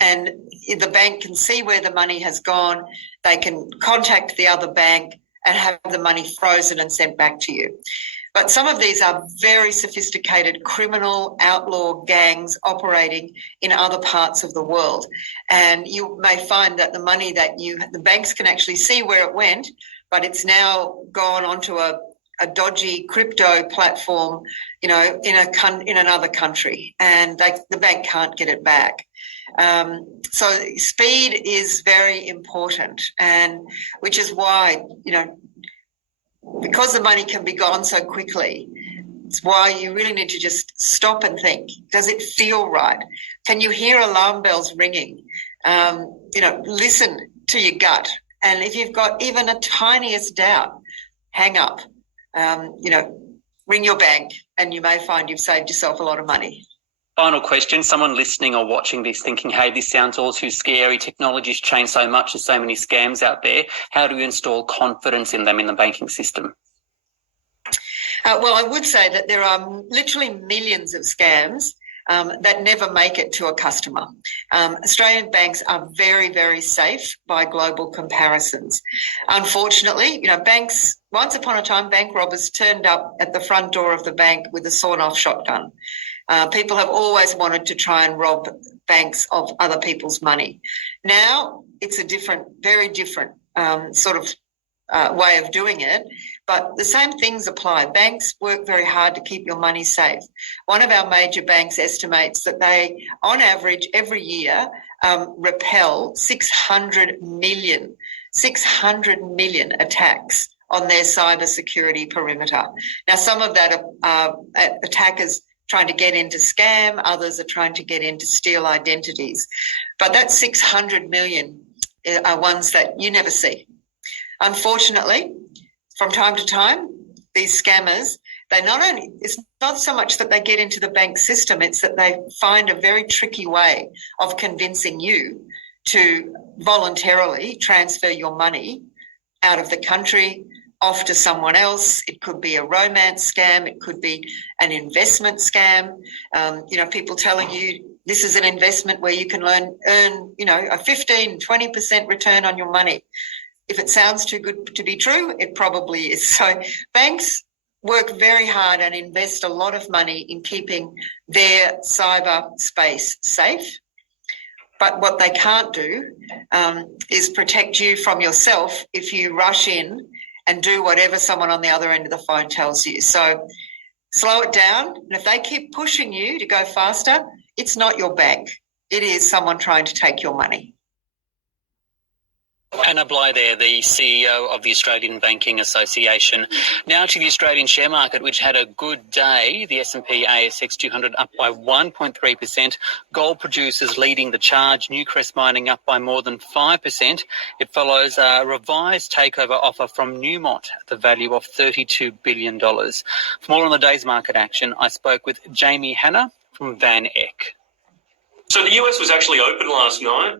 and the bank can see where the money has gone. They can contact the other bank and have the money frozen and sent back to you. But some of these are very sophisticated criminal outlaw gangs operating in other parts of the world. And you may find that the money that the banks can actually see where it went, but it's now gone onto a dodgy crypto platform, in another country, and the bank can't get it back. So speed is very important, and which is why, because the money can be gone so quickly, it's why you really need to just stop and think, does it feel right? Can you hear alarm bells ringing? Listen to your gut. And if you've got even a tiniest doubt, hang up. Ring your bank, and you may find you've saved yourself a lot of money. Final question. Someone listening or watching this thinking, hey, this sounds all too scary. Technology's changed so much. There's so many scams out there. How do you install confidence in them in the banking system? Well, I would say that there are literally millions of scams that never make it to a customer. Australian banks are very, very safe by global comparisons. Unfortunately, once upon a time, bank robbers turned up at the front door of the bank with a sawn-off shotgun. People have always wanted to try and rob banks of other people's money. Now it's a very different way of doing it, but the same things apply. Banks work very hard to keep your money safe. One of our major banks estimates that they, on average, every year repel 600 million attacks on their cybersecurity perimeter. Now, some of that are attackers trying to get into scam, others are trying to get in to steal identities. But that 600 million are ones that you never see. Unfortunately, from time to time, these scammers, it's not so much that they get into the bank system, it's that they find a very tricky way of convincing you to voluntarily transfer your money out of the country, off to someone else. It could be a romance scam. It could be an investment scam. People telling you this is an investment where you can earn, a 15, 20% return on your money. If it sounds too good to be true, it probably is. So banks work very hard and invest a lot of money in keeping their cyber space safe. But what they can't do is protect you from yourself if you rush in and do whatever someone on the other end of the phone tells you. So slow it down. And if they keep pushing you to go faster, it's not your bank. It is someone trying to take your money. Anna Bligh there, the CEO of the Australian Banking Association. Now to the Australian share market, which had a good day. The S&P ASX 200 up by 1.3%. Gold producers leading the charge. Newcrest Mining up by more than 5%. It follows a revised takeover offer from Newmont at the value of $32 billion. For more on the day's market action, I spoke with Jamie Hanna from Van Eck. So the US was actually open last night.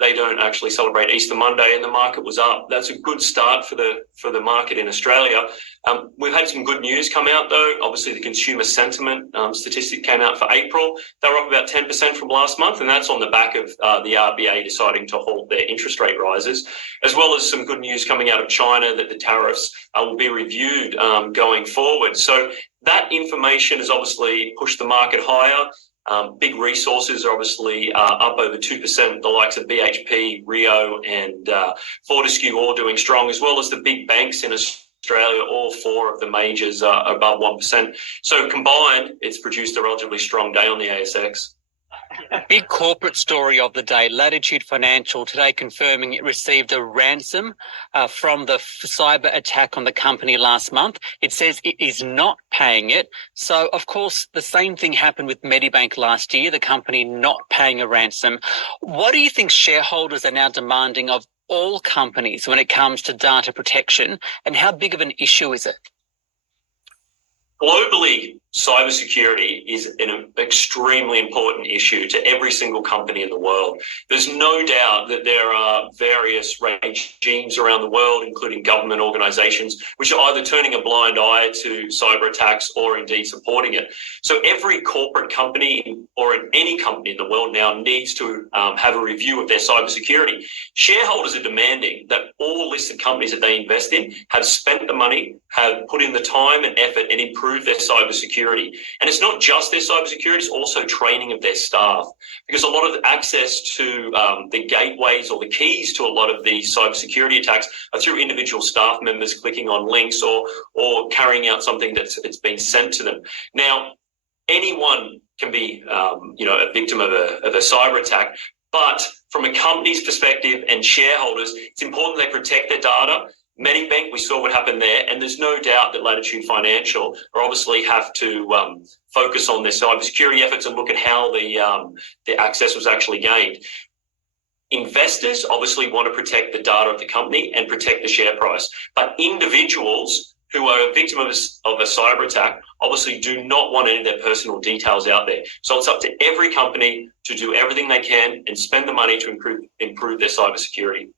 They don't actually celebrate Easter Monday, and the market was up. That's a good start for the market in Australia. We've had some good news come out, though. Obviously, the consumer sentiment statistic came out for April. They were up about 10% from last month, and that's on the back of the RBA deciding to halt their interest rate rises, as well as some good news coming out of China that the tariffs will be reviewed going forward. So that information has obviously pushed the market higher. Big resources are obviously up over 2%, the likes of BHP, Rio and Fortescue all doing strong, as well as the big banks in Australia. All four of the majors are above 1%. So combined, it's produced a relatively strong day on the ASX. Big corporate story of the day, Latitude Financial today confirming it received a ransom from the cyber attack on the company last month. It says it is not paying it. So, of course, the same thing happened with Medibank last year, the company not paying a ransom. What do you think shareholders are now demanding of all companies when it comes to data protection, and how big of an issue is it? Globally, cybersecurity is an extremely important issue to every single company in the world. There's no doubt that there are various regimes around the world, including government organizations, which are either turning a blind eye to cyber attacks or indeed supporting it. So every corporate company or any company in the world now needs to have a review of their cybersecurity. Shareholders are demanding that all listed companies that they invest in have spent the money, have put in the time and effort and improve their cybersecurity. And it's not just their cybersecurity, it's also training of their staff, because a lot of access to the gateways or the keys to a lot of these cybersecurity attacks are through individual staff members clicking on links or carrying out something it's been sent to them. Now, anyone can be a victim of a cyber attack, but from a company's perspective and shareholders, it's important they protect their data. Medibank, we saw what happened there, and there's no doubt that Latitude Financial obviously have to focus on their cybersecurity efforts and look at how the access was actually gained. Investors obviously want to protect the data of the company and protect the share price, but individuals who are a victim of a cyber attack obviously do not want any of their personal details out there. So it's up to every company to do everything they can and spend the money to improve their cybersecurity.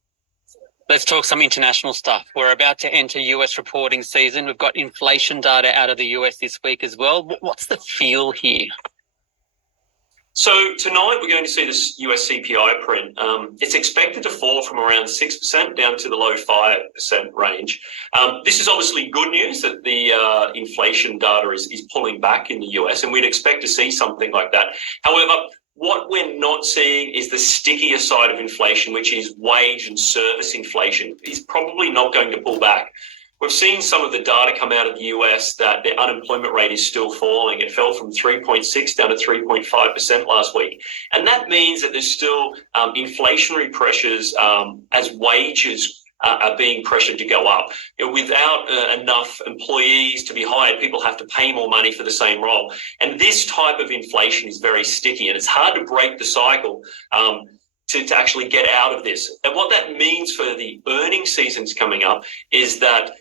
Let's talk some international stuff. We're about to enter US reporting season. We've got inflation data out of the US this week as well. What's the feel here? So tonight we're going to see this US CPI print. It's expected to fall from around 6% down to the low 5% range. This is obviously good news that the inflation data is pulling back in the US, and we'd expect to see something like that. However, what we're not seeing is the stickier side of inflation, which is wage and service inflation. Is probably not going to pull back. We've seen some of the data come out of the US that the unemployment rate is still falling. It fell from 3.6 down to 3.5% last week. And that means that there's still inflationary pressures as wages are being pressured to go up. Without enough employees to be hired, people have to pay more money for the same role. And this type of inflation is very sticky, and it's hard to break the cycle to actually get out of this. And what that means for the earnings seasons coming up is that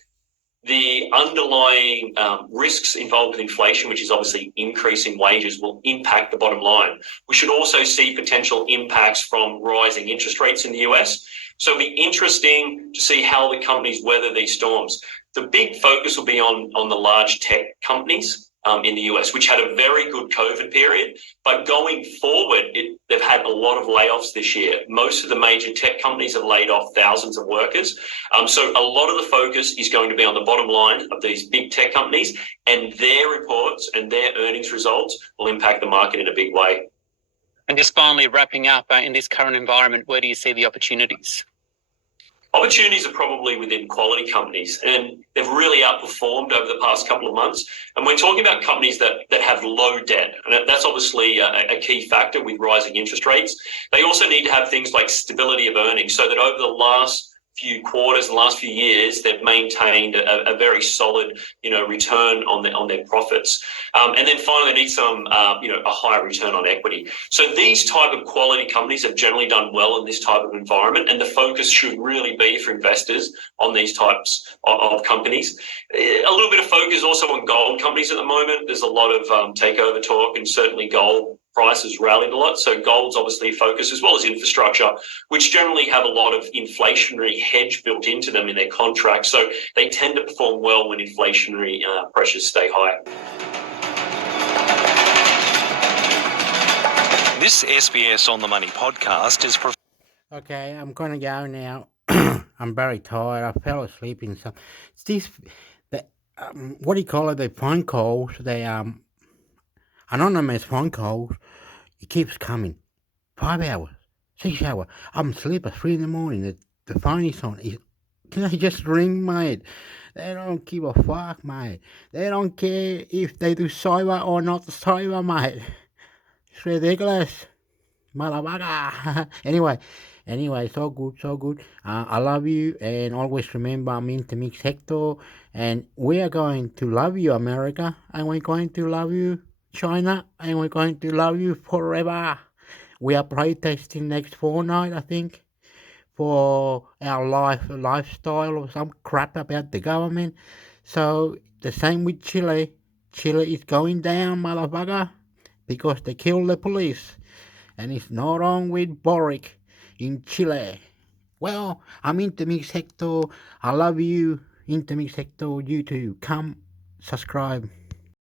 the underlying risks involved with inflation, which is obviously increasing wages, will impact the bottom line. We should also see potential impacts from rising interest rates in the US. So it'll be interesting to see how the companies weather these storms. The big focus will be on the large tech companies in the US, which had a very good COVID period. But going forward, they've had a lot of layoffs this year. Most of the major tech companies have laid off thousands of workers. So a lot of the focus is going to be on the bottom line of these big tech companies, and their reports and their earnings results will impact the market in a big way. And just finally wrapping up, in this current environment, where do you see the opportunities? Opportunities are probably within quality companies, and they've really outperformed over the past couple of months. And we're talking about companies that have low debt, and that's obviously a key factor with rising interest rates. They also need to have things like stability of earnings, so that over the last few quarters, the last few years, they've maintained a very solid, return on their profits. And then finally, they need some, a higher return on equity. So these type of quality companies have generally done well in this type of environment, and the focus should really be for investors on these types of companies. A little bit of focus also on gold companies at the moment. There's a lot of takeover talk, and certainly gold prices rallied a lot. So gold's obviously a focus, as well as infrastructure, which generally have a lot of inflationary hedge built into them in their contracts. So they tend to perform well when inflationary pressures stay high. This SBS On The Money podcast is... Okay, I'm going to go now. I'm very tired. I fell asleep in some... It's this... what do you call it? The phone calls. They... anonymous phone calls. It keeps coming. 5 hours, 6 hours. I'm asleep at 3 in the morning. The phone is on. Can I just ring, mate? They don't give a fuck, mate. They don't care if they do cyber or not cyber, mate. It's ridiculous. Motherfucker. Anyway, so good. I love you, and always remember I'm in the mix sector, and we are going to love you, America, and we're going to love you, China, and we're going to love you forever. We are protesting next fortnight, I think, for our lifestyle or some crap about the government. So the same with Chile. Chile is going down, motherfucker, because they killed the police. And it's not wrong with Boric in Chile. Well, I'm in the mix sector. I love you, in the mix sector. You too. Come subscribe.